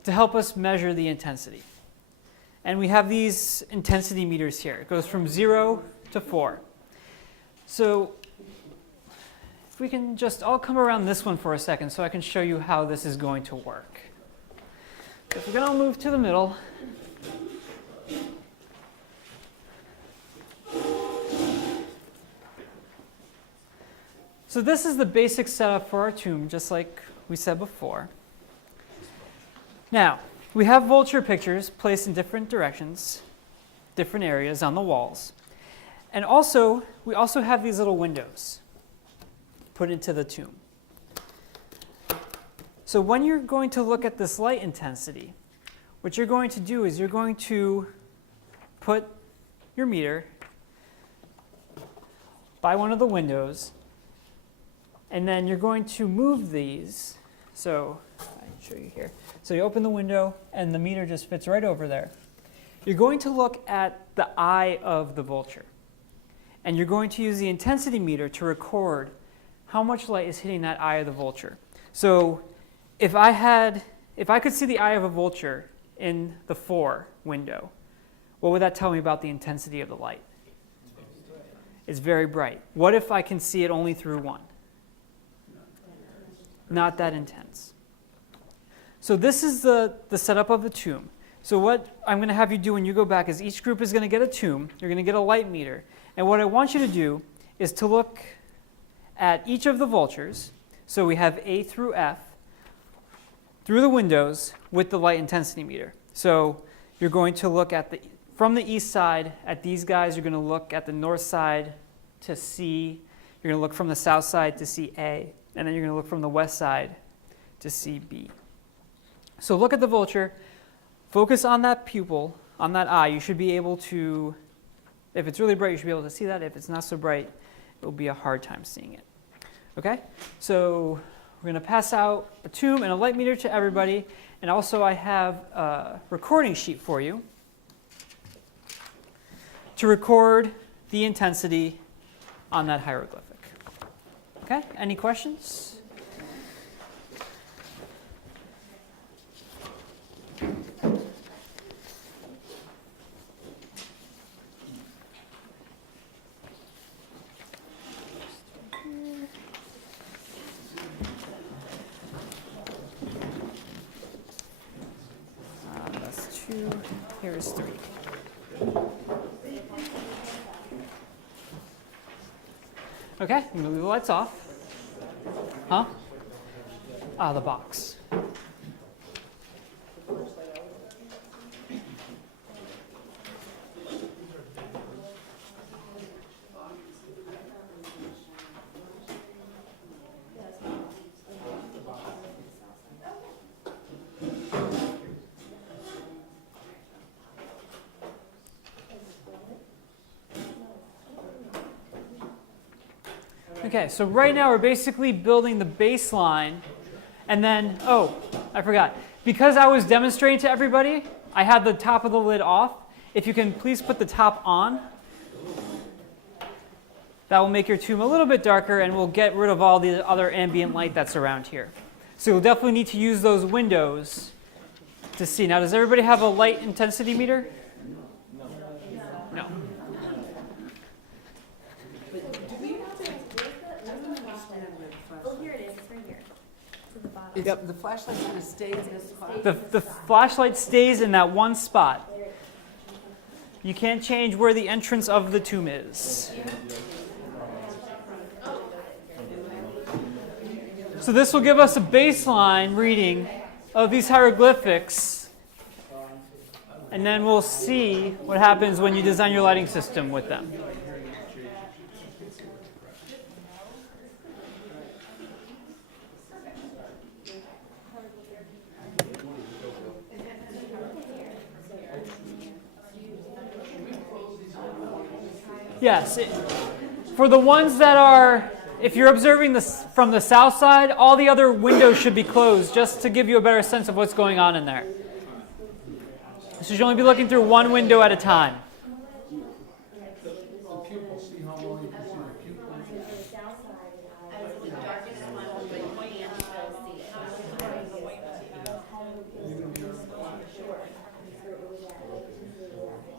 to help us measure the intensity. And we have these intensity meters here. It goes from 0 to 4. So if we can just, I'll come around this one for a second so I can show you how this is going to work. If we're going to move to the middle, so this is the basic setup for our tomb, just like we said before. Now, we have vulture pictures placed in different directions, different areas on the walls. And also, we also have these little windows put into the tomb. So when you're going to look at this light intensity, what you're going to do is you're going to put your meter by one of the windows, and then you're going to move these. So I can show you here. So you open the window, and the meter just fits right over there. You're going to look at the eye of the vulture, and you're going to use the intensity meter to record how much light is hitting that eye of the vulture. So if I could see the eye of a vulture in the 4 window, what would that tell me about the intensity of the light? It's very bright. What if I can see it only through 1? Not that intense. So this is the setup of the tomb. So what I'm going to have you do when you go back is each group is going to get a tomb. You're going to get a light meter. And what I want you to do is to look at each of the vultures. So we have A through F through the windows with the light intensity meter. So you're going to look at from the east side at these guys. You're going to look at the north side to C. You're going to look from the south side to see A. And then you're going to look from the west side to see B. So look at the vulture, focus on that pupil, on that eye. You should be able to, if it's really bright, you should be able to see that. If it's not so bright, it will be a hard time seeing it. Okay? So we're going to pass out a tomb and a light meter to everybody. And also I have a recording sheet for you to record the intensity on that hieroglyphic. Okay? Any questions? That's 2. Here is 3. Okay, I'm going to leave the lights off. Huh? The box. Okay, so right now we're basically building the baseline, and then, oh, I forgot. Because I was demonstrating to everybody, I had the top of the lid off. If you can please put the top on, that will make your tomb a little bit darker, and we'll get rid of all the other ambient light that's around here. So you'll definitely need to use those windows to see. Now, does everybody have a light intensity meter? No. Oh, here it is, it's right here. It's at the bottom. It's, the flashlight's gonna stay in this spot? The flashlight stays in that one spot. You can't change where the entrance of the tomb is. So this will give us a baseline reading of these hieroglyphics, and then we'll see what happens when you design your lighting system with them. Yes. For the ones that are, if you're observing this from the south side, all the other windows should be closed just to give you a better sense of what's going on in there. So you should only be looking through one window at a time. The pupil, see how long you can see the pupil?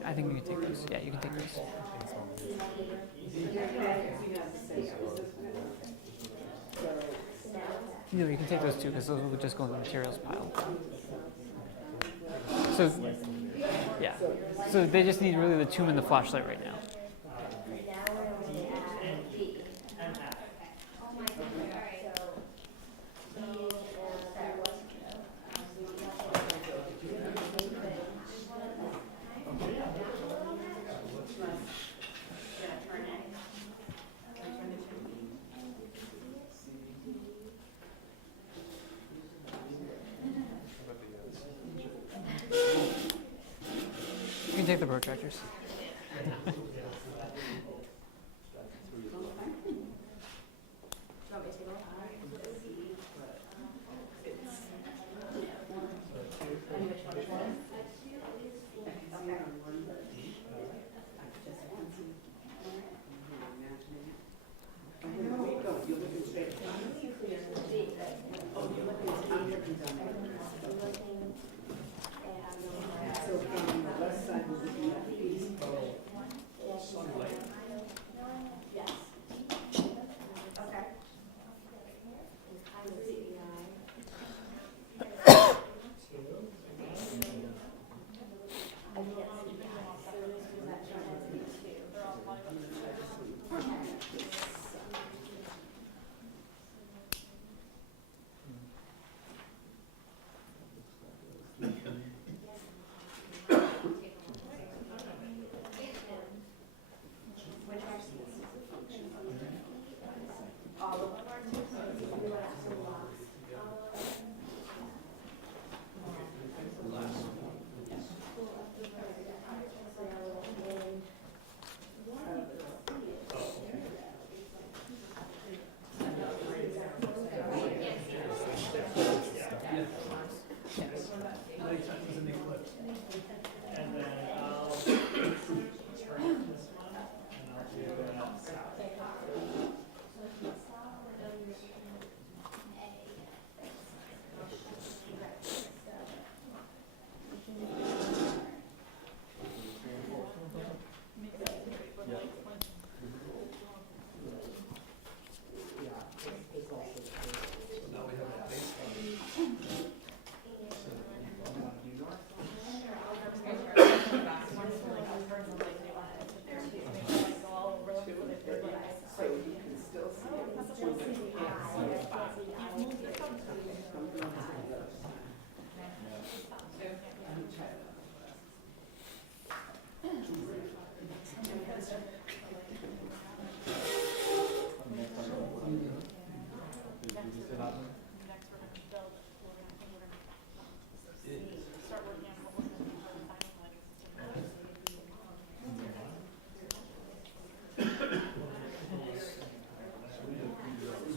I think you can take those. Yeah, you can take those. No, you can take those too because those will just go in the materials pile. So, yeah. So they just need really the tomb and the flashlight right now. You can take the protractors.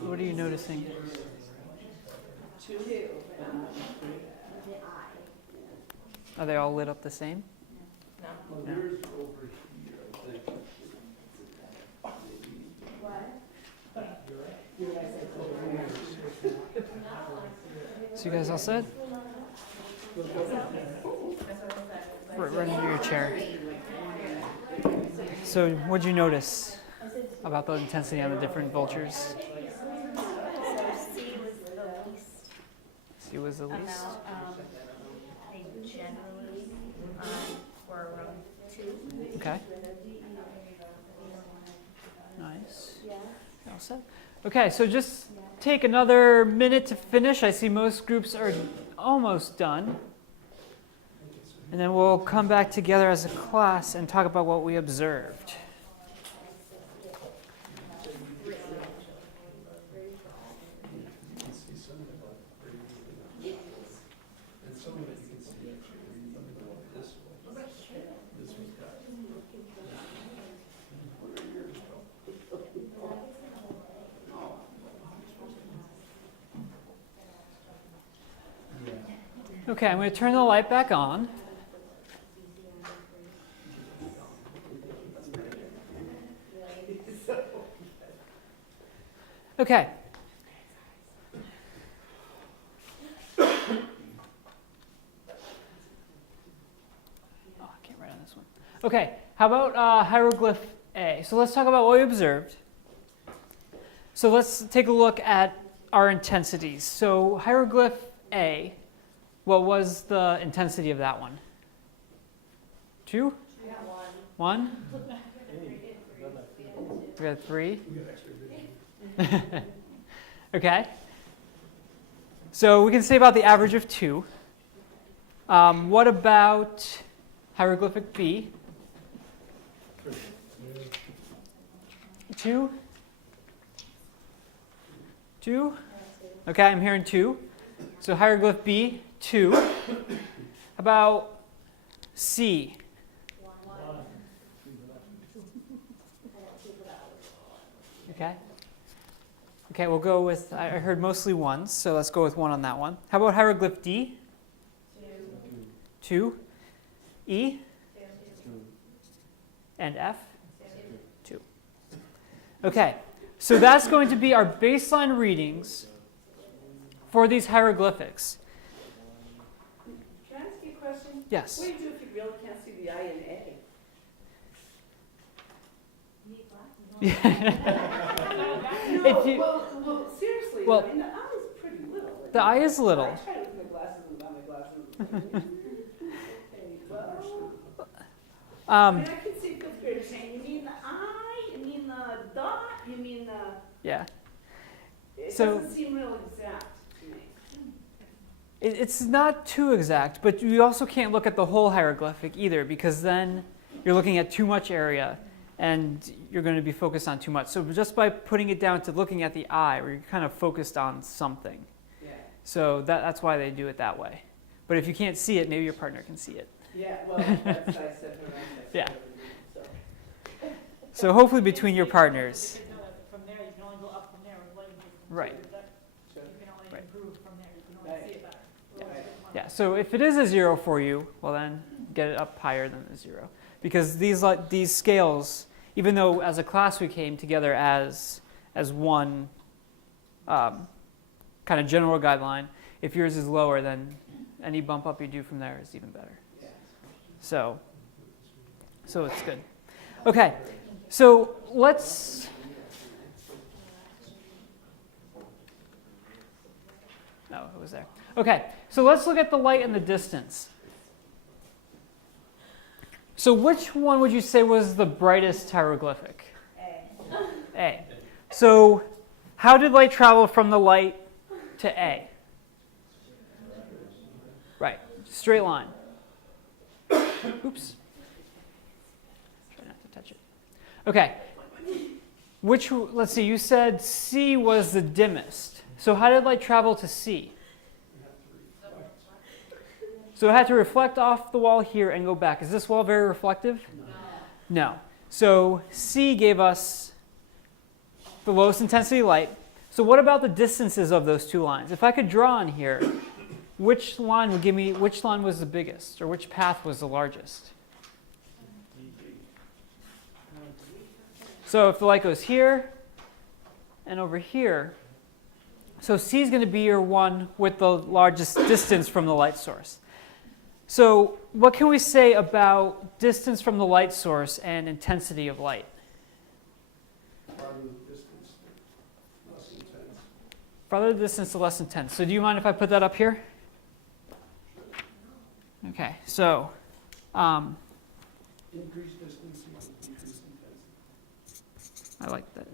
What are you noticing? Are they all lit up the same? No. So you guys all set? Right into your chair. So what'd you notice about the intensity on the different vultures? C was the least. They generally were around 2. Okay. Nice. All set. Okay, so just take another minute to finish. I see most groups are almost done. And then we'll come back together as a class and talk about what we observed. Okay, I'm going to turn the light back on. Okay. Oh, I can't write on this one. Okay, how about hieroglyph A? So let's talk about what we observed. So let's take a look at our intensities. So hieroglyph A, what was the intensity of that one? 2? We got1? one. We had 3. We got extra vision. Okay. So we can say about the average of 2. What about hieroglyphic B? 2? 2? Okay, I'm hearing 2. So hieroglyph B, 2. How about C? Okay. Okay, we'll go with, I heard mostly 1s, so let's go with 1 on that one. How about hieroglyph D? 2. E? And F? 2. Okay, so that's going to be our baseline readings for these hieroglyphics. Can I ask you a question? Yes. What do you do if you really can't see the I and A? No, If you- well, seriously, well, I mean, the eye is pretty little. The eye is little. I try with my glasses and without my glasses. Okay, well, I mean, I can see fifth grade saying, you mean the eye, you mean the dot, you mean the, Yeah. it So- doesn't seem real exact to me. It's not too exact, but you also can't look at the whole hieroglyphic either, because then you're looking at too much area and you're going to be focused on too much. So just by putting it down to looking at the eye, where you're kind of focused on something. Yeah, So that's why they do it that way. But if you can't see it, maybe your partner can see it. yeah, well, that's, I said her, Yeah. so. So hopefully between your partners. From there, you can only go up from there with lighting. Right. Sure. You can only Right. improve from there, you can Right. only see it better. Right. Yeah, so if it is a 0 for you, well then get it up higher than the 0. Because these scales, even though as a class we came together as one kind of general guideline, if yours is lower, then any bump up you do from there is even better. Yeah. So it's good. Okay, so let's... No, it was there. Okay, so let's look at the light and the distance. So which one would you say was the brightest hieroglyphic? A. So how did light travel from the light to A? Right, straight line. Oops. Try not to touch it. Okay. Let's see, you said C was the dimmest. So how did light travel to C? So it had to reflect off the wall here and go back. Is this wall very reflective? No. So C gave us the lowest intensity light. So what about the distances of those two lines? If I could draw on here, which line would give me, which line was the biggest, or which path was the largest? So if the light goes here and over here, so C is going to be your one with the largest distance from the light source. So what can we say about distance from the light source and intensity of light? Farther the distance, less intense. Farther the distance, the less intense. So do you mind if I put that up here? Okay, so Increased distance equals decreased intensity. I like that.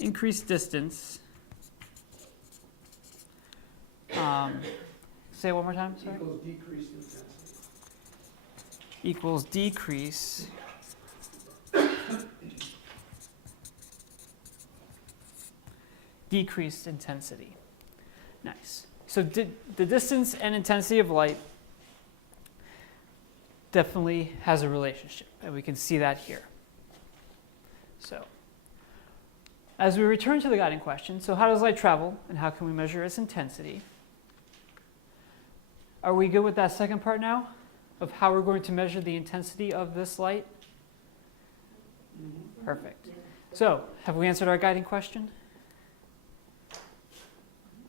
Increased distance. Say it one more time, sorry. Equals decreased intensity. Equals decrease decreased intensity. Nice. So the distance and intensity of light definitely has a relationship, and we can see that here. So as we return to the guiding question, so how does light travel and how can we measure its intensity? Are we good with that second part now? Of how we're going to measure the intensity of this light? Perfect. So, have we answered our guiding question?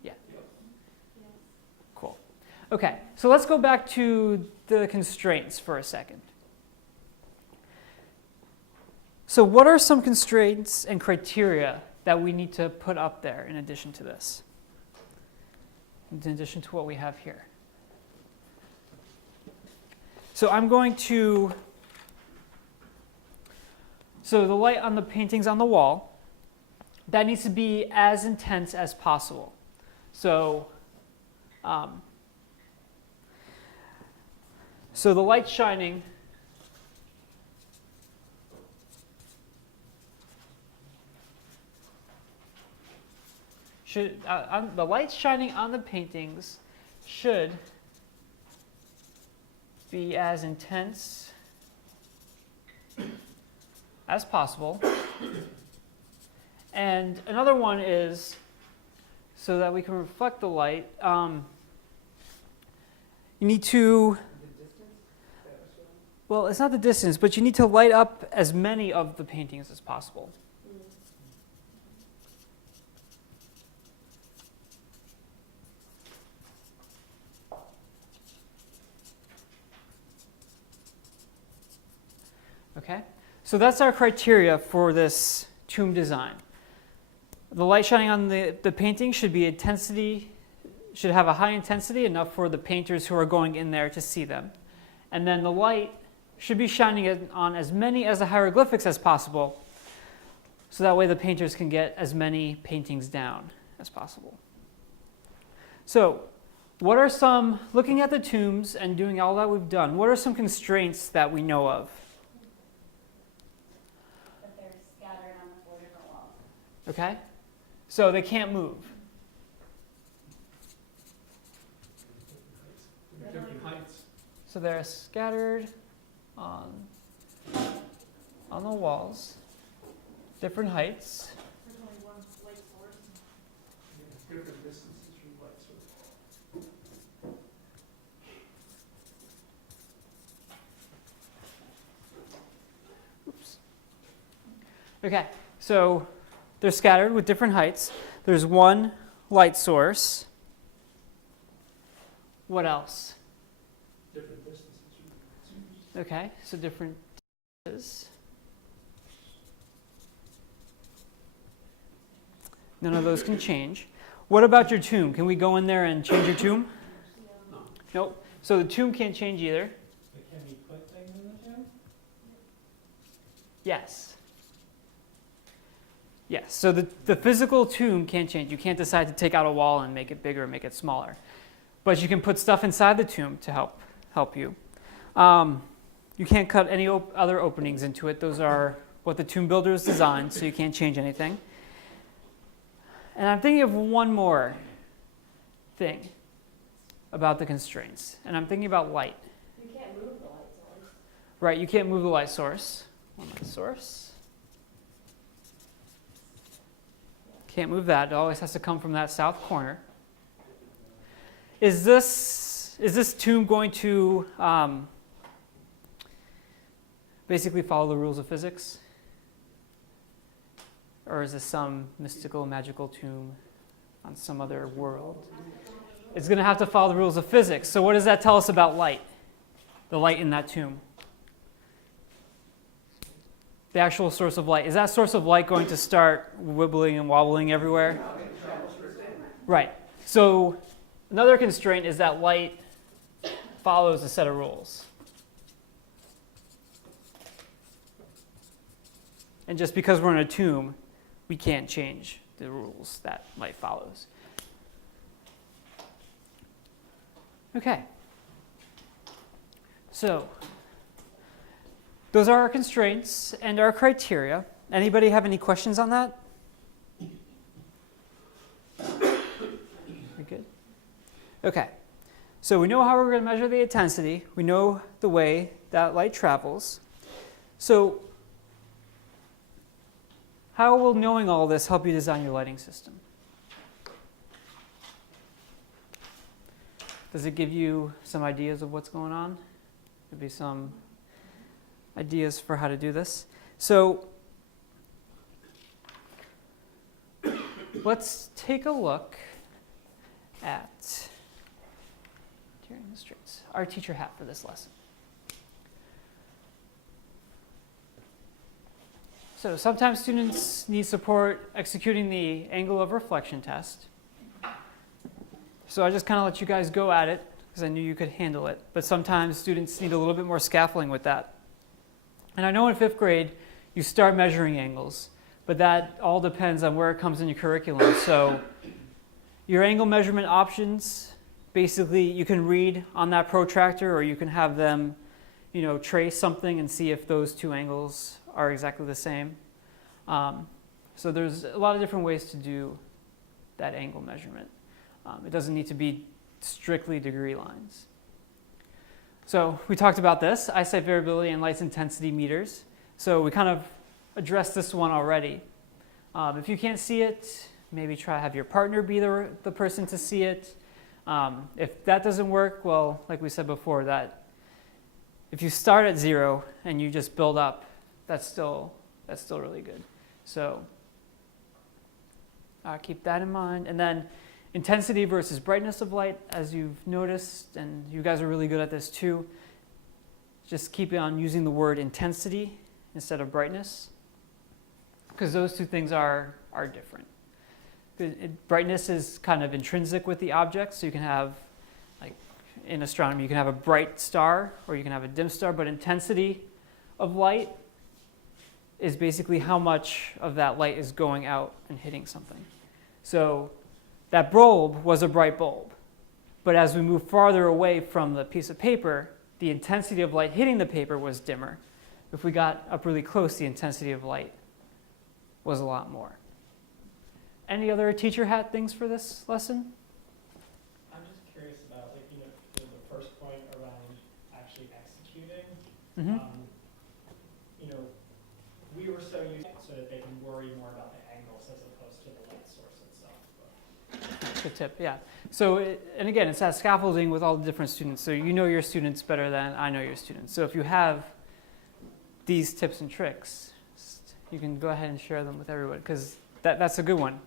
Yeah. Cool. Okay, so let's go back to the constraints for a second. So what are some constraints and criteria that we need to put up there in addition to this? In addition to what we have here. So I'm going to, so the light on the paintings on the wall, that needs to be as intense as possible. So, so the light shining should, the light shining on the paintings should be as intense as possible. And another one is so that we can reflect the light. You need to, well, it's not the distance, but you need to light up as many of the paintings as possible. Okay, so that's our criteria for this tomb design. The light shining on the painting should be intensity, should have a high intensity, enough for the painters who are going in there to see them. And then the light should be shining on as many as the hieroglyphics as possible, so that way the painters can get as many paintings down as possible. So, what are some, looking at the tombs and doing all that we've done, what are some constraints that we know of? That they're scattered on the 4 different walls. Okay, so they can't move. Different heights. So they're scattered on the walls, different heights. There's only one light source. Different distances from light source. Oops. Okay, so they're scattered with different heights. There's one light source. What else? Different distances from light source. Okay, so different distances. None of those can change. What about your tomb? Can we go in there and change your tomb? No. Nope. So the tomb can't change either. But can we put things in the tomb? Yes. Yes. So the physical tomb can't change. You can't decide to take out a wall and make it bigger, make it smaller. But you can put stuff inside the tomb to help you. You can't cut any other openings into it. Those are what the tomb builders designed, so you can't change anything. And I'm thinking of one more thing about the constraints, and I'm thinking about light. You can't move the light source. Right, you can't move the light source. One light source. Can't move that. It always has to come from that south corner. Is this tomb going to basically follow the rules of physics? Or is this some mystical, magical tomb on some other world? It's going to have to follow the rules of physics. So what does that tell us about light? The light in that tomb. The actual source of light. Is that source of light going to start wibbling and wobbling everywhere? Right. So another constraint is that light follows a set of rules. And just because we're in a tomb, we can't change the rules that light follows. Okay. So, those are our constraints and our criteria. Anybody have any questions on that? We good? Okay. So we know how we're going to measure the intensity. We know the way that light travels. So how will knowing all this help you design your lighting system? Does it give you some ideas of what's going on? Maybe some ideas for how to do this. So let's take a look at our teacher hat for this lesson. So sometimes students need support executing the angle of reflection test. So I just kind of let you guys go at it because I knew you could handle it. But sometimes students need a little bit more scaffolding with that. And I know in 5th grade you start measuring angles, but that all depends on where it comes in your curriculum. So your angle measurement options, basically you can read on that protractor, or you can have them, trace something and see if those two angles are exactly the same. So there's a lot of different ways to do that angle measurement. It doesn't need to be strictly degree lines. So we talked about this, eyesight variability and light's intensity meters. So we kind of addressed this one already. If you can't see it, maybe try to have your partner be the person to see it. If that doesn't work, well, like we said before, that if you start at 0 and you just build up, that's still really good. So keep that in mind. And then intensity versus brightness of light, as you've noticed, and you guys are really good at this too. Just keep on using the word intensity instead of brightness, because those two things are different. Brightness is kind of intrinsic with the object, so you can have, like in astronomy, you can have a bright star or you can have a dim star, but intensity of light is basically how much of that light is going out and hitting something. So that bulb was a bright bulb, but as we move farther away from the piece of paper, the intensity of light hitting the paper was dimmer. If we got up really close, the intensity of light was a lot more. Any other teacher hat things for this lesson? I'm just curious about, the first point around actually executing. Mm-hmm. We were so used so that they can worry more about the angles as opposed to the light source itself. Good tip, yeah. So, and again, it's that scaffolding with all the different students. So you know your students better than I know your students. So if you have these tips and tricks, you can go ahead and share them with everyone, because that's a good one.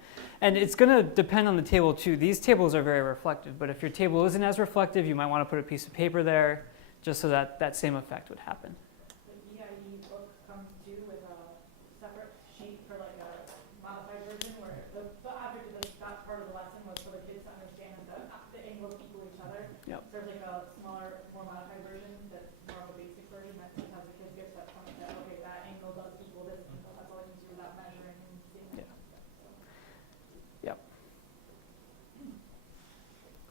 And it's going to depend on the table too. These tables are very reflective, but if your table isn't as reflective, you might want to put a piece of paper there just so that that same effect would happen. The EIE book comes due with a separate sheet for like a modified version where the object of that part of the lesson was for the kids to understand that the angles equal each other. Yep. So there's like a smaller, more modified version that's more of a basic version that sometimes the kids get to that point that, okay, that angle does equal this angle. That's all you can do without measuring and seeing that concept. So. Yep.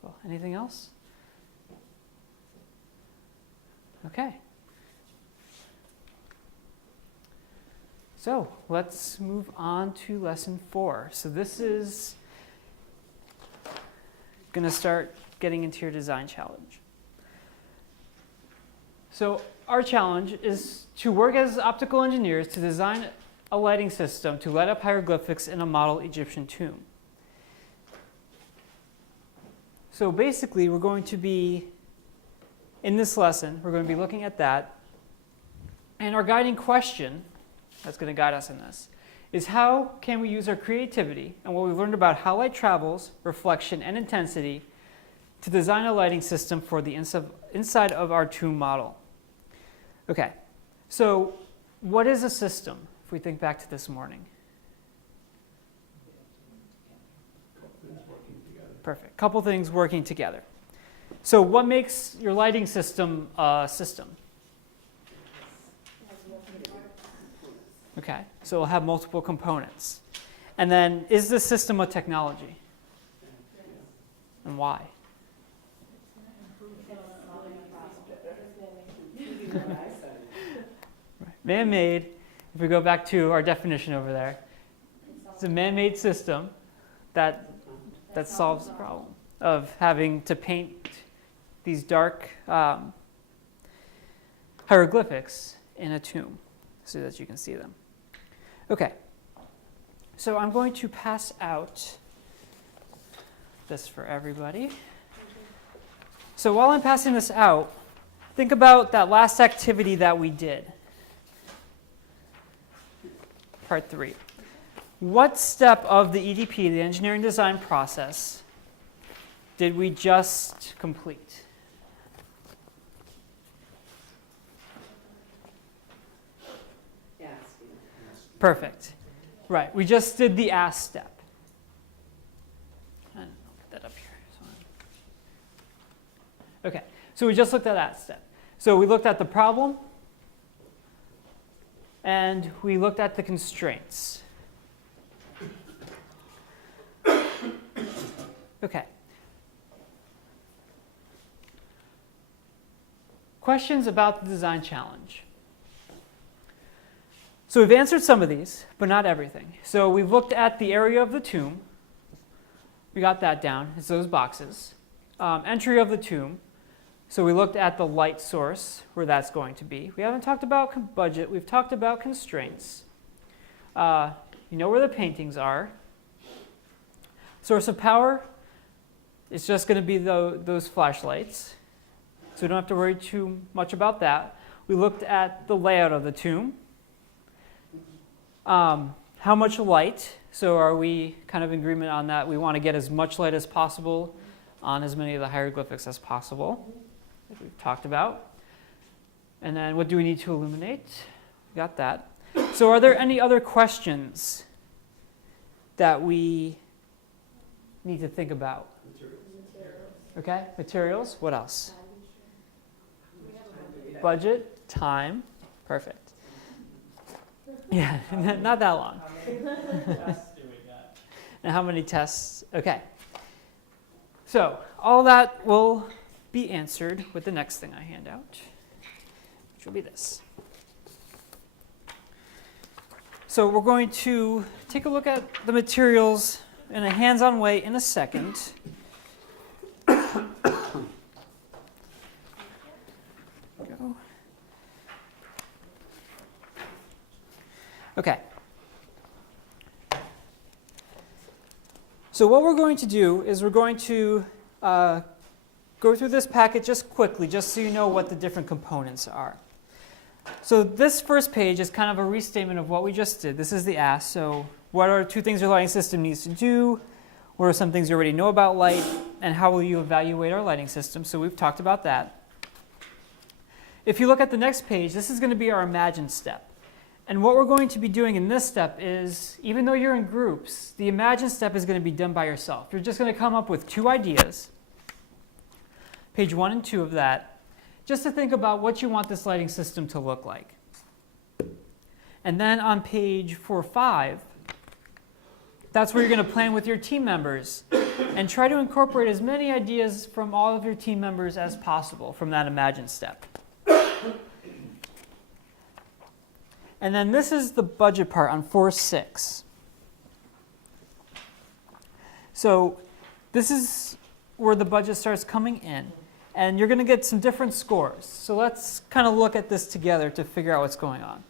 Cool. Anything else? Okay. So let's move on to lesson 4. So this is going to start getting into your design challenge. So our challenge is to work as optical engineers to design a lighting system to light up hieroglyphics in a model Egyptian tomb. So basically, we're going to be, in this lesson, we're going to be looking at that. And our guiding question that's going to guide us in this is how can we use our creativity and what we've learned about how light travels, reflection, and intensity to design a lighting system for the inside of our tomb model. Okay, so what is a system, if we think back to this morning? Perfect. Couple things working together. So what makes your lighting system a system? Okay, so it'll have multiple components. And then, is this system a technology? And why? Man-made, if we go back to our definition over there, it's a man-made system that solves the problem of having to paint these dark hieroglyphics in a tomb so that you can see them. Okay, so I'm going to pass out this for everybody. So while I'm passing this out, think about that last activity that we did. Part 3. What step of the EDP, the engineering design process, did we just complete? Asking. Perfect. Right, we just did the ask step. And I'll put that up here. Okay, so we just looked at that step. So we looked at the problem, and we looked at the constraints. Okay. Questions about the design challenge? So we've answered some of these, but not everything. So we've looked at the area of the tomb. We got that down. It's those boxes. Entry of the tomb. So we looked at the light source, where that's going to be. We haven't talked about budget. We've talked about constraints. You know where the paintings are. Source of power, it's just going to be those flashlights. So we don't have to worry too much about that. We looked at the layout of the tomb. How much light? So are we kind of in agreement on that? We want to get as much light as possible on as many of the hieroglyphics as possible, like we've talked about. And then what do we need to illuminate? We got that. So are there any other questions that we need to think about? Okay, materials. What else? Budget, time, perfect. Yeah, not that long. How many tests do we get? And how many tests? Okay. So all that will be answered with the next thing I hand out, which will be this. So we're going to take a look at the materials in a hands-on way in a second. Go. Okay. So what we're going to do is we're going to go through this packet just quickly, just so you know what the different components are. So this first page is kind of a restatement of what we just did. This is the ask. So what are 2 things your lighting system needs to do? What are some things you already know about light? And how will you evaluate our lighting system? So we've talked about that. If you look at the next page, this is going to be our imagine step. And what we're going to be doing in this step is, even though you're in groups, the imagine step is going to be done by yourself. You're just going to come up with 2 ideas, page 1 and 2 of that, just to think about what you want this lighting system to look like. And then on page 4 or 5, that's where you're going to plan with your team members and try to incorporate as many ideas from all of your team members as possible from that imagine step. And then this is the budget part on 4-6. So this is where the budget starts coming in. And you're going to get some different scores. So let's kind of look at this together to figure out what's going on.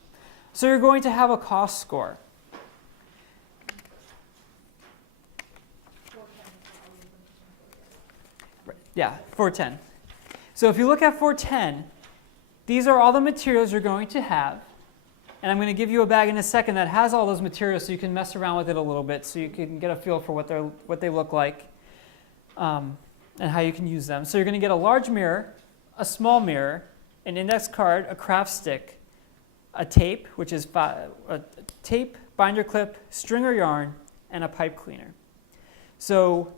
So you're going to have a cost score. Right. Yeah, 410. So if you look at 410, these are all the materials you're going to have. And I'm going to give you a bag in a second that has all those materials so you can mess around with it a little bit so you can get a feel for what they look like and how you can use them. So you're going to get a large mirror, a small mirror, an index card, a craft stick, a tape, which is a tape, binder clip, string or yarn, and a pipe cleaner. So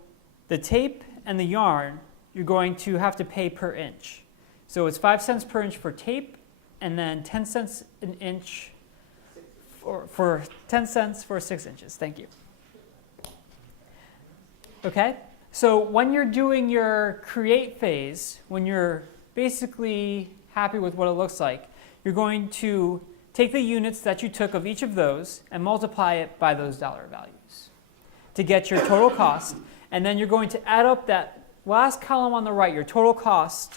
the tape and the yarn, you're going to have to pay per inch. So it's 5 cents per inch for tape, and then 10 cents an inch for 10 cents for 6 inches. Thank you. Okay? So when you're doing your create phase, when you're basically happy with what it looks like, you're going to take the units that you took of each of those and multiply it by those dollar values to get your total cost. And then you're going to add up that last column on the right, your total cost,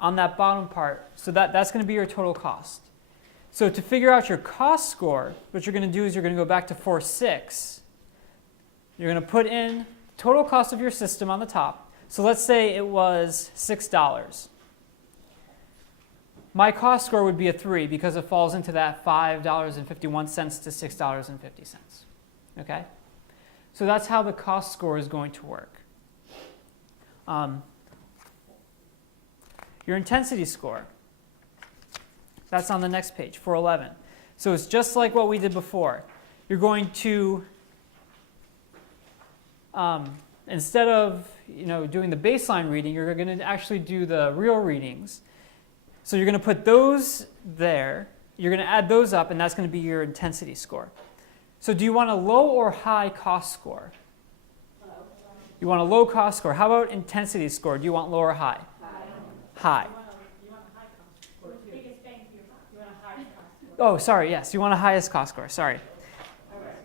on that bottom part. So that's going to be your total cost. So to figure out your cost score, what you're going to do is you're going to go back to 4-6. You're going to put in total cost of your system on the top. So let's say it was $6. My cost score would be a 3 because it falls into that $5.51 to $6.50. Okay? So that's how the cost score is going to work. Your intensity score, that's on the next page, 411. So it's just like what we did before. You're going to, instead of doing the baseline reading, you're going to actually do the real readings. So you're going to put those there, you're going to add those up, and that's going to be your intensity score. So do you want a low or high cost score? You want a low cost score. How about intensity score? Do you want low or high? High. You want a high cost score. Biggest bang for your buck. You want a high cost score. Oh, sorry, yes. You want a highest cost score. Sorry.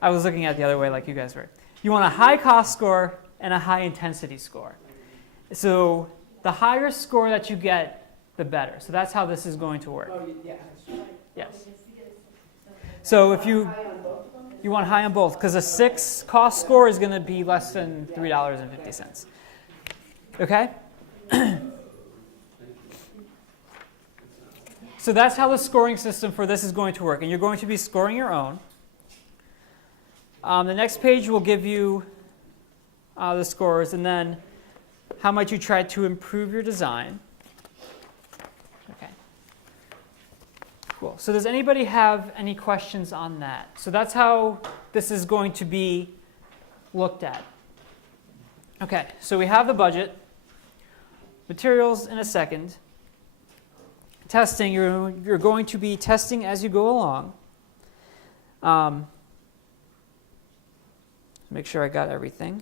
I was looking at it the other way like you guys were. You want a high cost score and a high intensity score. So the higher score that you get, the better. So that's how this is going to work. Oh, yeah, that's right. Yes. So if you want high on both, because a 6 cost score is going to be less than $3.50. Okay? So that's how the scoring system for this is going to work. And you're going to be scoring your own. The next page will give you the scores and then how much you tried to improve your design. Okay. Cool. So does anybody have any questions on that? So that's how this is going to be looked at. Okay, so we have the budget. Materials in a second. Testing, you're going to be testing as you go along. Make sure I got everything.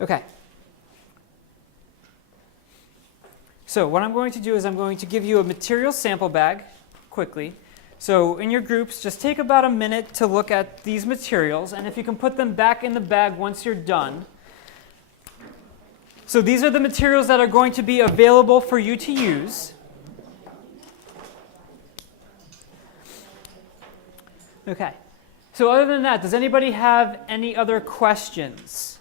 Okay. So what I'm going to do is I'm going to give you a material sample bag quickly. So in your groups, just take about a minute to look at these materials, and if you can put them back in the bag once you're done. So these are the materials that are going to be available for you to use. Okay. So other than that, does anybody have any other questions?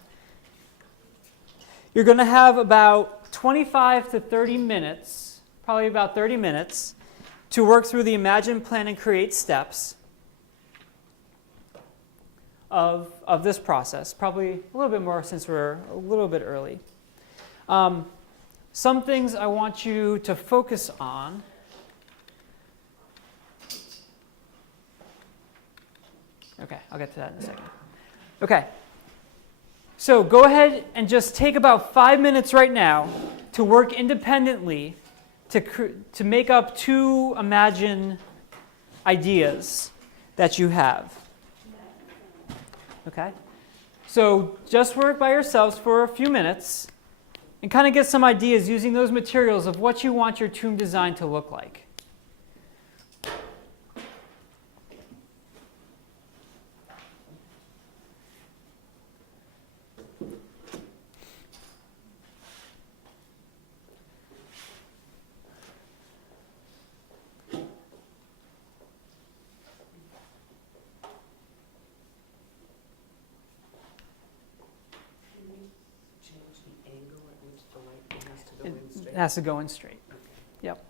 You're going to have about 25 to 30 minutes, probably about 30 minutes, to work through the Imagine, Plan, and Create steps of this process. Probably a little bit more since we're a little bit early. Some things I want you to focus on. Okay, I'll get to that in a second. Okay, so go ahead and just take about 5 minutes right now to work independently to make up 2 Imagine ideas that you have. Okay, so just work by yourselves for a few minutes and kind of get some ideas using those materials of what you want your tomb design to look like. It has to go in straight. Yep.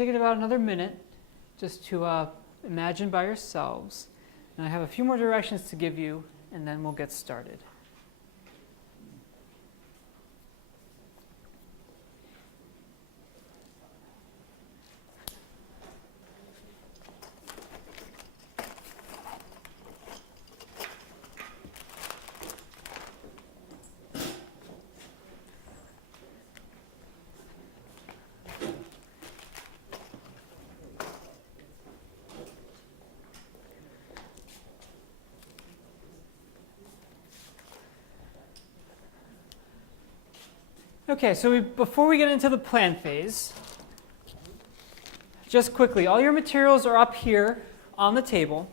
take it about another minute just to imagine by yourselves. And I have a few more directions to give you, and then we'll get started. Okay, so before we get into the plan phase, just quickly, all your materials are up here on the table.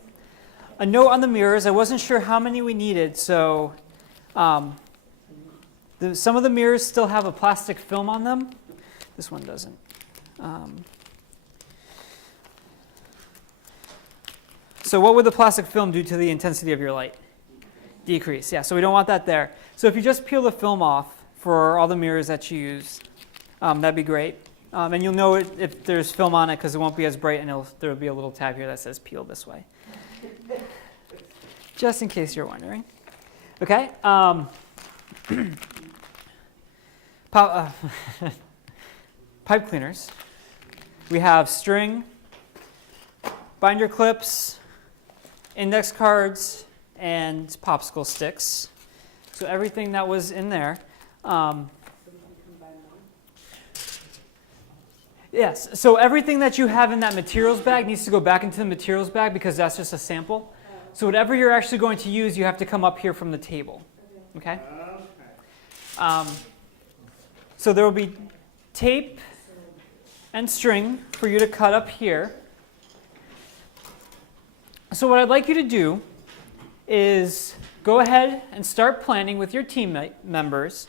A note on the mirrors, I wasn't sure how many we needed, so some of the mirrors still have a plastic film on them. This one doesn't. So what would the plastic film do to the intensity of your light? Decrease, yeah, so we don't want that there. So if you just peel the film off for all the mirrors that you use, that'd be great. And you'll know if there's film on it because it won't be as bright, and there will be a little tab here that says peel this way. Just in case you're wondering. Okay. Pipe cleaners. We have string, binder clips, index cards, and popsicle sticks. So everything that was in there. Yes, so everything that you have in that materials bag needs to go back into the materials bag because that's just a sample. So whatever you're actually going to use, you have to come up here from the table. Okay? So there will be tape and string for you to cut up here. So what I'd like you to do is go ahead and start planning with your team members.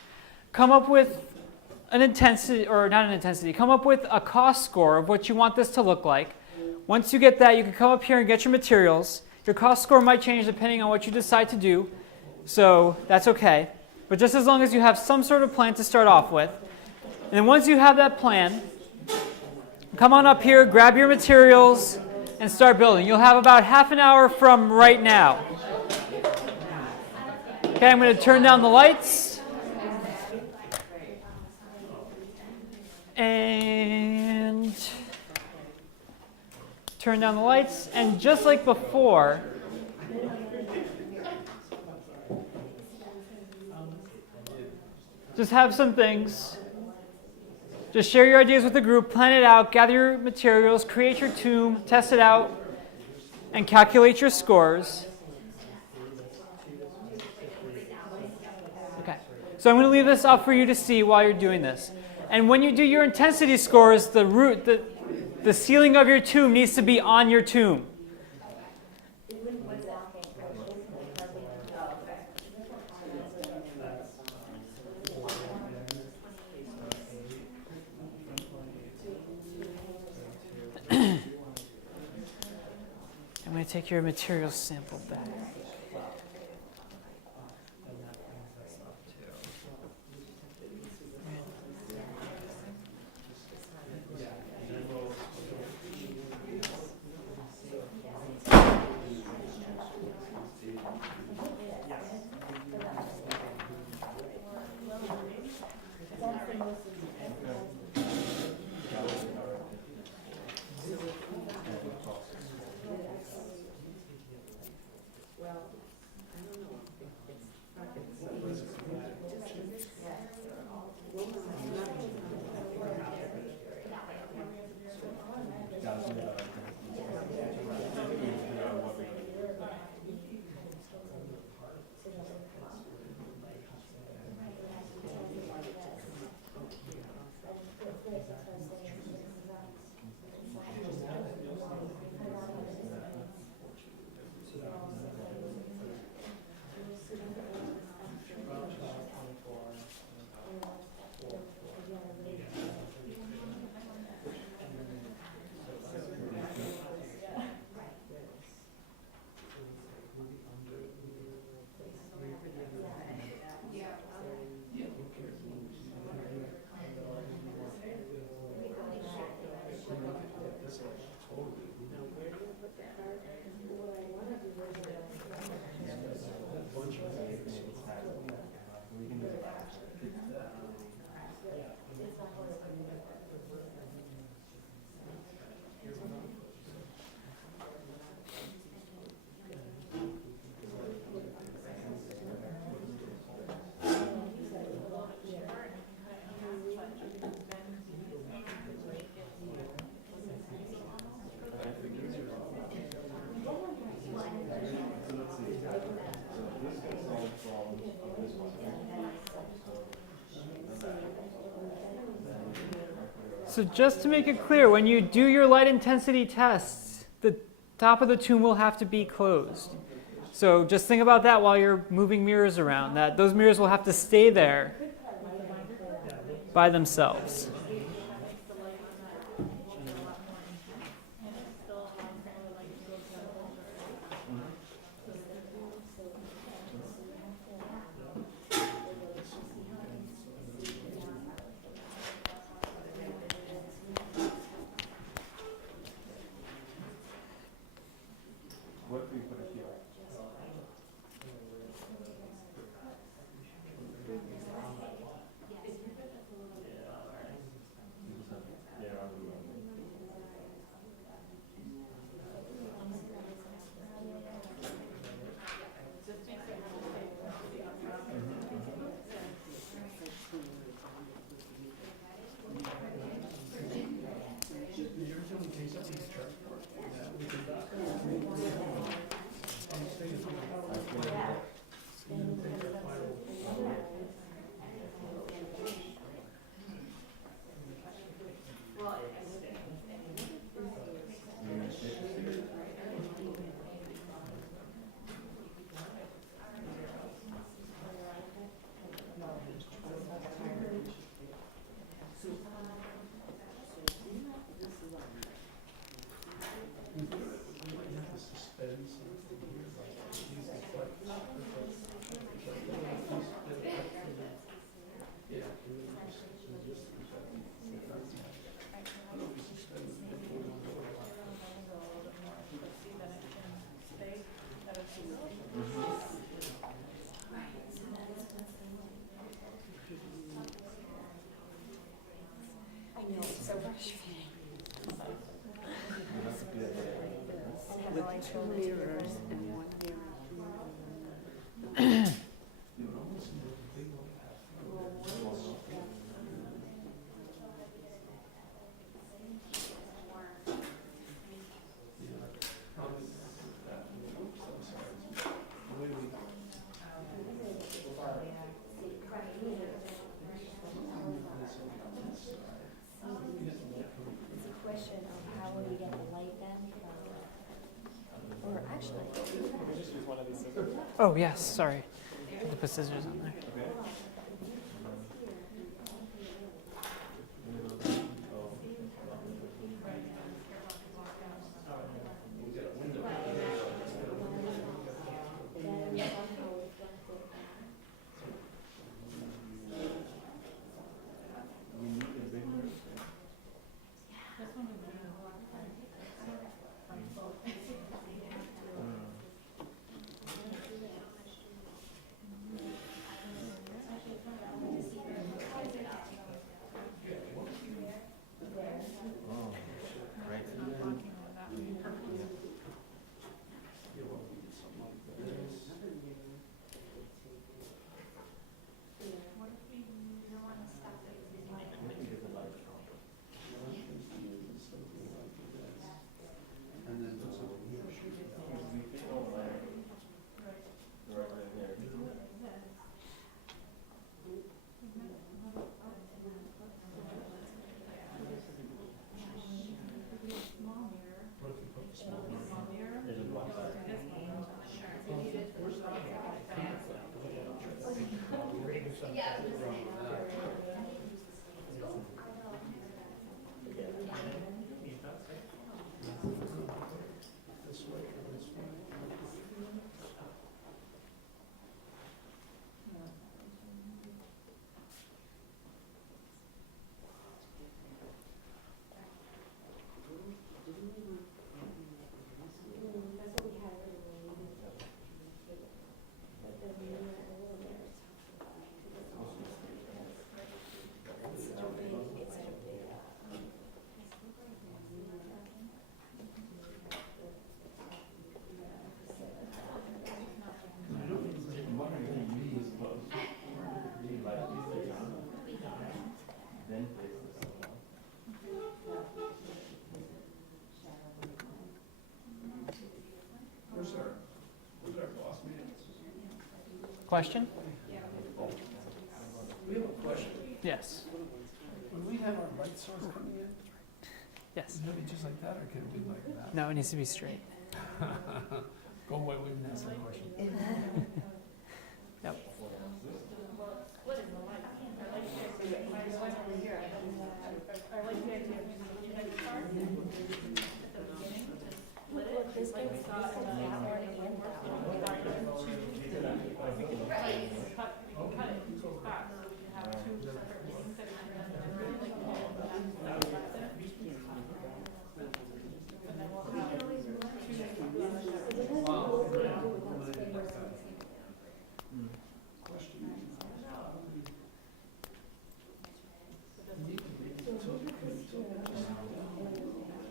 Come up with an intensity, or not an intensity, come up with a cost score of what you want this to look like. Once you get that, you can come up here and get your materials. Your cost score might change depending on what you decide to do, so that's okay. But just as long as you have some sort of plan to start off with. And then once you have that plan, come on up here, grab your materials, and start building. You'll have about half an hour from right now. Okay, I'm going to turn down the lights. And turn down the lights, and just like before, just have some things. Just share your ideas with the group, plan it out, gather your materials, create your tomb, test it out, and calculate your scores. Okay, so I'm going to leave this up for you to see while you're doing this. And when you do your intensity scores, the ceiling of your tomb needs to be on your tomb. I'm going to take your material sample back. Well, So just to make it clear, when you do your light intensity tests, the top of the tomb will have to be closed. So just think about that while you're moving mirrors around, that those mirrors will have to stay there by themselves. What do you put it here? With 2 mirrors and 1 mirror. It's a question of how will you get the light then from, or actually, Just use one of these scissors. Oh, yes, sorry. I put scissors on there. Question? We have a question. Yes. When we have our lights source coming in? Yes. Is it gonna be just like that, or can it be like that? No, it needs to be straight. Go away, we didn't ask that question. Yep. I like the idea of using the unit card at the beginning to split it, just like we saw in the already workflow. We can cut it in two spots, so we can have two separate meetings that are done like we did last lesson. And then we'll have two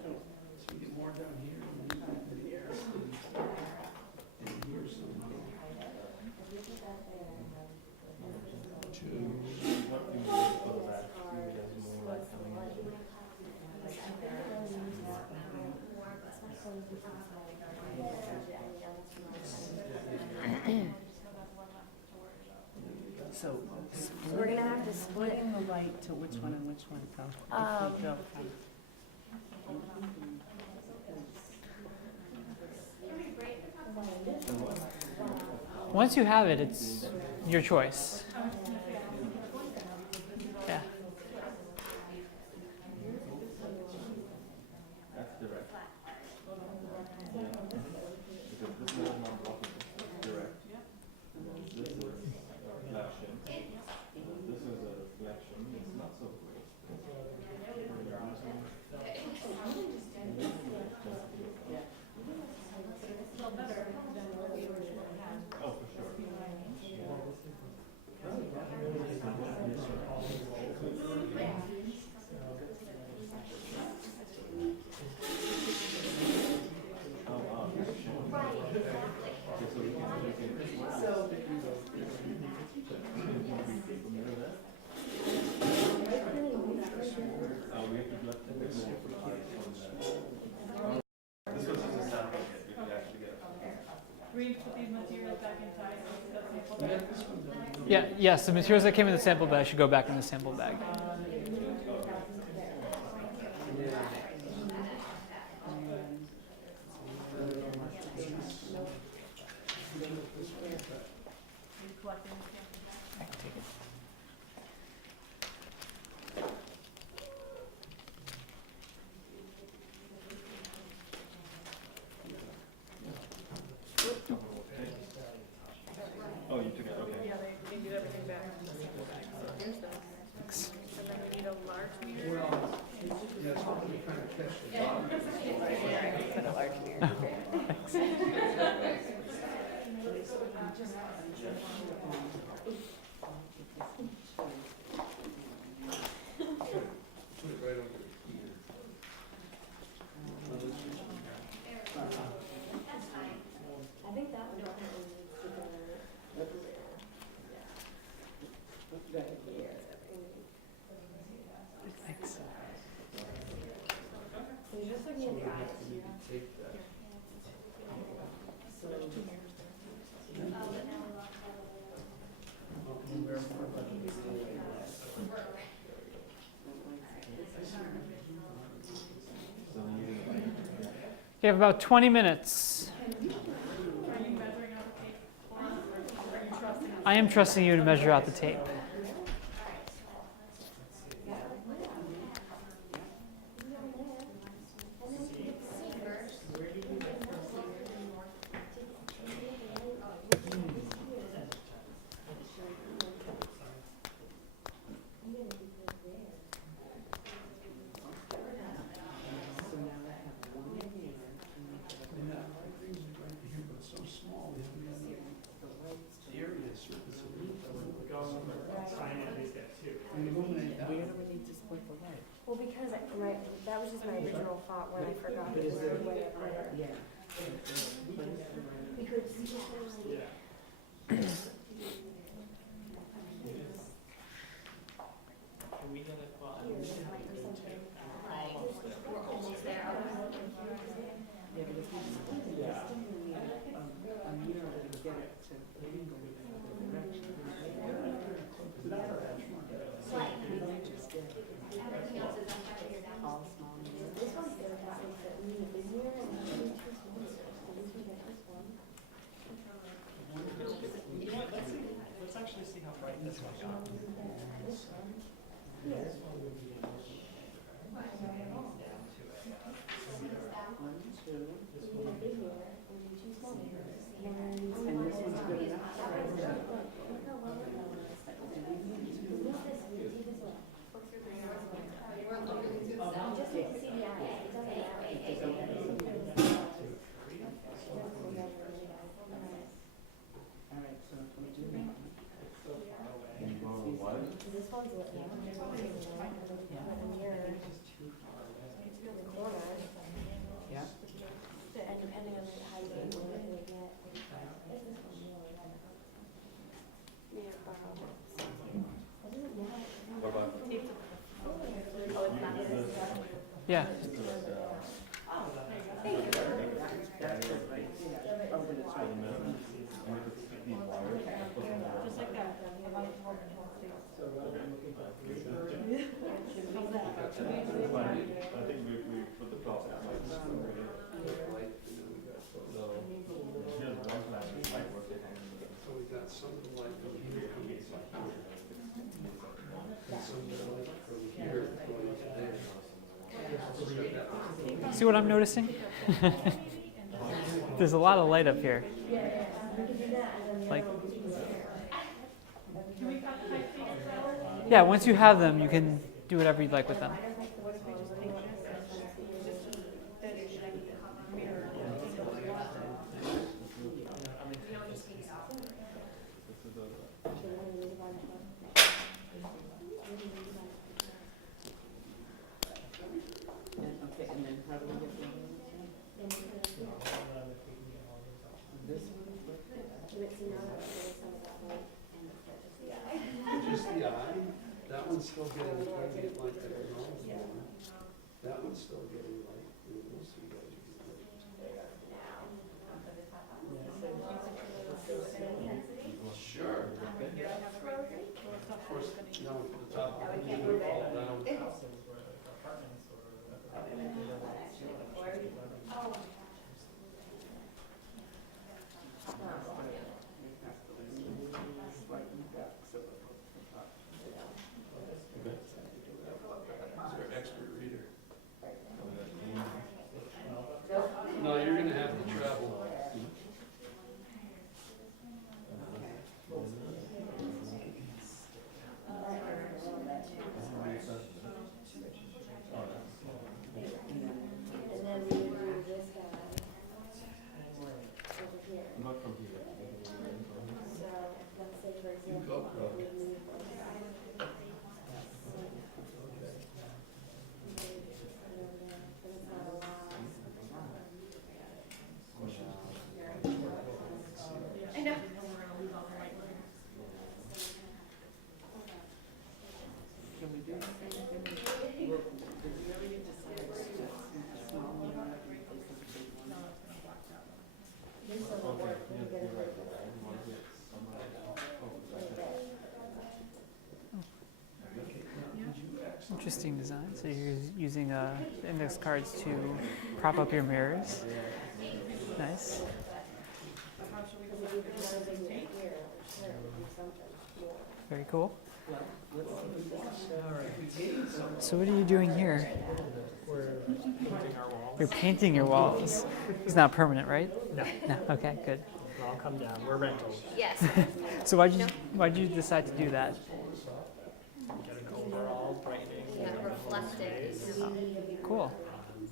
So we get more down here and then here, and here's some. So, We're gonna have to split. splitting the light to which one and which one come? Um, If we go Once you have it, it's your choice. Yeah. That's direct. Yeah. Because this is not blocking, it's direct. And then this is a reflection. And this is a reflection, it's not so great. still better than what we originally had. Oh, for sure. Oh, wow. Okay, so we can mirror that. We have to let the bit more for the eyes on that. This was just a sample kit, we could actually get a We put these materials back inside, so it's got some. Yeah. Yes. The materials that came in the sample bag should go back in the sample bag. I can take it. Oh, you took it, okay. Yeah, they get everything back in the sample bag, so here's the, Thanks. and then we need a large meter. Well, yeah, it's hard to kind of catch the bottom. Put a large mirror. Put it right over here. I think that one definitely needs to go there. Thanks. So you're just looking at the eyes. You need to take that. So there's two mirrors there. So then you You have about 20 minutes. Are you measuring out the tape for us, or are you trusting us? I am trusting you to measure out the tape. Yeah, things are right here, but so small, we haven't got enough area surface of it. Trying to at least get two. Illuminate that. Where do we need to split the light? Well, because that was just my original thought when I forgot But to is there, way it later. yeah. We could see Yeah. Can we get it, well, I mean, we can have to do two. Almost there. We're almost there. Yeah, but if we split it, we still need a mirror to get it to angle in the other direction. Slight. We just did. Everything else is And this one's good enough. All right, so if we do that. Can you go to what? This one's lit now. But in your corner, Yeah. and depending on how you get it, you get. Is this one more? Yeah, What about? Oh, it's not this. Yeah. That's good, right? Oh, but it's right. Just like that. So rather than looking for three, I think we put the top at like so here's one plan which might work at home. So we got some of the light from here coming to here. And some of the light from here going to there. See what I'm noticing? There's a lot of light up here. Like, yeah, once you have them, you can do whatever you'd like with them. Okay, and then how do we get the this one? Just the eye, that one's still getting plenty of light that we normally do. That one's still getting light. We'll see what you can do. Sure. Of course, no, the top of the unit fall down. He's our expert reader. No, you're gonna have to travel. And then we would do this guy over here. Not from here. So let's say for You go, example, bro. we would move one side. But it's not allowed. I know. Can we do the same thing? Well, did we already decide the small one or the big one? This doesn't work. We get it right there. You want to get somewhere else? Oh, Right there. Interesting design. So you're using index cards to prop up your mirrors. Nice. Very cool. So what are you doing here? We're painting our walls. You're painting your walls. It's not permanent, right? No, No. Okay, good. they'll all come down. We're rentals. Yes. So why'd you decide to do that? Get an overall brightening. Yeah, reflective. Cool.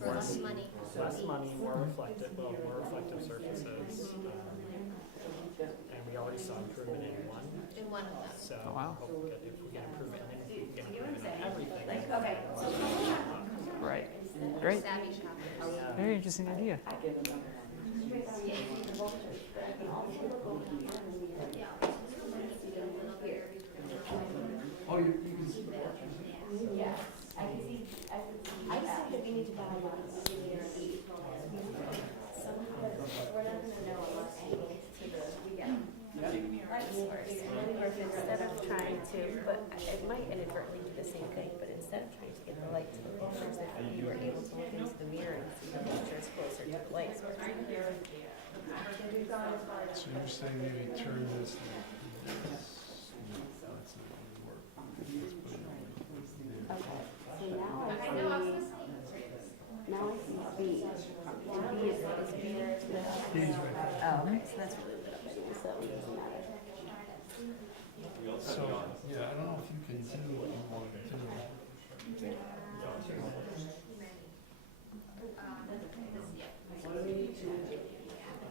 For less money. Less money, more reflective surfaces. And we already saw improvement in one. In one of them. So Oh, wow. if we get improvement in it, we get improvement in everything. Okay. Right. Great. Savvy shoppers. Very interesting idea. Oh, you can see the pictures. Yeah, I can see, I just think that we need to buy one senior each. Somehow, we're not gonna know unless we get to the, we get them. Instead of trying to, but it might inadvertently do the same thing, but instead of trying to get the light to the pictures, if you were able to look into the mirror and see the pictures closer to the light source. So you're saying maybe turn this like this? No, that's not gonna work. Let's put it over there. Okay, so now I see B. And B is, B is the. He's right. Oh, Oh, okay, so that's really lit up anyway, so it doesn't matter. So, yeah, I don't know if you can do what you want to do.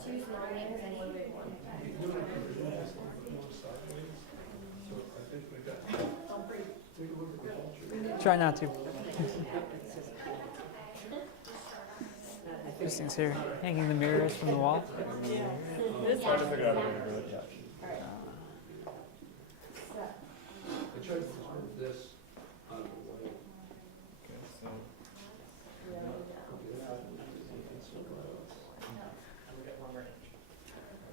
Two small names and one big one. You don't have to do this more sideways, so I think we got, take a look at the culture. Try not to. These things here, hanging the mirrors from the wall. This Trying to figure out a way to do it, yeah. I tried to move this out of the way. Okay, so.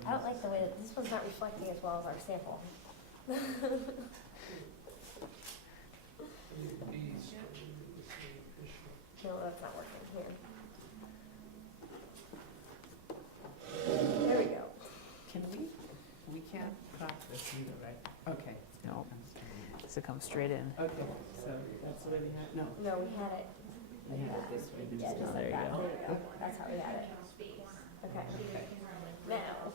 I don't like the way that this one's not reflecting as well as our sample. These. No, that's not working here. There we go. Can we can't crop this either, right? Okay. No, so it comes straight in. Okay, so that's the way we had, no. No, we had it. We had it this way. Yeah, just There like you that. go. There you go. That's how we had it. Okay. Now,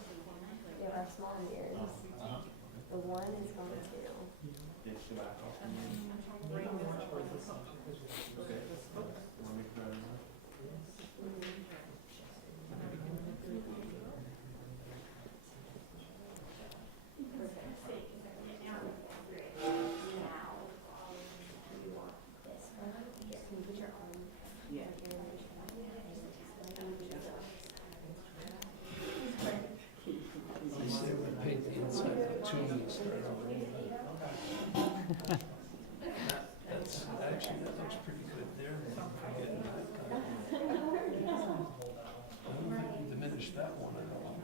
we have our small mirrors. The one is going to. Ditch the back off. Okay. Wanna make that enough? Yeah. They say we paint the inside of the tomb and start over. That's, actually, that looks pretty good there. I don't think we diminished that one at all.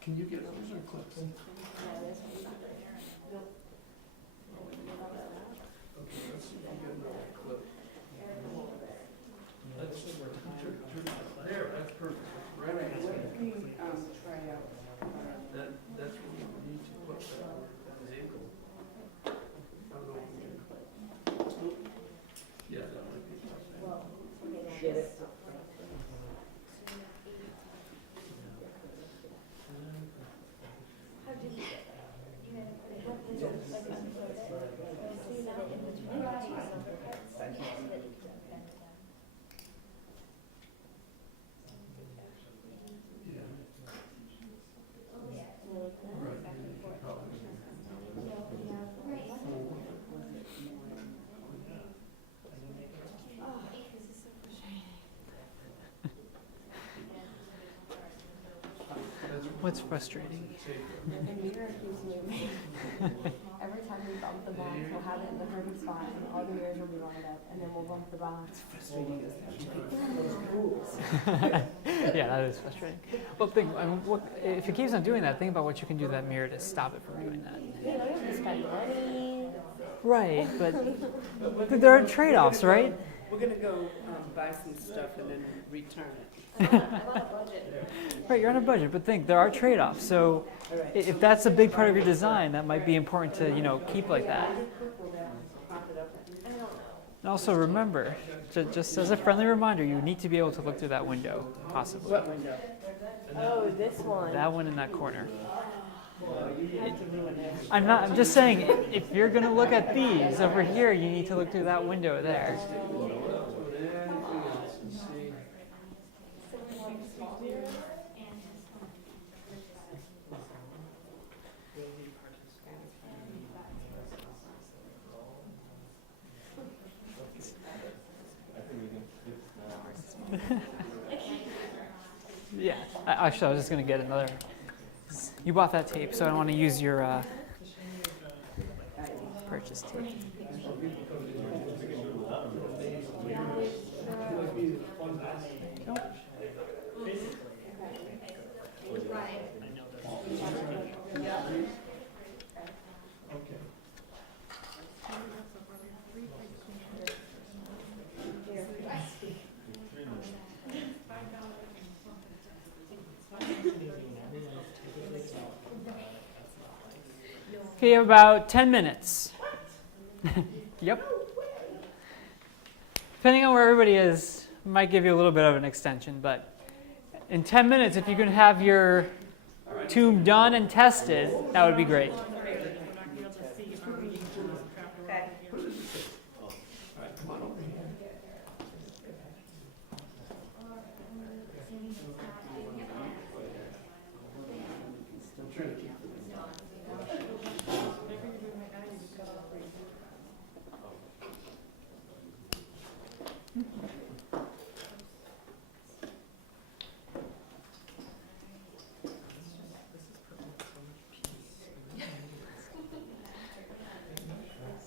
Can you get those or clips? Okay, let's see if we get another clip. Let's, there, that's perfect. All right, let me, try out, That's what we need to put that angle. I don't know if we can. Yeah, that might be tough. get it. Yeah. Right, you could probably. What's frustrating? The mirror keeps moving. Every time we bump the box, we'll have it in the perfect spot, and all the mirrors will be lined up, and then we'll bump the box. Frustrating as those rules. Yeah, that is frustrating. Well, think, I mean, if it keeps on doing that, think about what you can do to that mirror to stop it from doing that. You know, we have to spend money. Right, but there are trade-offs, right? We're gonna go, buy some stuff and then return it. I'm on a budget. Right, you're on a budget, but think there are trade-offs. So All right. if that's a big part of your design, that might be important to keep like that. I don't know. And also remember, just as a friendly reminder, you need to be able to look through that window, possibly. What window? Oh, this one. That one in that corner. You had to ruin that. I'm just saying, if you're gonna look at these over here, you need to look through that window there. Yeah, actually, I was just gonna get another. You bought that tape, so I want to use your purchase tape. Okay, you have about 10 minutes. Yep. Depending on where everybody is, might give you a little bit of an extension, but in 10 minutes, if you can have your tomb done and tested, that would be great. Okay. Alright, come on over here. I'm trying to keep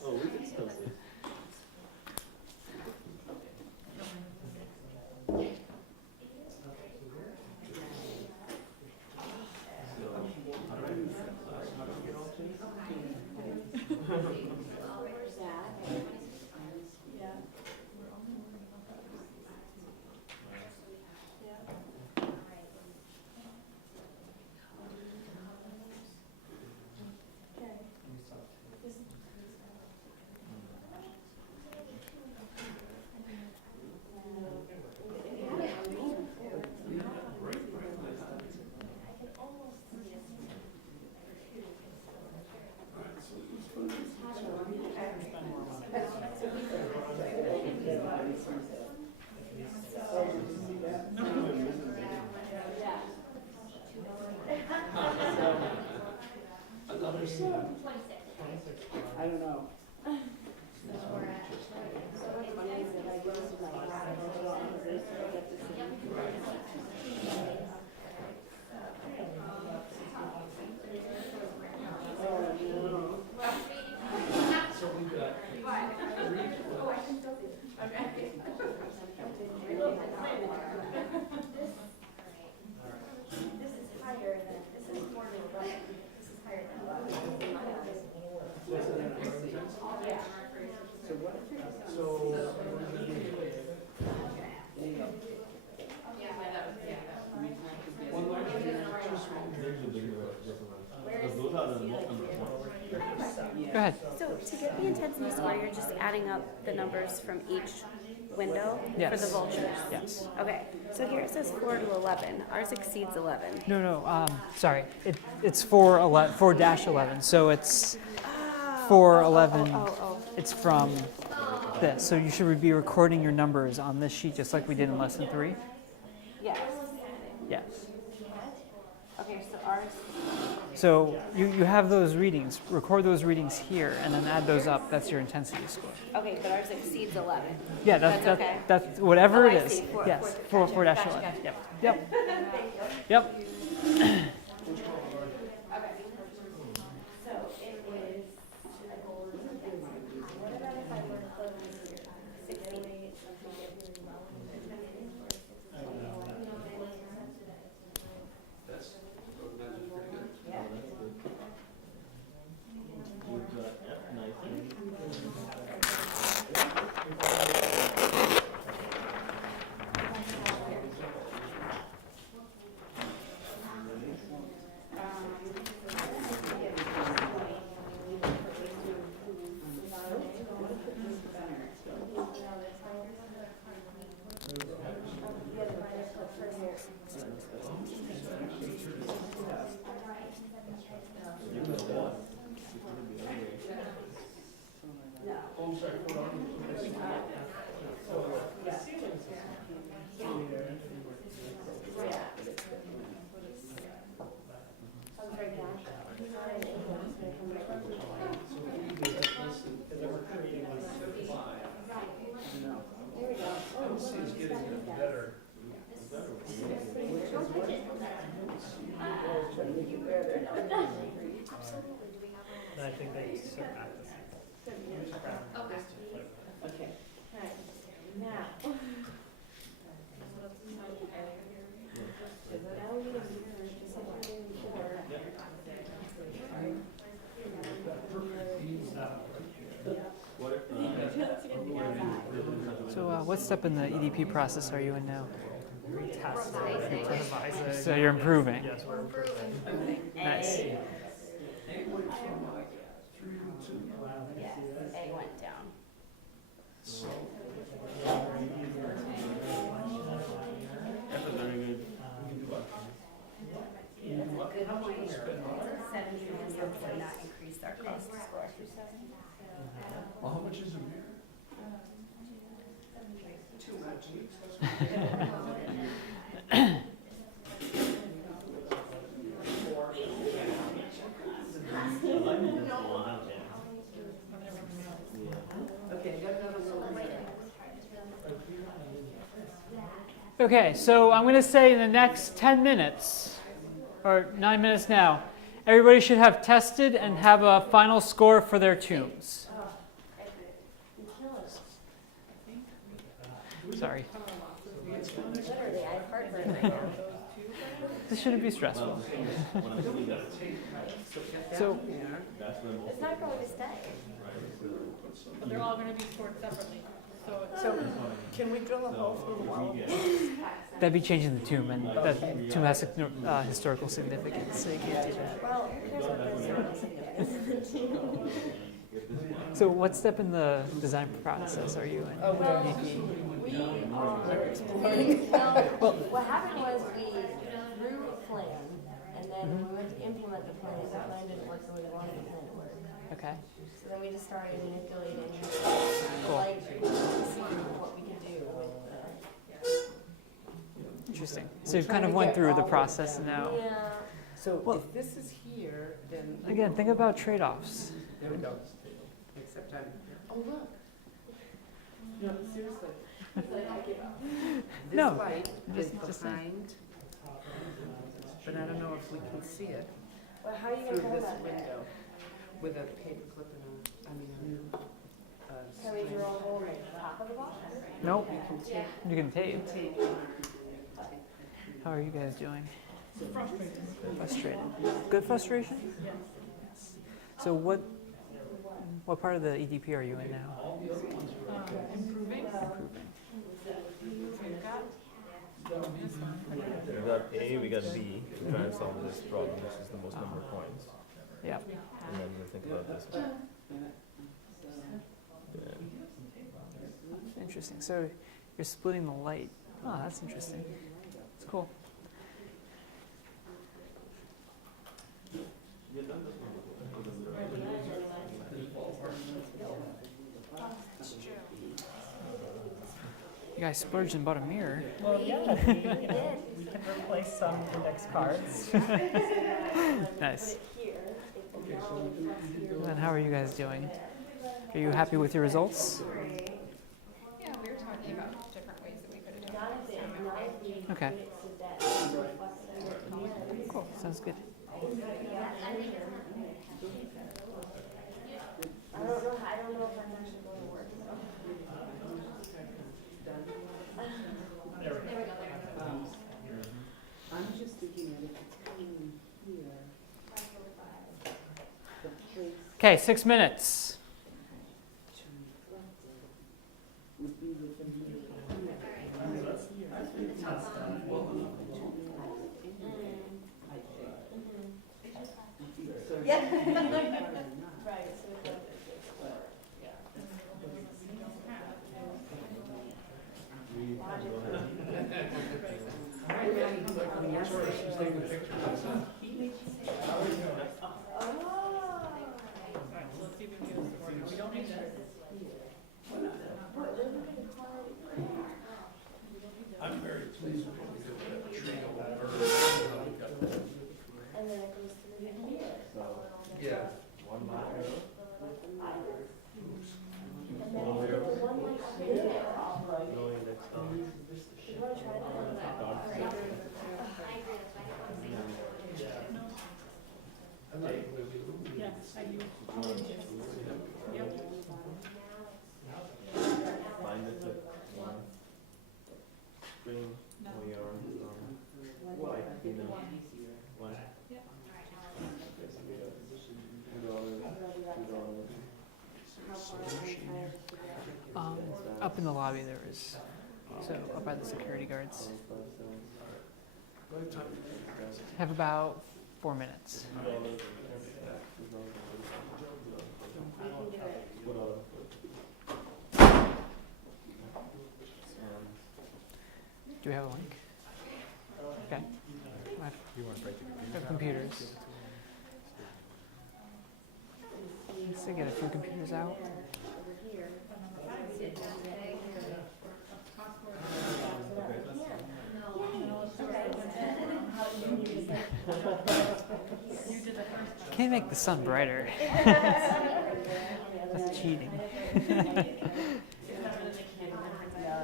Oh, we can still see. Another scene. I don't know. So we've got This is higher than, this is more than 11. This is higher than 11. Yeah. So what if it's so one large and two small. Because those are the most number of ones. Go ahead. So to get the intensity score, you're just adding up the numbers from each window for Yes. the vultures? Yes. Okay, so here it says 4 to 11. Ours exceeds 11. No, sorry. It's 4-11. So it's Oh, 411. oh. It's from this. So you should be recording your numbers on this sheet just like we did in lesson 3. Yes. Yes. Okay, so ours. So you have those readings. Record those readings here and then add those up. That's your intensity score. Okay, but ours exceeds 11. Yeah, That's okay. that's whatever Oh, it I is. see. Yes, Gotcha. 4-11. Gotcha. Yep. Yep. So it is, what about if I were close 60? That's pretty good. Yeah. You've got F, 19. Oh, I'm sorry, hold on. I don't see us getting better. I think they start practicing. Okay. Now. What if, So what step in the EDP process are you in now? Retesting, revising. So you're improving. Yes, we're improving. Nice. Yes, A went down. F is very good. Okay, I got another one. Okay, so I'm going to say in the next 10 minutes, or 9 minutes now, everybody should have tested and have a final score for their tombs. Sorry. Literally, I have heartburn right now. This shouldn't be stressful. So, It's not going to stay. But they're all gonna be stored separately, so it's. So, can we drill a hole through the wall? that'd be changing the tomb, and that tomb has historical significance, so you can't do that. Well, who cares what the significance? So, what step in the design process are you in? Oh, we're DP? We are exploring. Well, what happened was we drew a plan, and then when we went to implement the plan didn't work the way we wanted the plan to work. Okay. So then we just started manipulating, Cool. like, to see what we could do with the. Interesting. So you've kind of went through the process now. Yeah. So Well- if this is here, then. Again, think about trade-offs. There we go. Except I'm, oh, look. No, seriously. This No, light is just behind, but I don't know if we can see it Well, how are you through gonna cover this that? window with a paper clip and Can we drill a hole in the top of the box? Nope. you can take, You can tape. tape. How are you guys doing? Frustrated. Good frustration? Yes. So what part of the EDP are you in now? Improving. We got A, we got B, to try and solve this problem, which is the most number of points. Yeah. And then we'll think about this one. Yeah. Interesting. So you're splitting the light. Oh, that's interesting. It's cool. You guys splurged and bought a mirror. Well, yeah, we did. We can replace some index cards. Nice. And how are you guys doing? Are you happy with your results? Yeah, we were talking about different ways that we could have done it. Okay. Cool. Sounds good. I don't know if I'm actually going to work. I'm just thinking that if it's coming in here, the place Okay, 6 minutes. to reflect it would be with the mirror here. I think. So Yeah. it's either part or not. Right, so it's like I'm very pleased with what we did with that tree over. and then it goes through here. Yeah. One mile. And then there's one like up in there. No index down. You wanna try that? I like the way we illuminated Yes, I use images. Yep. Find it with one string or your white pin. One. Up in the lobby there is. So up by the security guards. Have about 4 minutes. Do we have a link? Okay. You want to break the We have computers. Let's see, get a few computers out. Can't make the sun brighter. That's cheating.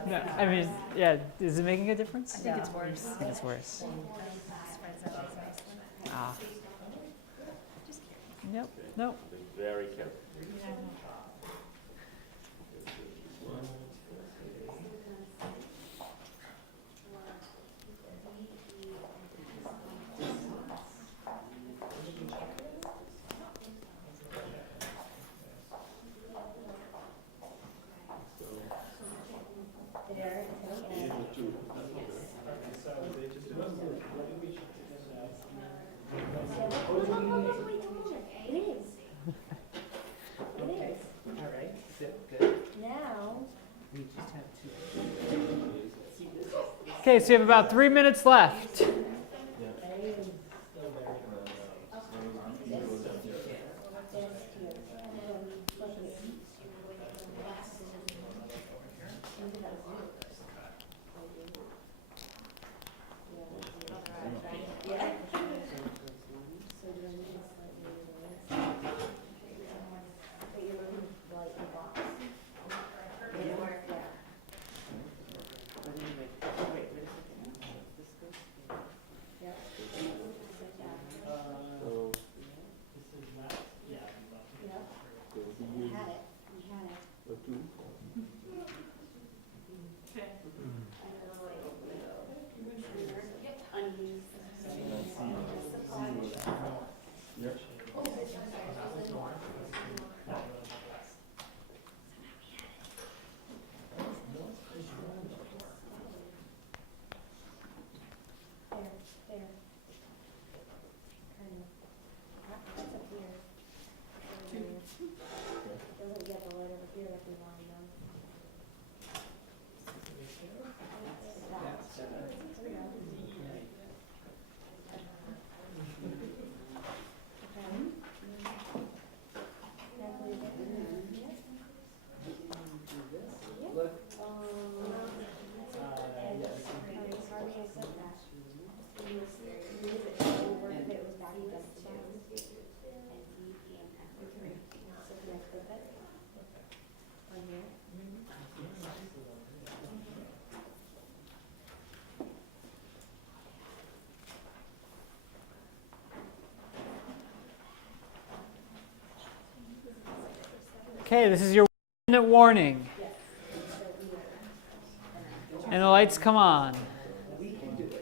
No, I mean, yeah. Is it making a difference? I think it's worse. I think it's worse. Ah. Nope. Nope. Very careful. All right, good. Now, We just have to. See, this is. Okay, so you have about 3 minutes left. But anyway, wait a second. This goes here. we had it, we had it. Unused. There. Kind of. That's up here. Doesn't get the light over here like we want them. Look. Okay, this is your 1-minute warning. And the lights come on. We can do it.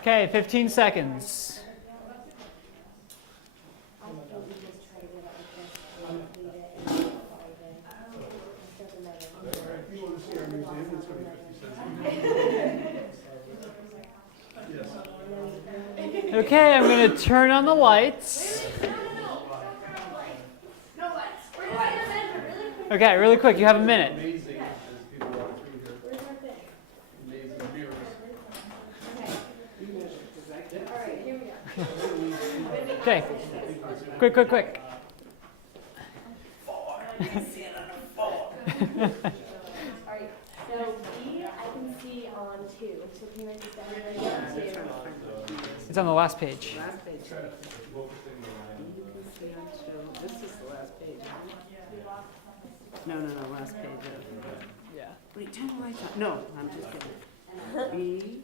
Okay, 15 seconds. Okay, I'm going to turn on the lights. Okay, really quick, you have a minute. Amazing as people walk through here. Amazing mirrors. Okay, quick. Alright, so B, I can see on 2, so can you write this down? I'm trying to find It's on the last page. last page. You can see on two. This is the last page. No, last page. Yeah. Wait, turn the lights on. No, I'm just kidding. B,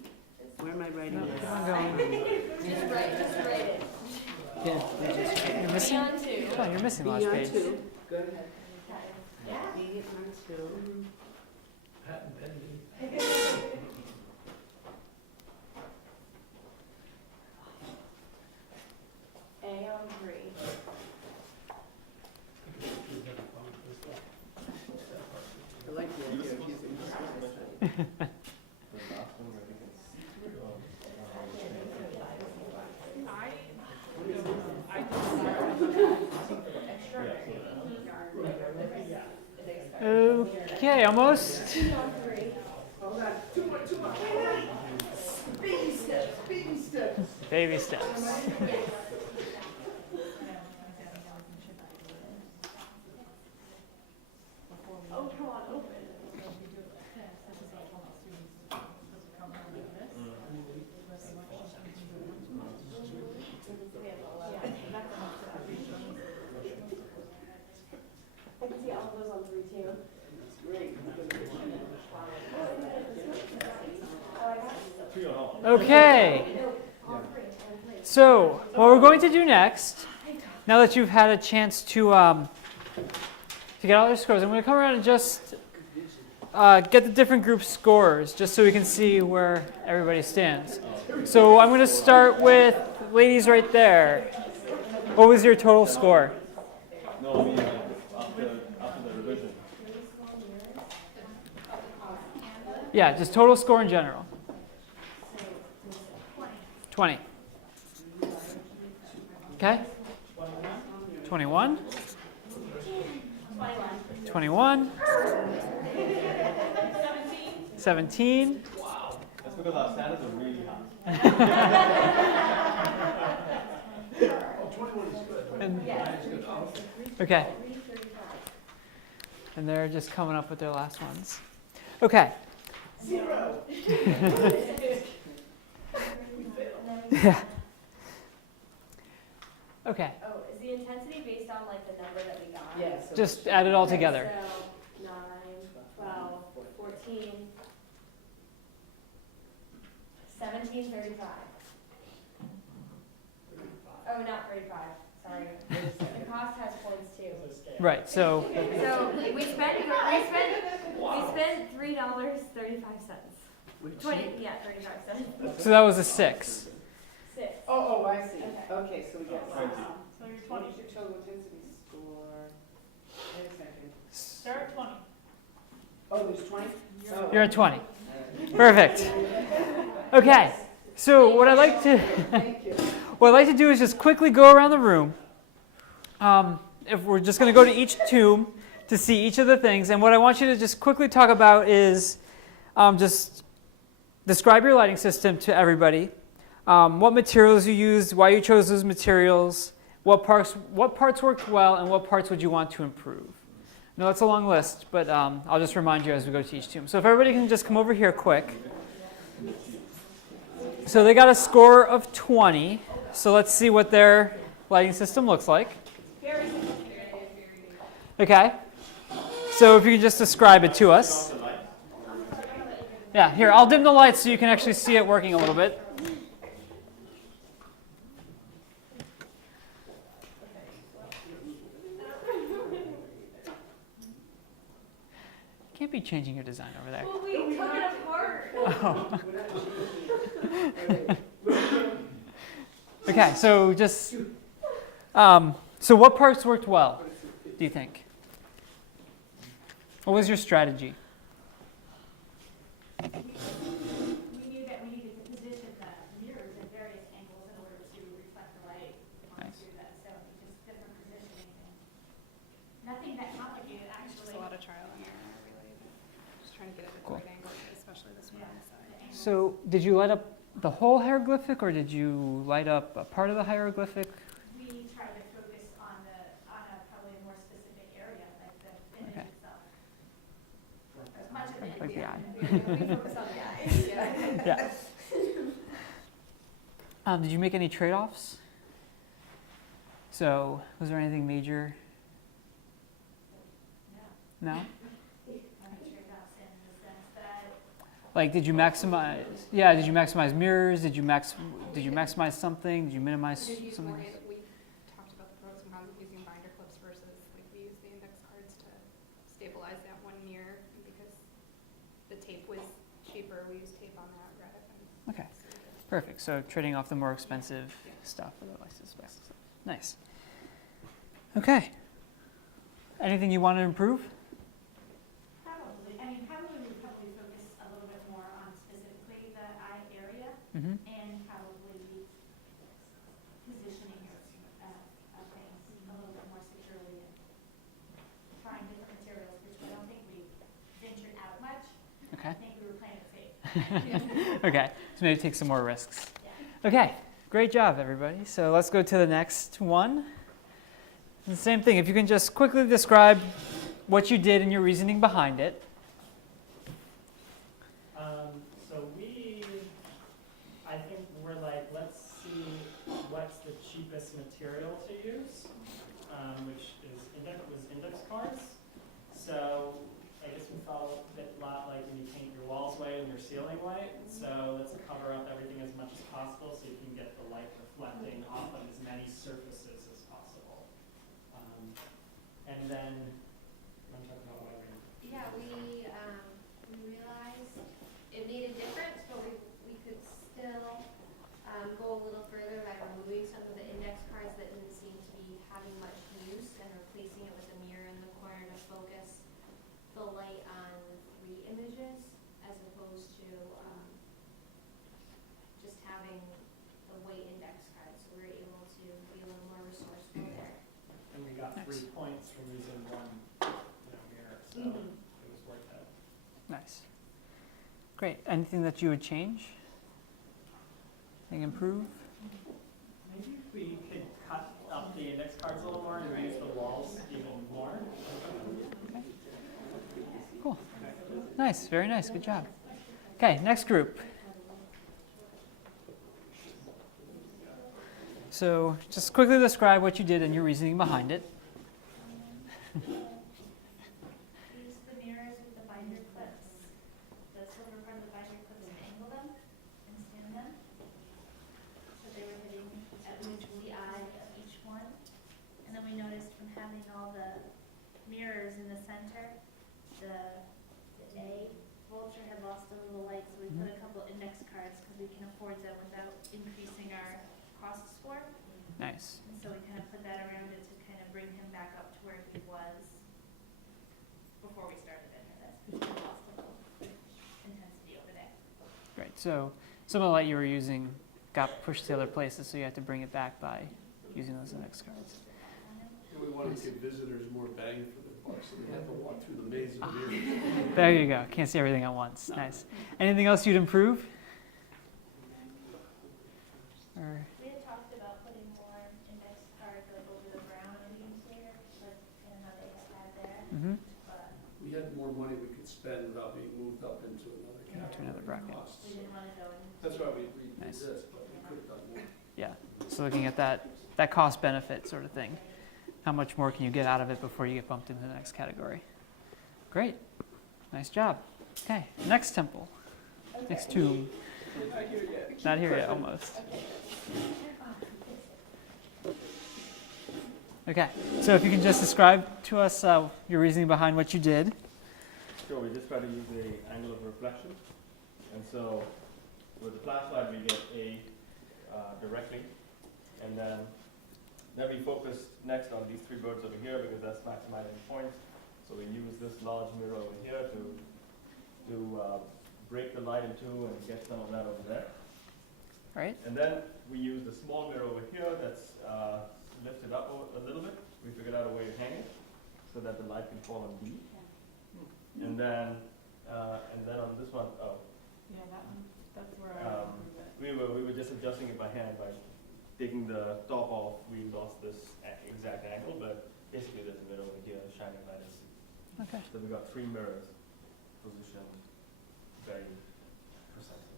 where am I writing this? Come on, Just write it. Yeah. You're missing? On 2. Come on, you're missing B the last on page. 2. Go ahead. Yeah. B on 2. Patent pending. Okay, almost. Hold on, two more. Baby steps, baby steps. Baby steps. Oh, come on, open. I can see all of those on 3 too. Great. Okay. So, what we're going to do next, now that you've had a chance to get all your scores, I'm going to come around and just get the different group scores, just so we can see where everybody stands. So I'm going to start with ladies right there. What was your total score? No, I mean, after the revision. Yeah, just total score in general. 20. Okay? 21. 21. 17. Wow. That's because our standards are really high. And, okay. And they're just coming up with their last ones. Okay. 0. Yeah. Okay. Oh, is the intensity based on like the number that we got? Yes. Just add it all together. So 9, 12, 14, 17, 35. Oh, not 35. Sorry. The cost has points too. Right. So So we spent $3.35. 20, yeah, 35 cents. that was a 6. 6. Oh, I see. Okay. Okay, so we got 20. So you're 20. What is your total intensity score? Wait a second. Start at 20. Oh, there's 20? Oh. You're at 20. Perfect. Okay. So what I'd like to Thank you. what I'd like to do is just quickly go around the room. If we're just going to go to each tomb to see each of the things, and what I want you to just quickly talk about is just describe your lighting system to everybody. What materials you used, why you chose those materials, what parts worked well, and what parts would you want to improve. No, it's a long list, but I'll just remind you as we go to each tomb. So if everybody can just come over here quick. So they got a score of 20. So let's see what their lighting system looks like. Okay. So if you can just describe it to us. Yeah, here, I'll dim the lights so you can actually see it working a little bit. Can't be changing your design over there. Well, we took it apart. Oh. Okay, so just so what parts worked well, do you think? What was your strategy? We knew that we needed to position the mirrors at various angles in order to reflect the light onto them, so just different positioning. Nothing that complicated, actually. Just a lot of trial and error, really. Just trying to get it at the Cool. right angle, especially this one side. So did you light up the whole hieroglyphic, or did you light up a part of the hieroglyphic? We tried to focus on a probably more specific area, like the image Okay. itself. As much of it. Like the eye. We focus on the eyes. Yeah. Did you make any trade-offs? So was there anything major? No? Trade-offs in the sense that Like, did you maximize? Yeah, did you maximize mirrors? Did you maximize something? Did you minimize Did you use something? more, we talked about the pros and cons of using binder clips versus, like, we used the index cards to stabilize that one mirror, and because the tape was cheaper, we used tape on that rather than. Okay, perfect. So trading off the more expensive stuff for the license specs. Nice. Okay. Anything you want to improve? probably, I mean, Mm-hmm. and probably positioning of things a little bit more securely and trying different materials, which I don't think we ventured out much. Okay. I think we were playing it safe. Okay, so maybe take some more risks. Yeah. Okay, great job, everybody. So let's go to the next one. The same thing, if you can just quickly describe what you did and your reasoning behind it. So I think we're like, let's see what's the cheapest material to use, which was index cards. So I guess we felt a lot like when you paint your walls white and your ceiling white. So let's cover up everything as much as possible so you can get the light reflecting off of as many surfaces as possible. And then, I'm talking about why we. Yeah, we realized it made a difference, but we could still go a little further by removing some of the index cards that didn't seem to be having much use and replacing it with a mirror in the corner to focus the light on 3 images as opposed to just having the white index cards. So we were able to be a little more resourceful there. And we got 3 points from using one mirror, so it was worth it. Nice. Great. Anything that you would change? Anything improve? Maybe if we could cut up the index cards a little more and use the walls even more. Okay. Cool. Nice. Very nice. Good job. Okay, next group. So just quickly describe what you did and your reasoning behind it. Use the mirrors with the binder clips, the silver part of the binder clips, and angle them and stand them. So they were hitting at least the eye of each one. And then we noticed when having all the mirrors in the center, the A vulture had lost a little light, so we put a couple index cards because we can afford them without increasing our cost score. Nice. And so we kind of put that around it to kind of bring him back up to where he was before we started it. And that's because we lost a little intensity over there. Great. So some of the light you were using got pushed to other places, so you had to bring it back by using those index cards. And we wanted to give visitors more bang for their buck, so they have to walk through the maze of mirrors. There you go. Can't see everything at once. Nice. Anything else you'd improve? Or We had talked about putting more index cards like over the brown endings here, like kind of how they had there. But We had more money we could spend without being moved up into another Into category. another bracket. Costs. we didn't want to go in. That's why we agreed to Nice. this, but we could have done more. yeah. So looking at that cost benefit sort of thing. How much more can you get out of it before you get bumped into the next category? Great. Nice job. Okay. Next temple. Next tomb. Not here yet. Not here yet. Almost. Okay. So if you can just describe to us your reasoning behind what you did. Sure, we just try to use the angle of reflection. And so with the flashlight, we get A directly. And then we focus next on these 3 birds over here because that's maximizing points. So we use this large mirror over here to break the light in 2 and get some of that over there. Right. And then we use the small mirror over here that's lifted up a little bit. We figured out a way to hang it so that the light can fall on B. And then on this one, Yeah, that one, that's where we were just adjusting it by hand by taking the top off. We lost this exact angle, but basically there's a mirror over here shining light us. Okay. So we got 3 mirrors positioned very precisely.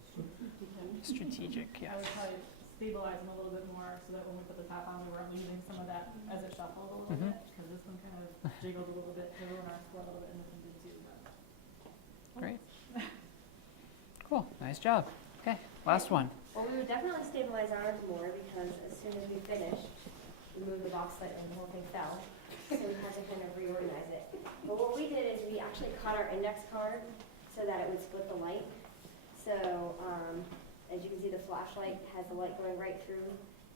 Strategic. I Yeah. would probably stabilize them a little bit more so that when we put the top on, we weren't losing some of that as it shuffled a little Mhm. bit, because this one kind of jiggled a little bit too, and ours a little bit, and this one did too, but. Great. Cool. Nice job. Okay. Last one. Well, we would definitely stabilize ours more because as soon as we finished, we moved the box slightly and the whole thing fell. So we had to kind of reorganize it. But what we did is we actually cut our index card so that it would split the light. So as you can see, the flashlight has the light going right through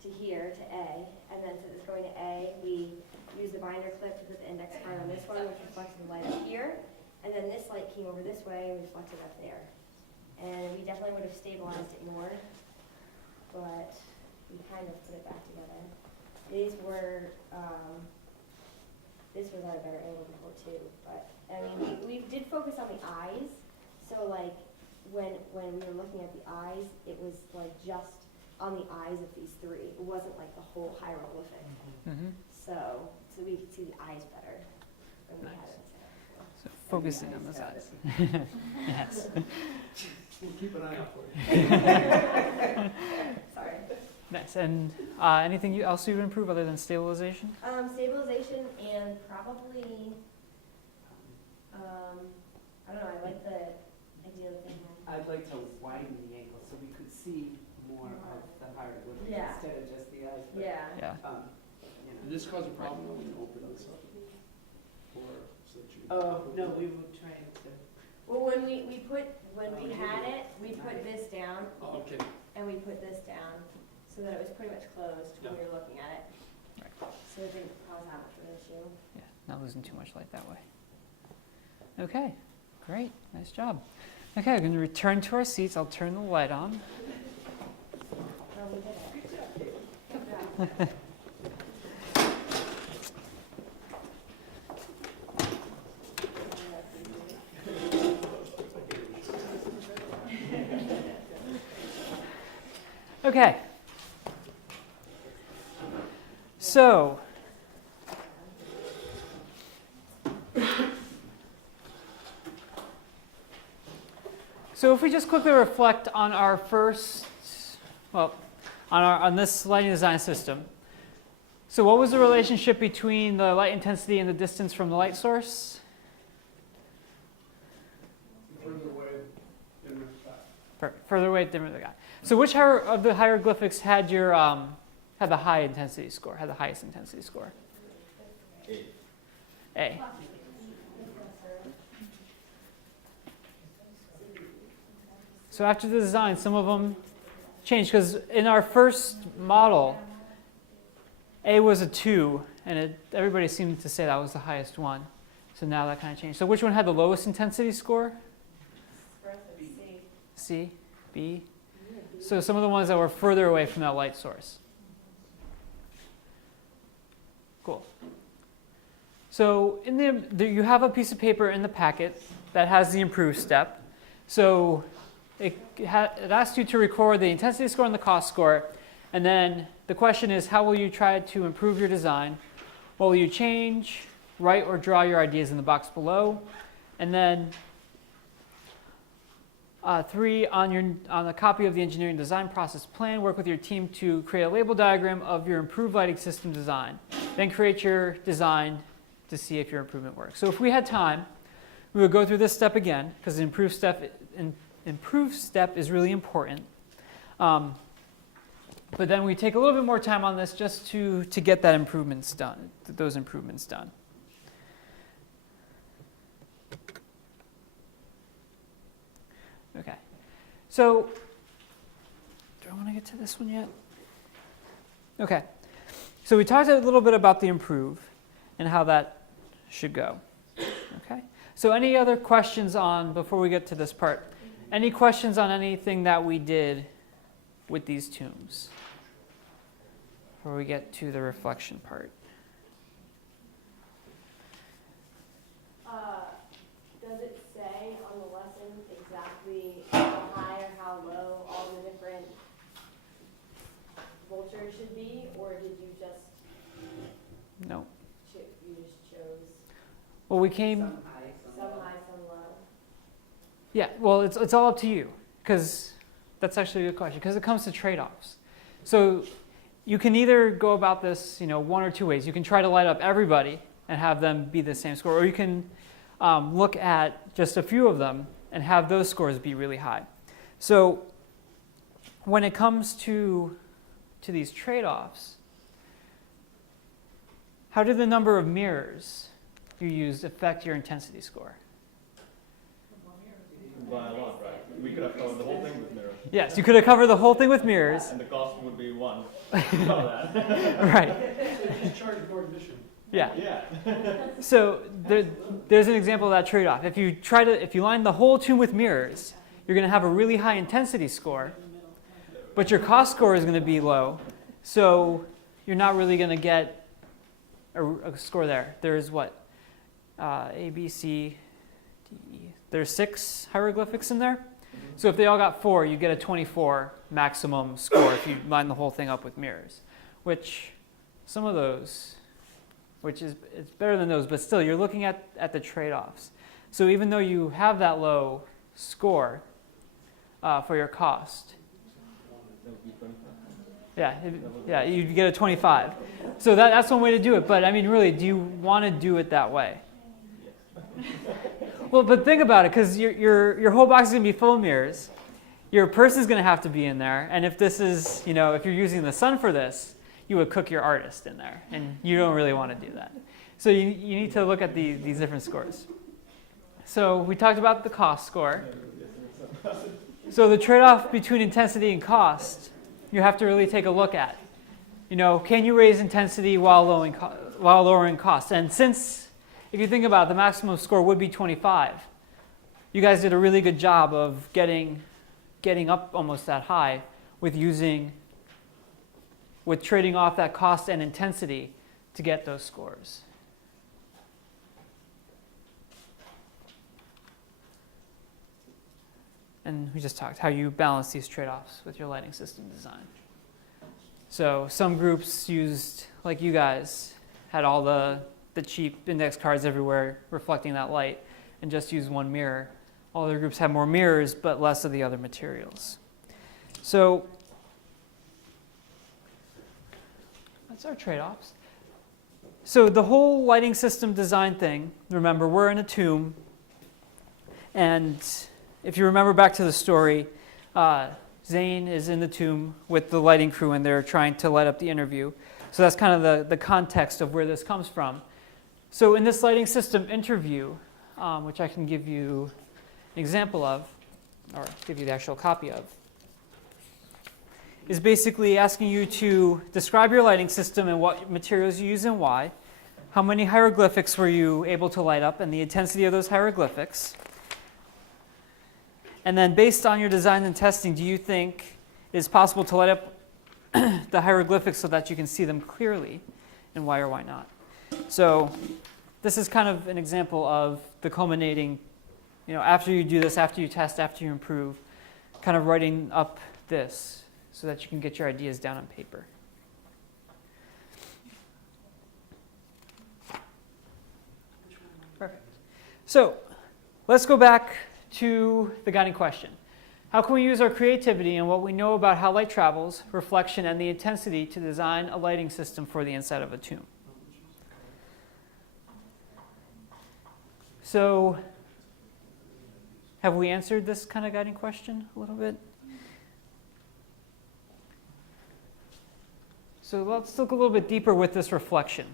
to here, to A. And then since it's going to A, we use the binder clip to put the index card on this one, which reflects the light up here. And then this light came over this way and reflected up there. And we definitely would have stabilized it more but we kind of put it back together. These were, this was at a better angle before too, but, I mean, we did focus on the eyes, so like, when we were looking at the eyes, it was like just on the eyes of these three. It wasn't like the whole hieroglyphic. Mm-hmm. So we could see the eyes better when we had Nice. it. So focusing on the size. Yes. We'll keep an eye out for you. Sorry. Nice. And anything else you would improve other than stabilization? Stabilization and probably, I don't know, I like the idea of thinking. I'd like to widen the ankle so we could see more of the hieroglyphics Yeah. instead of just the eyes. But, Yeah. Yeah. you know. Did this cause a problem when you open this up? Or so that you? Oh, no, we were trying to. Well, when we had it, we put this down Oh, okay. and we put this down so that it was pretty much closed when we were looking at it. Right. So it didn't cause that much of an issue. Yeah, not losing too much light that way. Okay, great, nice job. Okay, we're going to return to our seats. I'll turn the light on. No, we did it. Good job. Okay. So, if we just quickly reflect on our first, on this lighting design system. So what was the relationship between the light intensity and the distance from the light source? Further away, dimmer back. Further away, dimmer the guy. So which of the hieroglyphics had your had the high intensity score? Had the highest intensity score? A. So after the design, some of them changed because in our first model, A was a 2, and everybody seemed to say that was the highest one. So now that kind of changed. So which one had the lowest intensity score? C, B. So some of the ones that were further away from that light source. Cool. So in you have a piece of paper in the packet that has the improve step. So it asks you to record the intensity score and the cost score. And then the question is, how will you try to improve your design? What will you change, write, or draw your ideas in the box below? And then 3, on a copy of the engineering design process plan, work with your team to create a label diagram of your improved lighting system design. Then create your design to see if your improvement works. So if we had time, we would go through this step again, because the improved step is really important. But then we take a little bit more time on this just to get those improvements done. Okay, so do I want to get to this one yet? Okay, so we talked a little bit about the improve and how that should go. Okay, so any other questions before we get to this part? Any questions on anything that we did with these tombs before we get to the reflection part? Does it say on the lesson exactly how high or how low all the different vultures should be, or did you just No. you just chose Well, we came. Some high, some high, some low? Yeah. Well, it's all up to you, because that's actually a good question. Because it comes to trade-offs. So you can either go about this, one or two ways. You can try to light up everybody and have them be the same score, or you can look at just a few of them and have those scores be really high. So when it comes to these trade-offs, how did the number of mirrors you used affect your intensity score? By a lot, right? We could have covered the whole thing with mirrors. Yes, you could have covered the whole thing with mirrors. And the cost would be 1. You know that. Right. So you just charge more admission. Yeah. Yeah. So there's an example of that trade-off. If you line the whole tomb with mirrors, you're going to have a really high intensity score, but your cost score is going to be low. So you're not really going to get a score there. There's what? A, B, C, D, E. There's 6 hieroglyphics in there. So if they all got 4, you get a 24 maximum score if you line the whole thing up with mirrors. Which, some of those, it's better than those, but still you're looking at the trade-offs. So even though you have that low score for your cost, yeah, you get a 25. So that's one way to do it. But I mean, really, do you want to do it that way? Well, but think about it, because your whole box is going to be full of mirrors. Your purse is going to have to be in there. And if this is, if you're using the sun for this, you would cook your artist in there. And you don't really want to do that. So you need to look at these different scores. So we talked about the cost score. So the trade-off between intensity and cost, you have to really take a look at. Can you raise intensity while lowering costs? And since, if you think about it, the maximum score would be 25, you guys did a really good job of getting up almost that high with trading off that cost and intensity to get those scores. And we just talked how you balance these trade-offs with your lighting system design. So some groups used, like you guys, had all the cheap index cards everywhere reflecting that light and just used one mirror. All other groups had more mirrors but less of the other materials. So that's our trade-offs. So the whole lighting system design thing, remember, we're in a tomb, and if you remember back to the story, Zane is in the tomb with the lighting crew and they're trying to light up the interview. So that's kind of the context of where this comes from. So in this lighting system interview, which I can give you an example of, or give you the actual copy of, is basically asking you to describe your lighting system and what materials you use and why, how many hieroglyphics were you able to light up and the intensity of those hieroglyphics. And then based on your design and testing, do you think it is possible to light up the hieroglyphics so that you can see them clearly, and why or why not? So this is kind of an example of the culminating, after you do this, after you test, after you improve, kind of writing up this so that you can get your ideas down on paper. Perfect. So let's go back to the guiding question. How can we use our creativity and what we know about how light travels, reflection, and the intensity to design a lighting system for the inside of a tomb? So, have we answered this kind of guiding question a little bit? So let's look a little bit deeper with this reflection.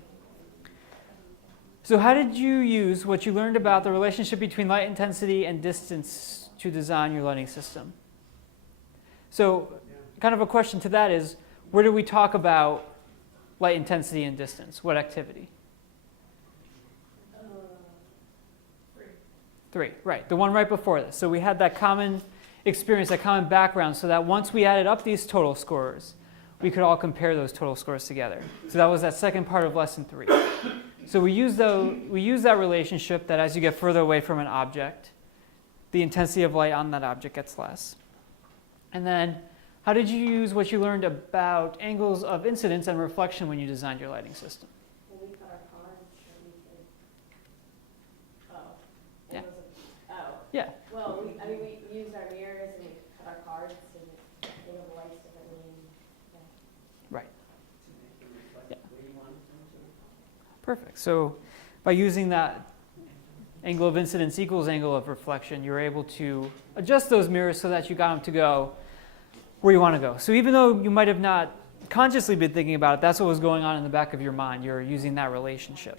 So how did you use what you learned about the relationship between light intensity and distance to design your lighting system? So kind of a question to that is, where do we talk about light intensity and distance? What activity? 3, right. The one right before this. So we had that common experience, that common background, so that once we added up these total scores, we could all compare those total scores together. So that was that second part of lesson 3. So we use that relationship that as you get further away from an object, the intensity of light on that object gets less. And then, how did you use what you learned about angles of incidence and reflection when you designed your lighting system? Well, we cut our cards, and we could. Yeah. Oh. Yeah. Well, we used our mirrors and we cut our cards and they have lights differently. Right. Yeah. Perfect. So by using that angle of incidence equals angle of reflection, you're able to adjust those mirrors so that you got them to go where you want to go. So even though you might have not consciously been thinking about it, that's what was going on in the back of your mind. You're using that relationship.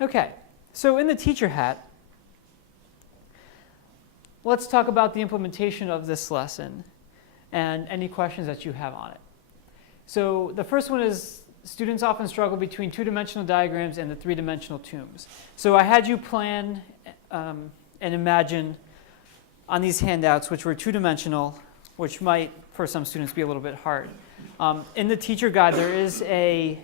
Okay, so in the teacher hat, let's talk about the implementation of this lesson and any questions that you have on it. So the first one is, students often struggle between 2-dimensional diagrams and the 3-dimensional tombs. So I had you plan and imagine on these handouts, which were two-dimensional, which might, for some students, be a little bit hard. In the teacher guide, there is a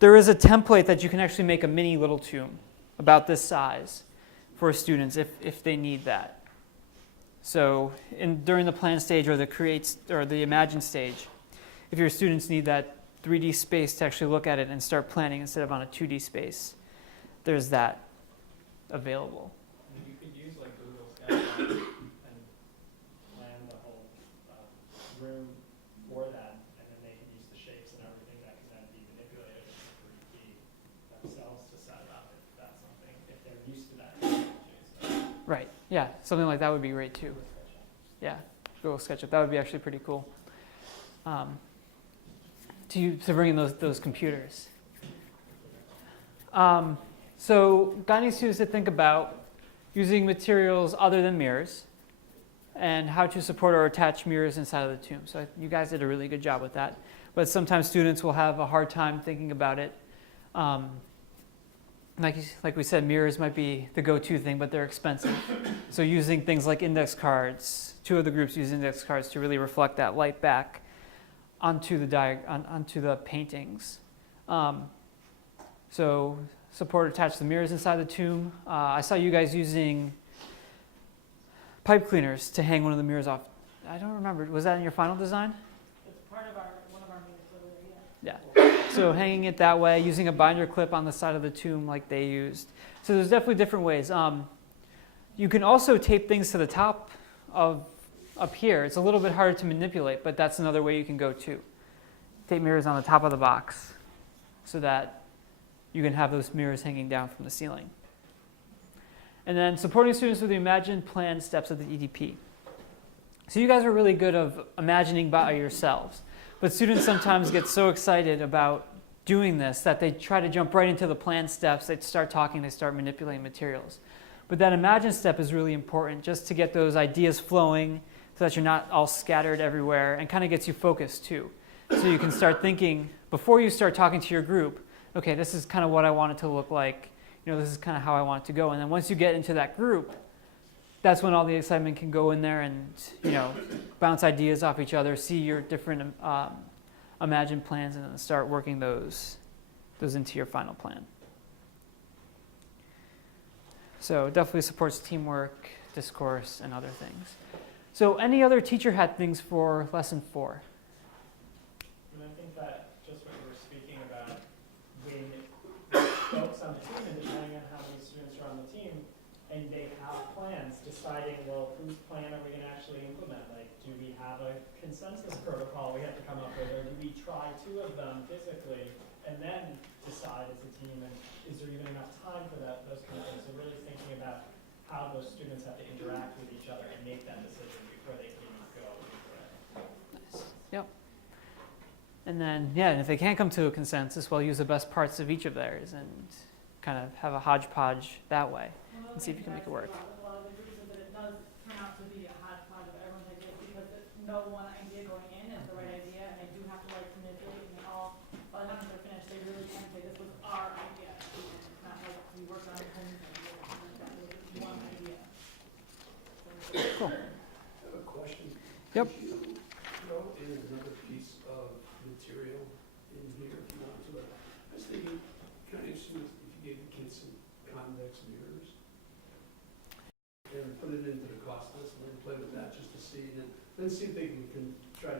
template that you can actually make a mini little tomb about this size for students if they need that. So during the plan stage or the imagine stage, if your students need that 3D space to actually look at it and start planning instead of on a 2D space, there's that available. You could use like Google Sketchup and plan the whole room for that, and then they can use the shapes and everything that can then be manipulated in 3D themselves to set it up if that's something, if they're used to that technology. So. Right, yeah, something like that would be great too. Yeah, Google SketchUp, that would be actually pretty cool. To bring in those computers. So guiding students to think about using materials other than mirrors and how to support or attach mirrors inside of the tomb. So you guys did a really good job with that. But sometimes students will have a hard time thinking about it. Like we said, mirrors might be the go-to thing, but they're expensive. So using things like index cards, two of the groups use index cards to really reflect that light back onto the paintings. So support attach the mirrors inside the tomb. I saw you guys using pipe cleaners to hang one of the mirrors off. I don't remember. Was that in your final design? It's part of one of our main equipment, Yeah. So hanging it that way, using a binder clip on the side of the tomb like they used. So there's definitely different ways. You can also tape things to the top of up here. It's a little bit harder to manipulate, but that's another way you can go too. Tape mirrors on the top of the box so that you can have those mirrors hanging down from the ceiling. And then supporting students with the imagined plan steps of the EDP. So you guys are really good of imagining by yourselves, but students sometimes get so excited about doing this that they try to jump right into the plan steps. They start talking, they start manipulating materials. But that imagine step is really important just to get those ideas flowing so that you're not all scattered everywhere, and kind of gets you focused too. So you can start thinking, before you start talking to your group, okay, this is kind of what I want it to look like. This is kind of how I want it to go. And then once you get into that group, that's when all the excitement can go in there and, bounce ideas off each other, see your different imagined plans, and then start working those into your final plan. So it definitely supports teamwork, discourse, and other things. So any other teacher had things for lesson 4? And I think that just what you were speaking about, when folks on the team, and depending on how many students are on the team, and they have plans, deciding, well, whose plan are we going to actually implement? Like, do we have a consensus protocol we have to come up with, or do we try 2 of them physically, and then decide as a team, and is there even enough time for those kind of things? So really thinking about how those students have to interact with each other and make that decision before they can even go. Nice. Yep. And then, and if they can't come to a consensus, well, use the best parts of each of theirs and kind of have a hodgepodge that way and see if you can make it work. With a lot of the groups is that it does turn out to be a hodgepodge of everyone's ideas because no one idea going in is the right idea, and they do have to manipulate, and by the time they're finished, they really can say this was our idea. It's not like we worked on it and that was one idea. Cool. I have a question. Yep. Throw in another piece of material in here if you want to. I was thinking, kind of interesting if you gave the kids some convex mirrors and put it into the cost list and then play with that just to see, and then see if they can try to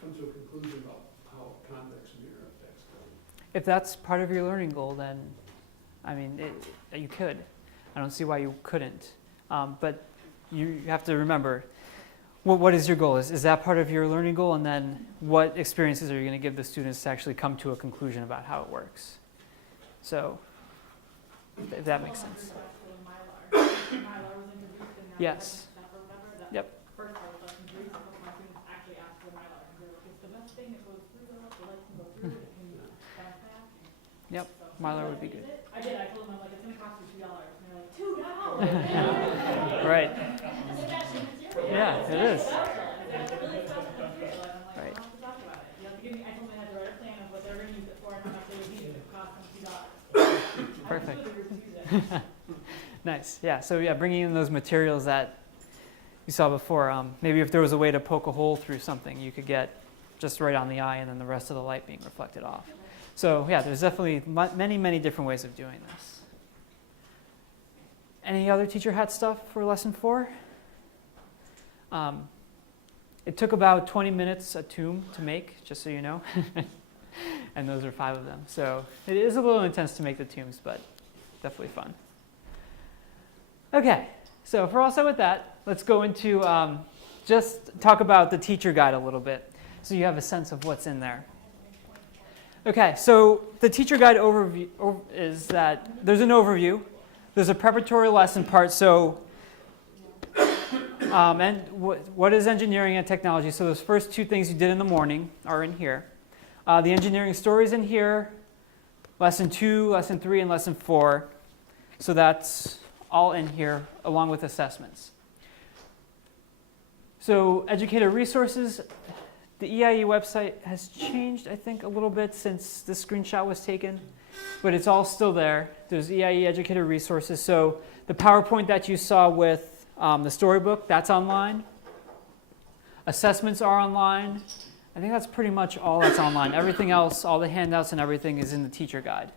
come to a conclusion about how a convex mirror affects them. If that's part of your learning goal, then, you could. I don't see why you couldn't. But you have to remember, what is your goal? Is that part of your learning goal? And then what experiences are you going to give the students to actually come to a conclusion about how it works? So, if that makes sense. Yes. Yep. First part of lesson 3, some of my students actually asked for the Mylar, because they're like, it's the best thing, it goes through the light can go through it, and bounce back. Yep, Mylar would be good. I did, I told them, I'm like, it's gonna cost you $2, and they're like, $2? Right. It's actually material. Yeah, it is. It's really expensive material, and I'm like, Right. we'll have to talk about it. You have to give me, I told them I had to write a plan of what they're gonna use it for, and how much they would use it, it cost them $2. Perfect. I was really use it. Nice. Yeah. So yeah, bringing in those materials that you saw before. Maybe if there was a way to poke a hole through something, you could get just right on the eye, and then the rest of the light being reflected off. So yeah, there's definitely many different ways of doing this. Any other teacher hat stuff for lesson 4? It took about 20 minutes a tomb to make, just so you know. And those are 5 of them. So it is a little intense to make the tombs, but definitely fun. Okay, so if we're all set with that, let's go into just talk about the teacher guide a little bit, so you have a sense of what's in there. Okay, so the teacher guide overview is that there's an overview, there's a preparatory lesson part, so and what is engineering and technology? So those first 2 things you did in the morning are in here. The engineering stories in here, lesson 2, lesson 3, and lesson 4. So that's all in here along with assessments. So educator resources, the EIE website has changed, I think, a little bit since this screenshot was taken, but it's all still there. There's EIE educator resources. So the PowerPoint that you saw with the storybook, that's online. Assessments are online. I think that's pretty much all that's online. Everything else, all the handouts and everything is in the teacher guide.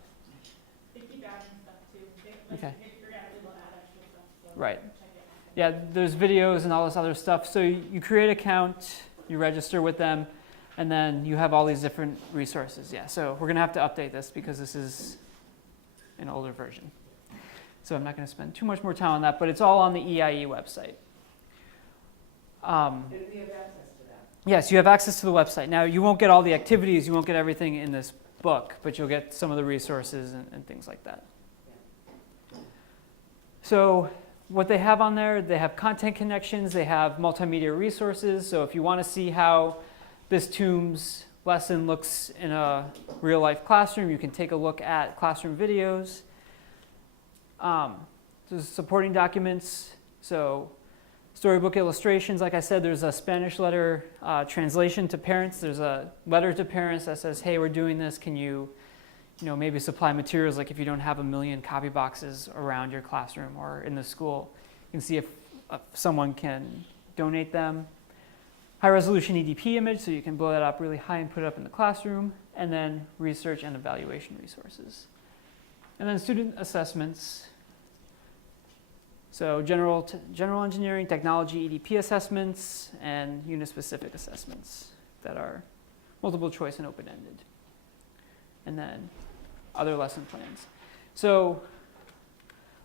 They keep adding stuff too. Okay. You're gonna be able to add extra stuff. So Right. check it out. Yeah, there's videos and all this other stuff. So you create an account, you register with them, and then you have all these different resources. Yeah, so we're going to have to update this because this is an older version. So I'm not going to spend too much more time on that, but it's all on the EIE website. And we have access to that. Yes, you have access to the website. Now, you won't get all the activities, you won't get everything in this book, but you'll get some of the resources and things like that. So what they have on there, they have content connections, they have multimedia resources. So if you want to see how this Tombs lesson looks in a real life classroom, you can take a look at classroom videos. There's supporting documents. So storybook illustrations, like I said, there's a Spanish letter translation to parents. There's a letter to parents that says, hey, we're doing this. Can you maybe supply materials, like if you don't have 1 million copy boxes around your classroom or in the school. You can see if someone can donate them. High resolution EDP image, so you can blow that up really high and put it up in the classroom. And then research and evaluation resources. And then student assessments. So general engineering, technology, EDP assessments, and unit-specific assessments that are multiple choice and open-ended. And then other lesson plans. So,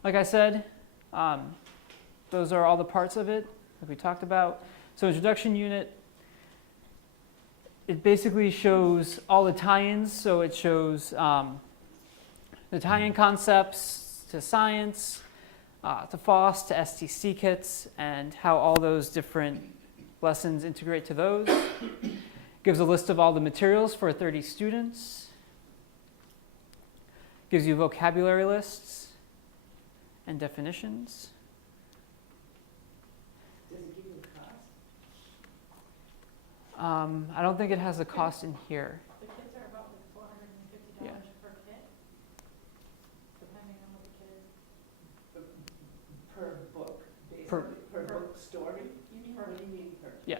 like I said, those are all the parts of it that we talked about. So introduction unit, it basically shows all the tie-ins. So it shows the tie-in concepts to science, to FOSS, to STC kits, and how all those different lessons integrate to those. Gives a list of all the materials for 30 students. Gives you vocabulary lists and definitions. Does it give you a cost? I don't think it has a cost in here. The kits are about $450 Yeah. per kit, depending on what the kit is. Per book, basically, Per- per book story? You mean What do you mean per? Yeah.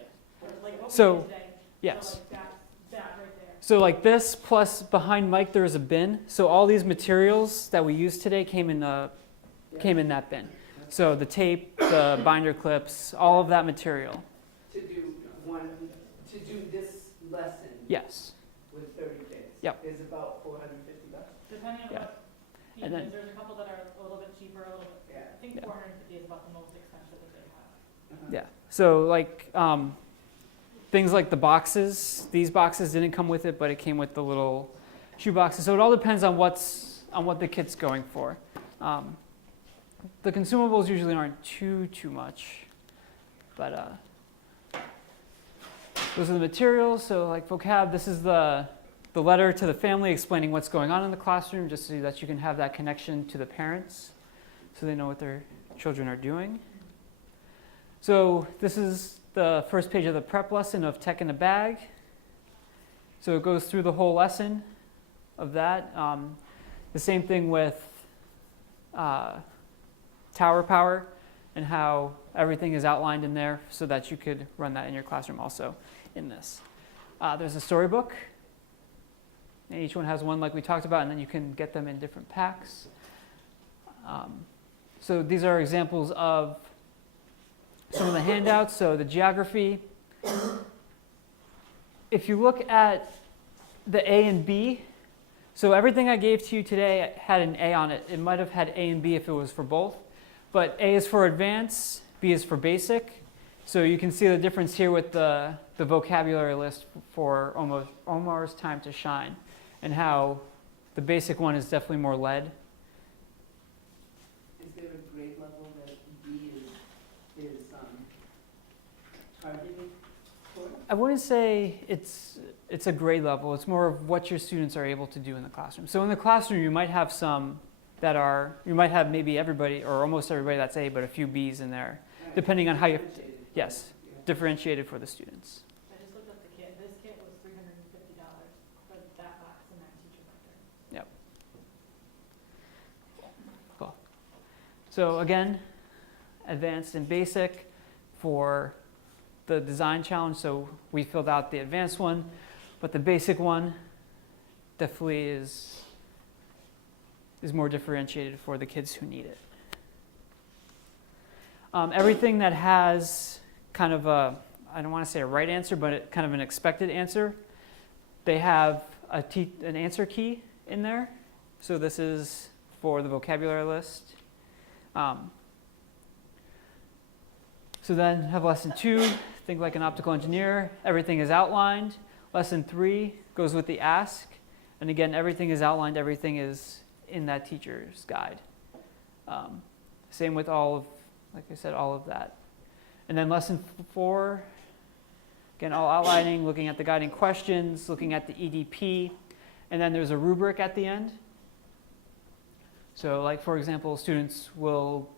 like what we So, did today. Yes. So like that right there. So like this, plus behind Mike there is a bin. So all these materials that we used today came in that bin. So the tape, the binder clips, all of that material. To do this lesson Yes. with 30 kids? Yep. Is about $450? Depending on Yeah. what And then- pieces, there's a couple that are a little bit cheaper, a little bit, Yeah. I think Yeah. 450 is about the most expensive that they have. Uh-huh. Yeah. So like things like the boxes, these boxes didn't come with it, but it came with the little shoe boxes. So it all depends on what the kit's going for. The consumables usually aren't too much, but those are the materials. So like vocab, this is the letter to the family explaining what's going on in the classroom, just so that you can have that connection to the parents, so they know what their children are doing. So this is the first page of the prep lesson of Tech in a Bag. So it goes through the whole lesson of that. The same thing with tower power and how everything is outlined in there so that you could run that in your classroom also in this. There's a storybook, and each one has one like we talked about, and then you can get them in different packs. So these are examples of some of the handouts. So the geography. If you look at the A and B, so everything I gave to you today had an A on it. It might have had A and B if it was for both. But A is for advanced, B is for basic. So you can see the difference here with the vocabulary list for Omar's Time to Shine, and how the basic one is definitely more lead. Is there a grade level that B is targeted for? I wouldn't say it's a grade level. It's more of what your students are able to do in the classroom. So in the classroom, you might have some that are, you might have maybe everybody or almost everybody that's A, but a few Bs in there, depending on how you, yes, differentiated for the students. I just looked up the kit. This kit was $350 for that box and that teacher binder. Yep. Cool. So again, advanced and basic for the design challenge. So we filled out the advanced one, but the basic one definitely is more differentiated for the kids who need it. Everything that has kind of a, I don't want to say a right answer, but kind of an expected answer, they have an answer key in there. So this is for the vocabulary list. So then have lesson 2, think like an optical engineer. Everything is outlined. Lesson 3 goes with the ask. And again, everything is outlined. Everything is in that teacher's guide. Same with all of, like I said, all of that. And then lesson 4, again, all outlining, looking at the guiding questions, looking at the EDP, and then there's a rubric at the end. So like, for example, students will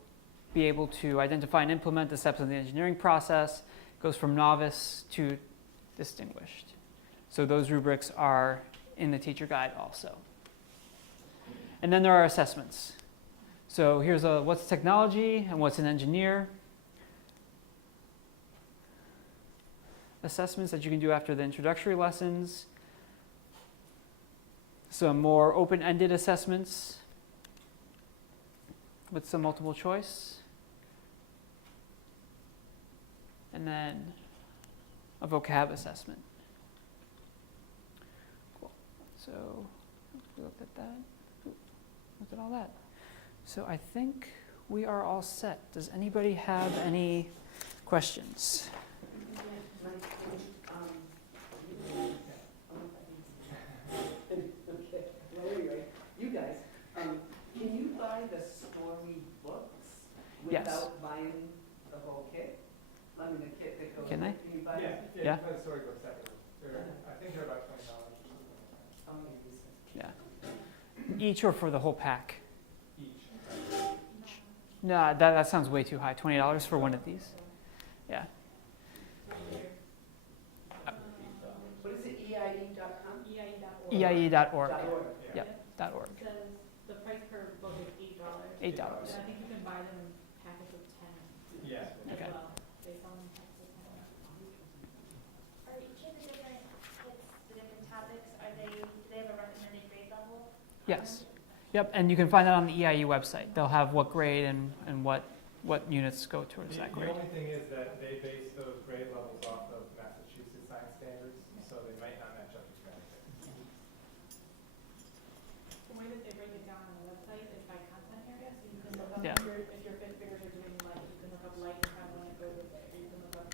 be able to identify and implement the steps of the engineering process. It goes from novice to distinguished. So those rubrics are in the teacher guide also. And then there are assessments. So here's what's technology and what's an engineer. Assessments that you can do after the introductory lessons. Some more open-ended assessments with some multiple choice. And then a vocab assessment. Cool. So we looked at that. Look at all that. So I think we are all set. Does anybody have any questions? Okay, well, anyway, you guys, can you buy the story books Yes. without buying the whole kit? I mean, the kit that goes. Can they? Can you buy? Yeah. You can buy the storybook separately. I think they're about $20 or something like that. Yeah. Each or for the whole pack? Each. No, that sounds way too high. $20 for one of these? Yeah. What is it, EIE.com? EIE.org. EIE.org. .org. Yep, .org. It says the price per book is $8. $8. And I think you can buy them in packets of 10 Yeah. as Okay. well. They sell them in packets of 10. Are each of the different kits, the different topics, do they have a recommended grade level? Yes. Yep, and you can find that on the EIE website. They'll have what grade and what units go towards that The grade. only thing is that they base those grade levels off of Massachusetts science standards, so they might not match up to Connecticut. The way that they break it down on the website is by content area, so you can look up, Yeah. if your fifth graders are doing light, you can look up light and kind of when it goes with it, or you can look up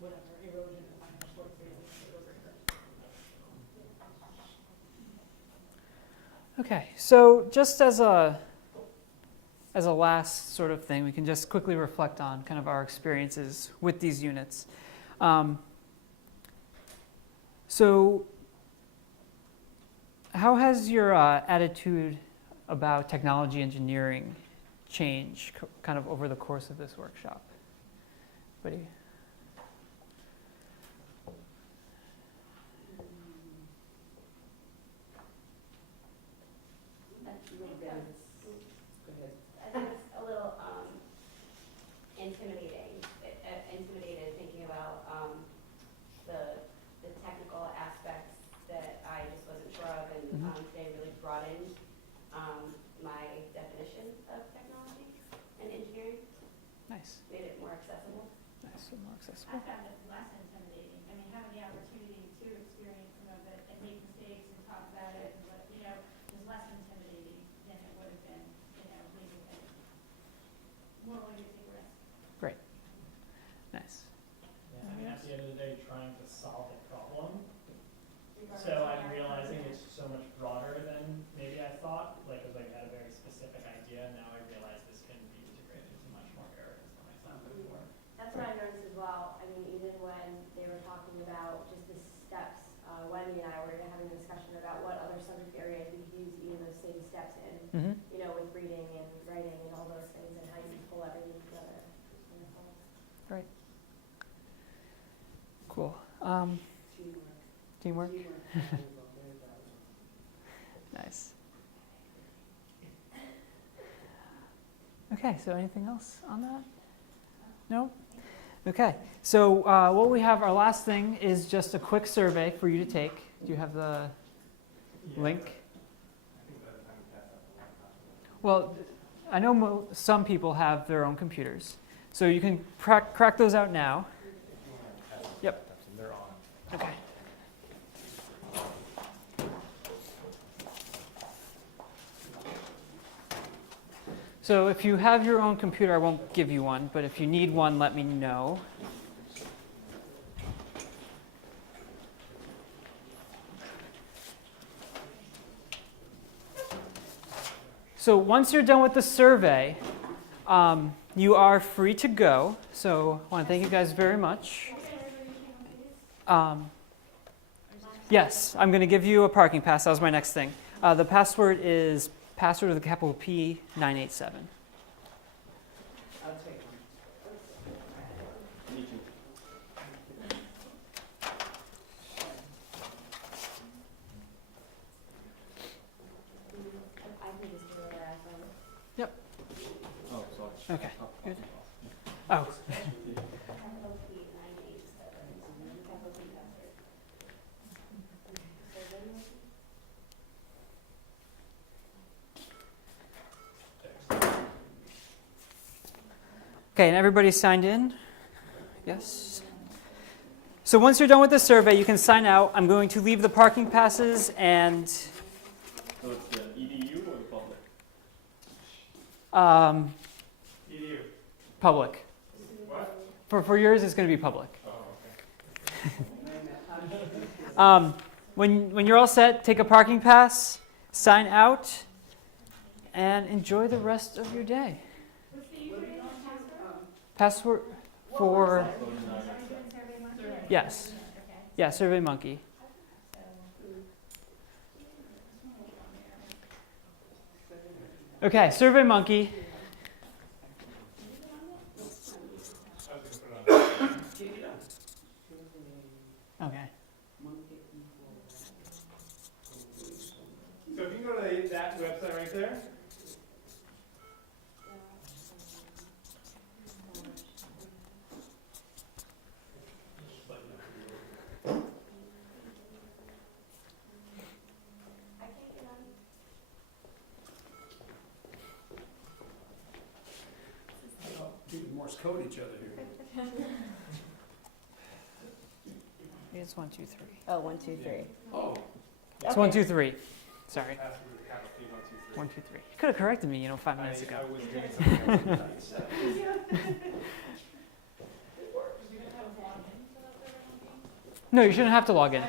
whatever, erosion and find out sports basis, it goes right there. Okay, so just as a last sort of thing, we can just quickly reflect on kind of our experiences with these units. So how has your attitude about technology engineering changed kind of over the course of this workshop? Buddy? Go ahead. I think it's a little So more accessible. I found it less intimidating. I mean, having the opportunity to experience some of it and make mistakes and talk about it, and what, you know, was less intimidating than it would have been, you know, leaving it. More willing to take a risk. Nice. Yeah, I mean, at the end of the day, trying to solve a problem. So I'm realizing it's so much broader than maybe I thought. Like, I had a very specific idea, now I realize this can be integrated into much more areas than I thought before. That's what I noticed as well. I mean, even when they were talking about just the steps, Wendy and I were having a discussion about what other subject areas we could use even those same steps in, Mm-hmm. you know, with reading and writing and all those things, and how you can pull everything together. Wonderful. Cool. Teamwork. Nice. Okay, so anything else on that? No? Okay, so what we have, our last thing is just a quick survey for you to take. Do you have the link? Well, I know some people have their own computers, so you can crack those out now. Yep. They're on. Okay. So if you have your own computer, I won't give you one, but if you need one, let me know. So once you're done with the survey, you are free to go. So I want to thank you guys very much. Yes, I'm going to give you a parking pass. That was my next thing. The password is password with a capital P 987. I'll take one. Me too. I can just do it as Oh, sorry. Okay, good. Oh, capital P 987. Capital P password. So then okay, and everybody's signed in? Yes? So once you're done with the survey, you can sign out. I'm going to leave the parking passes and So it's the EDU or the public? EDU. Public. What? For yours, it's going to be public. Oh, okay. When you're all set, take a parking pass, sign out, and enjoy the rest of your day. What's the username and Password password? for, Are you doing SurveyMonkey? yes. Okay. Yeah, SurveyMonkey. Okay, SurveyMonkey. Okay. So if you can go to that website right there, We can Morse code each other here. It's 1, 2, 3. Oh, 1, 2, 3. Oh, It's 1, 2, 3. Sorry. password is capital P 123. 1, 2, 3. You could have corrected me, 5 minutes ago. I was doing something else. No, you shouldn't have to log in.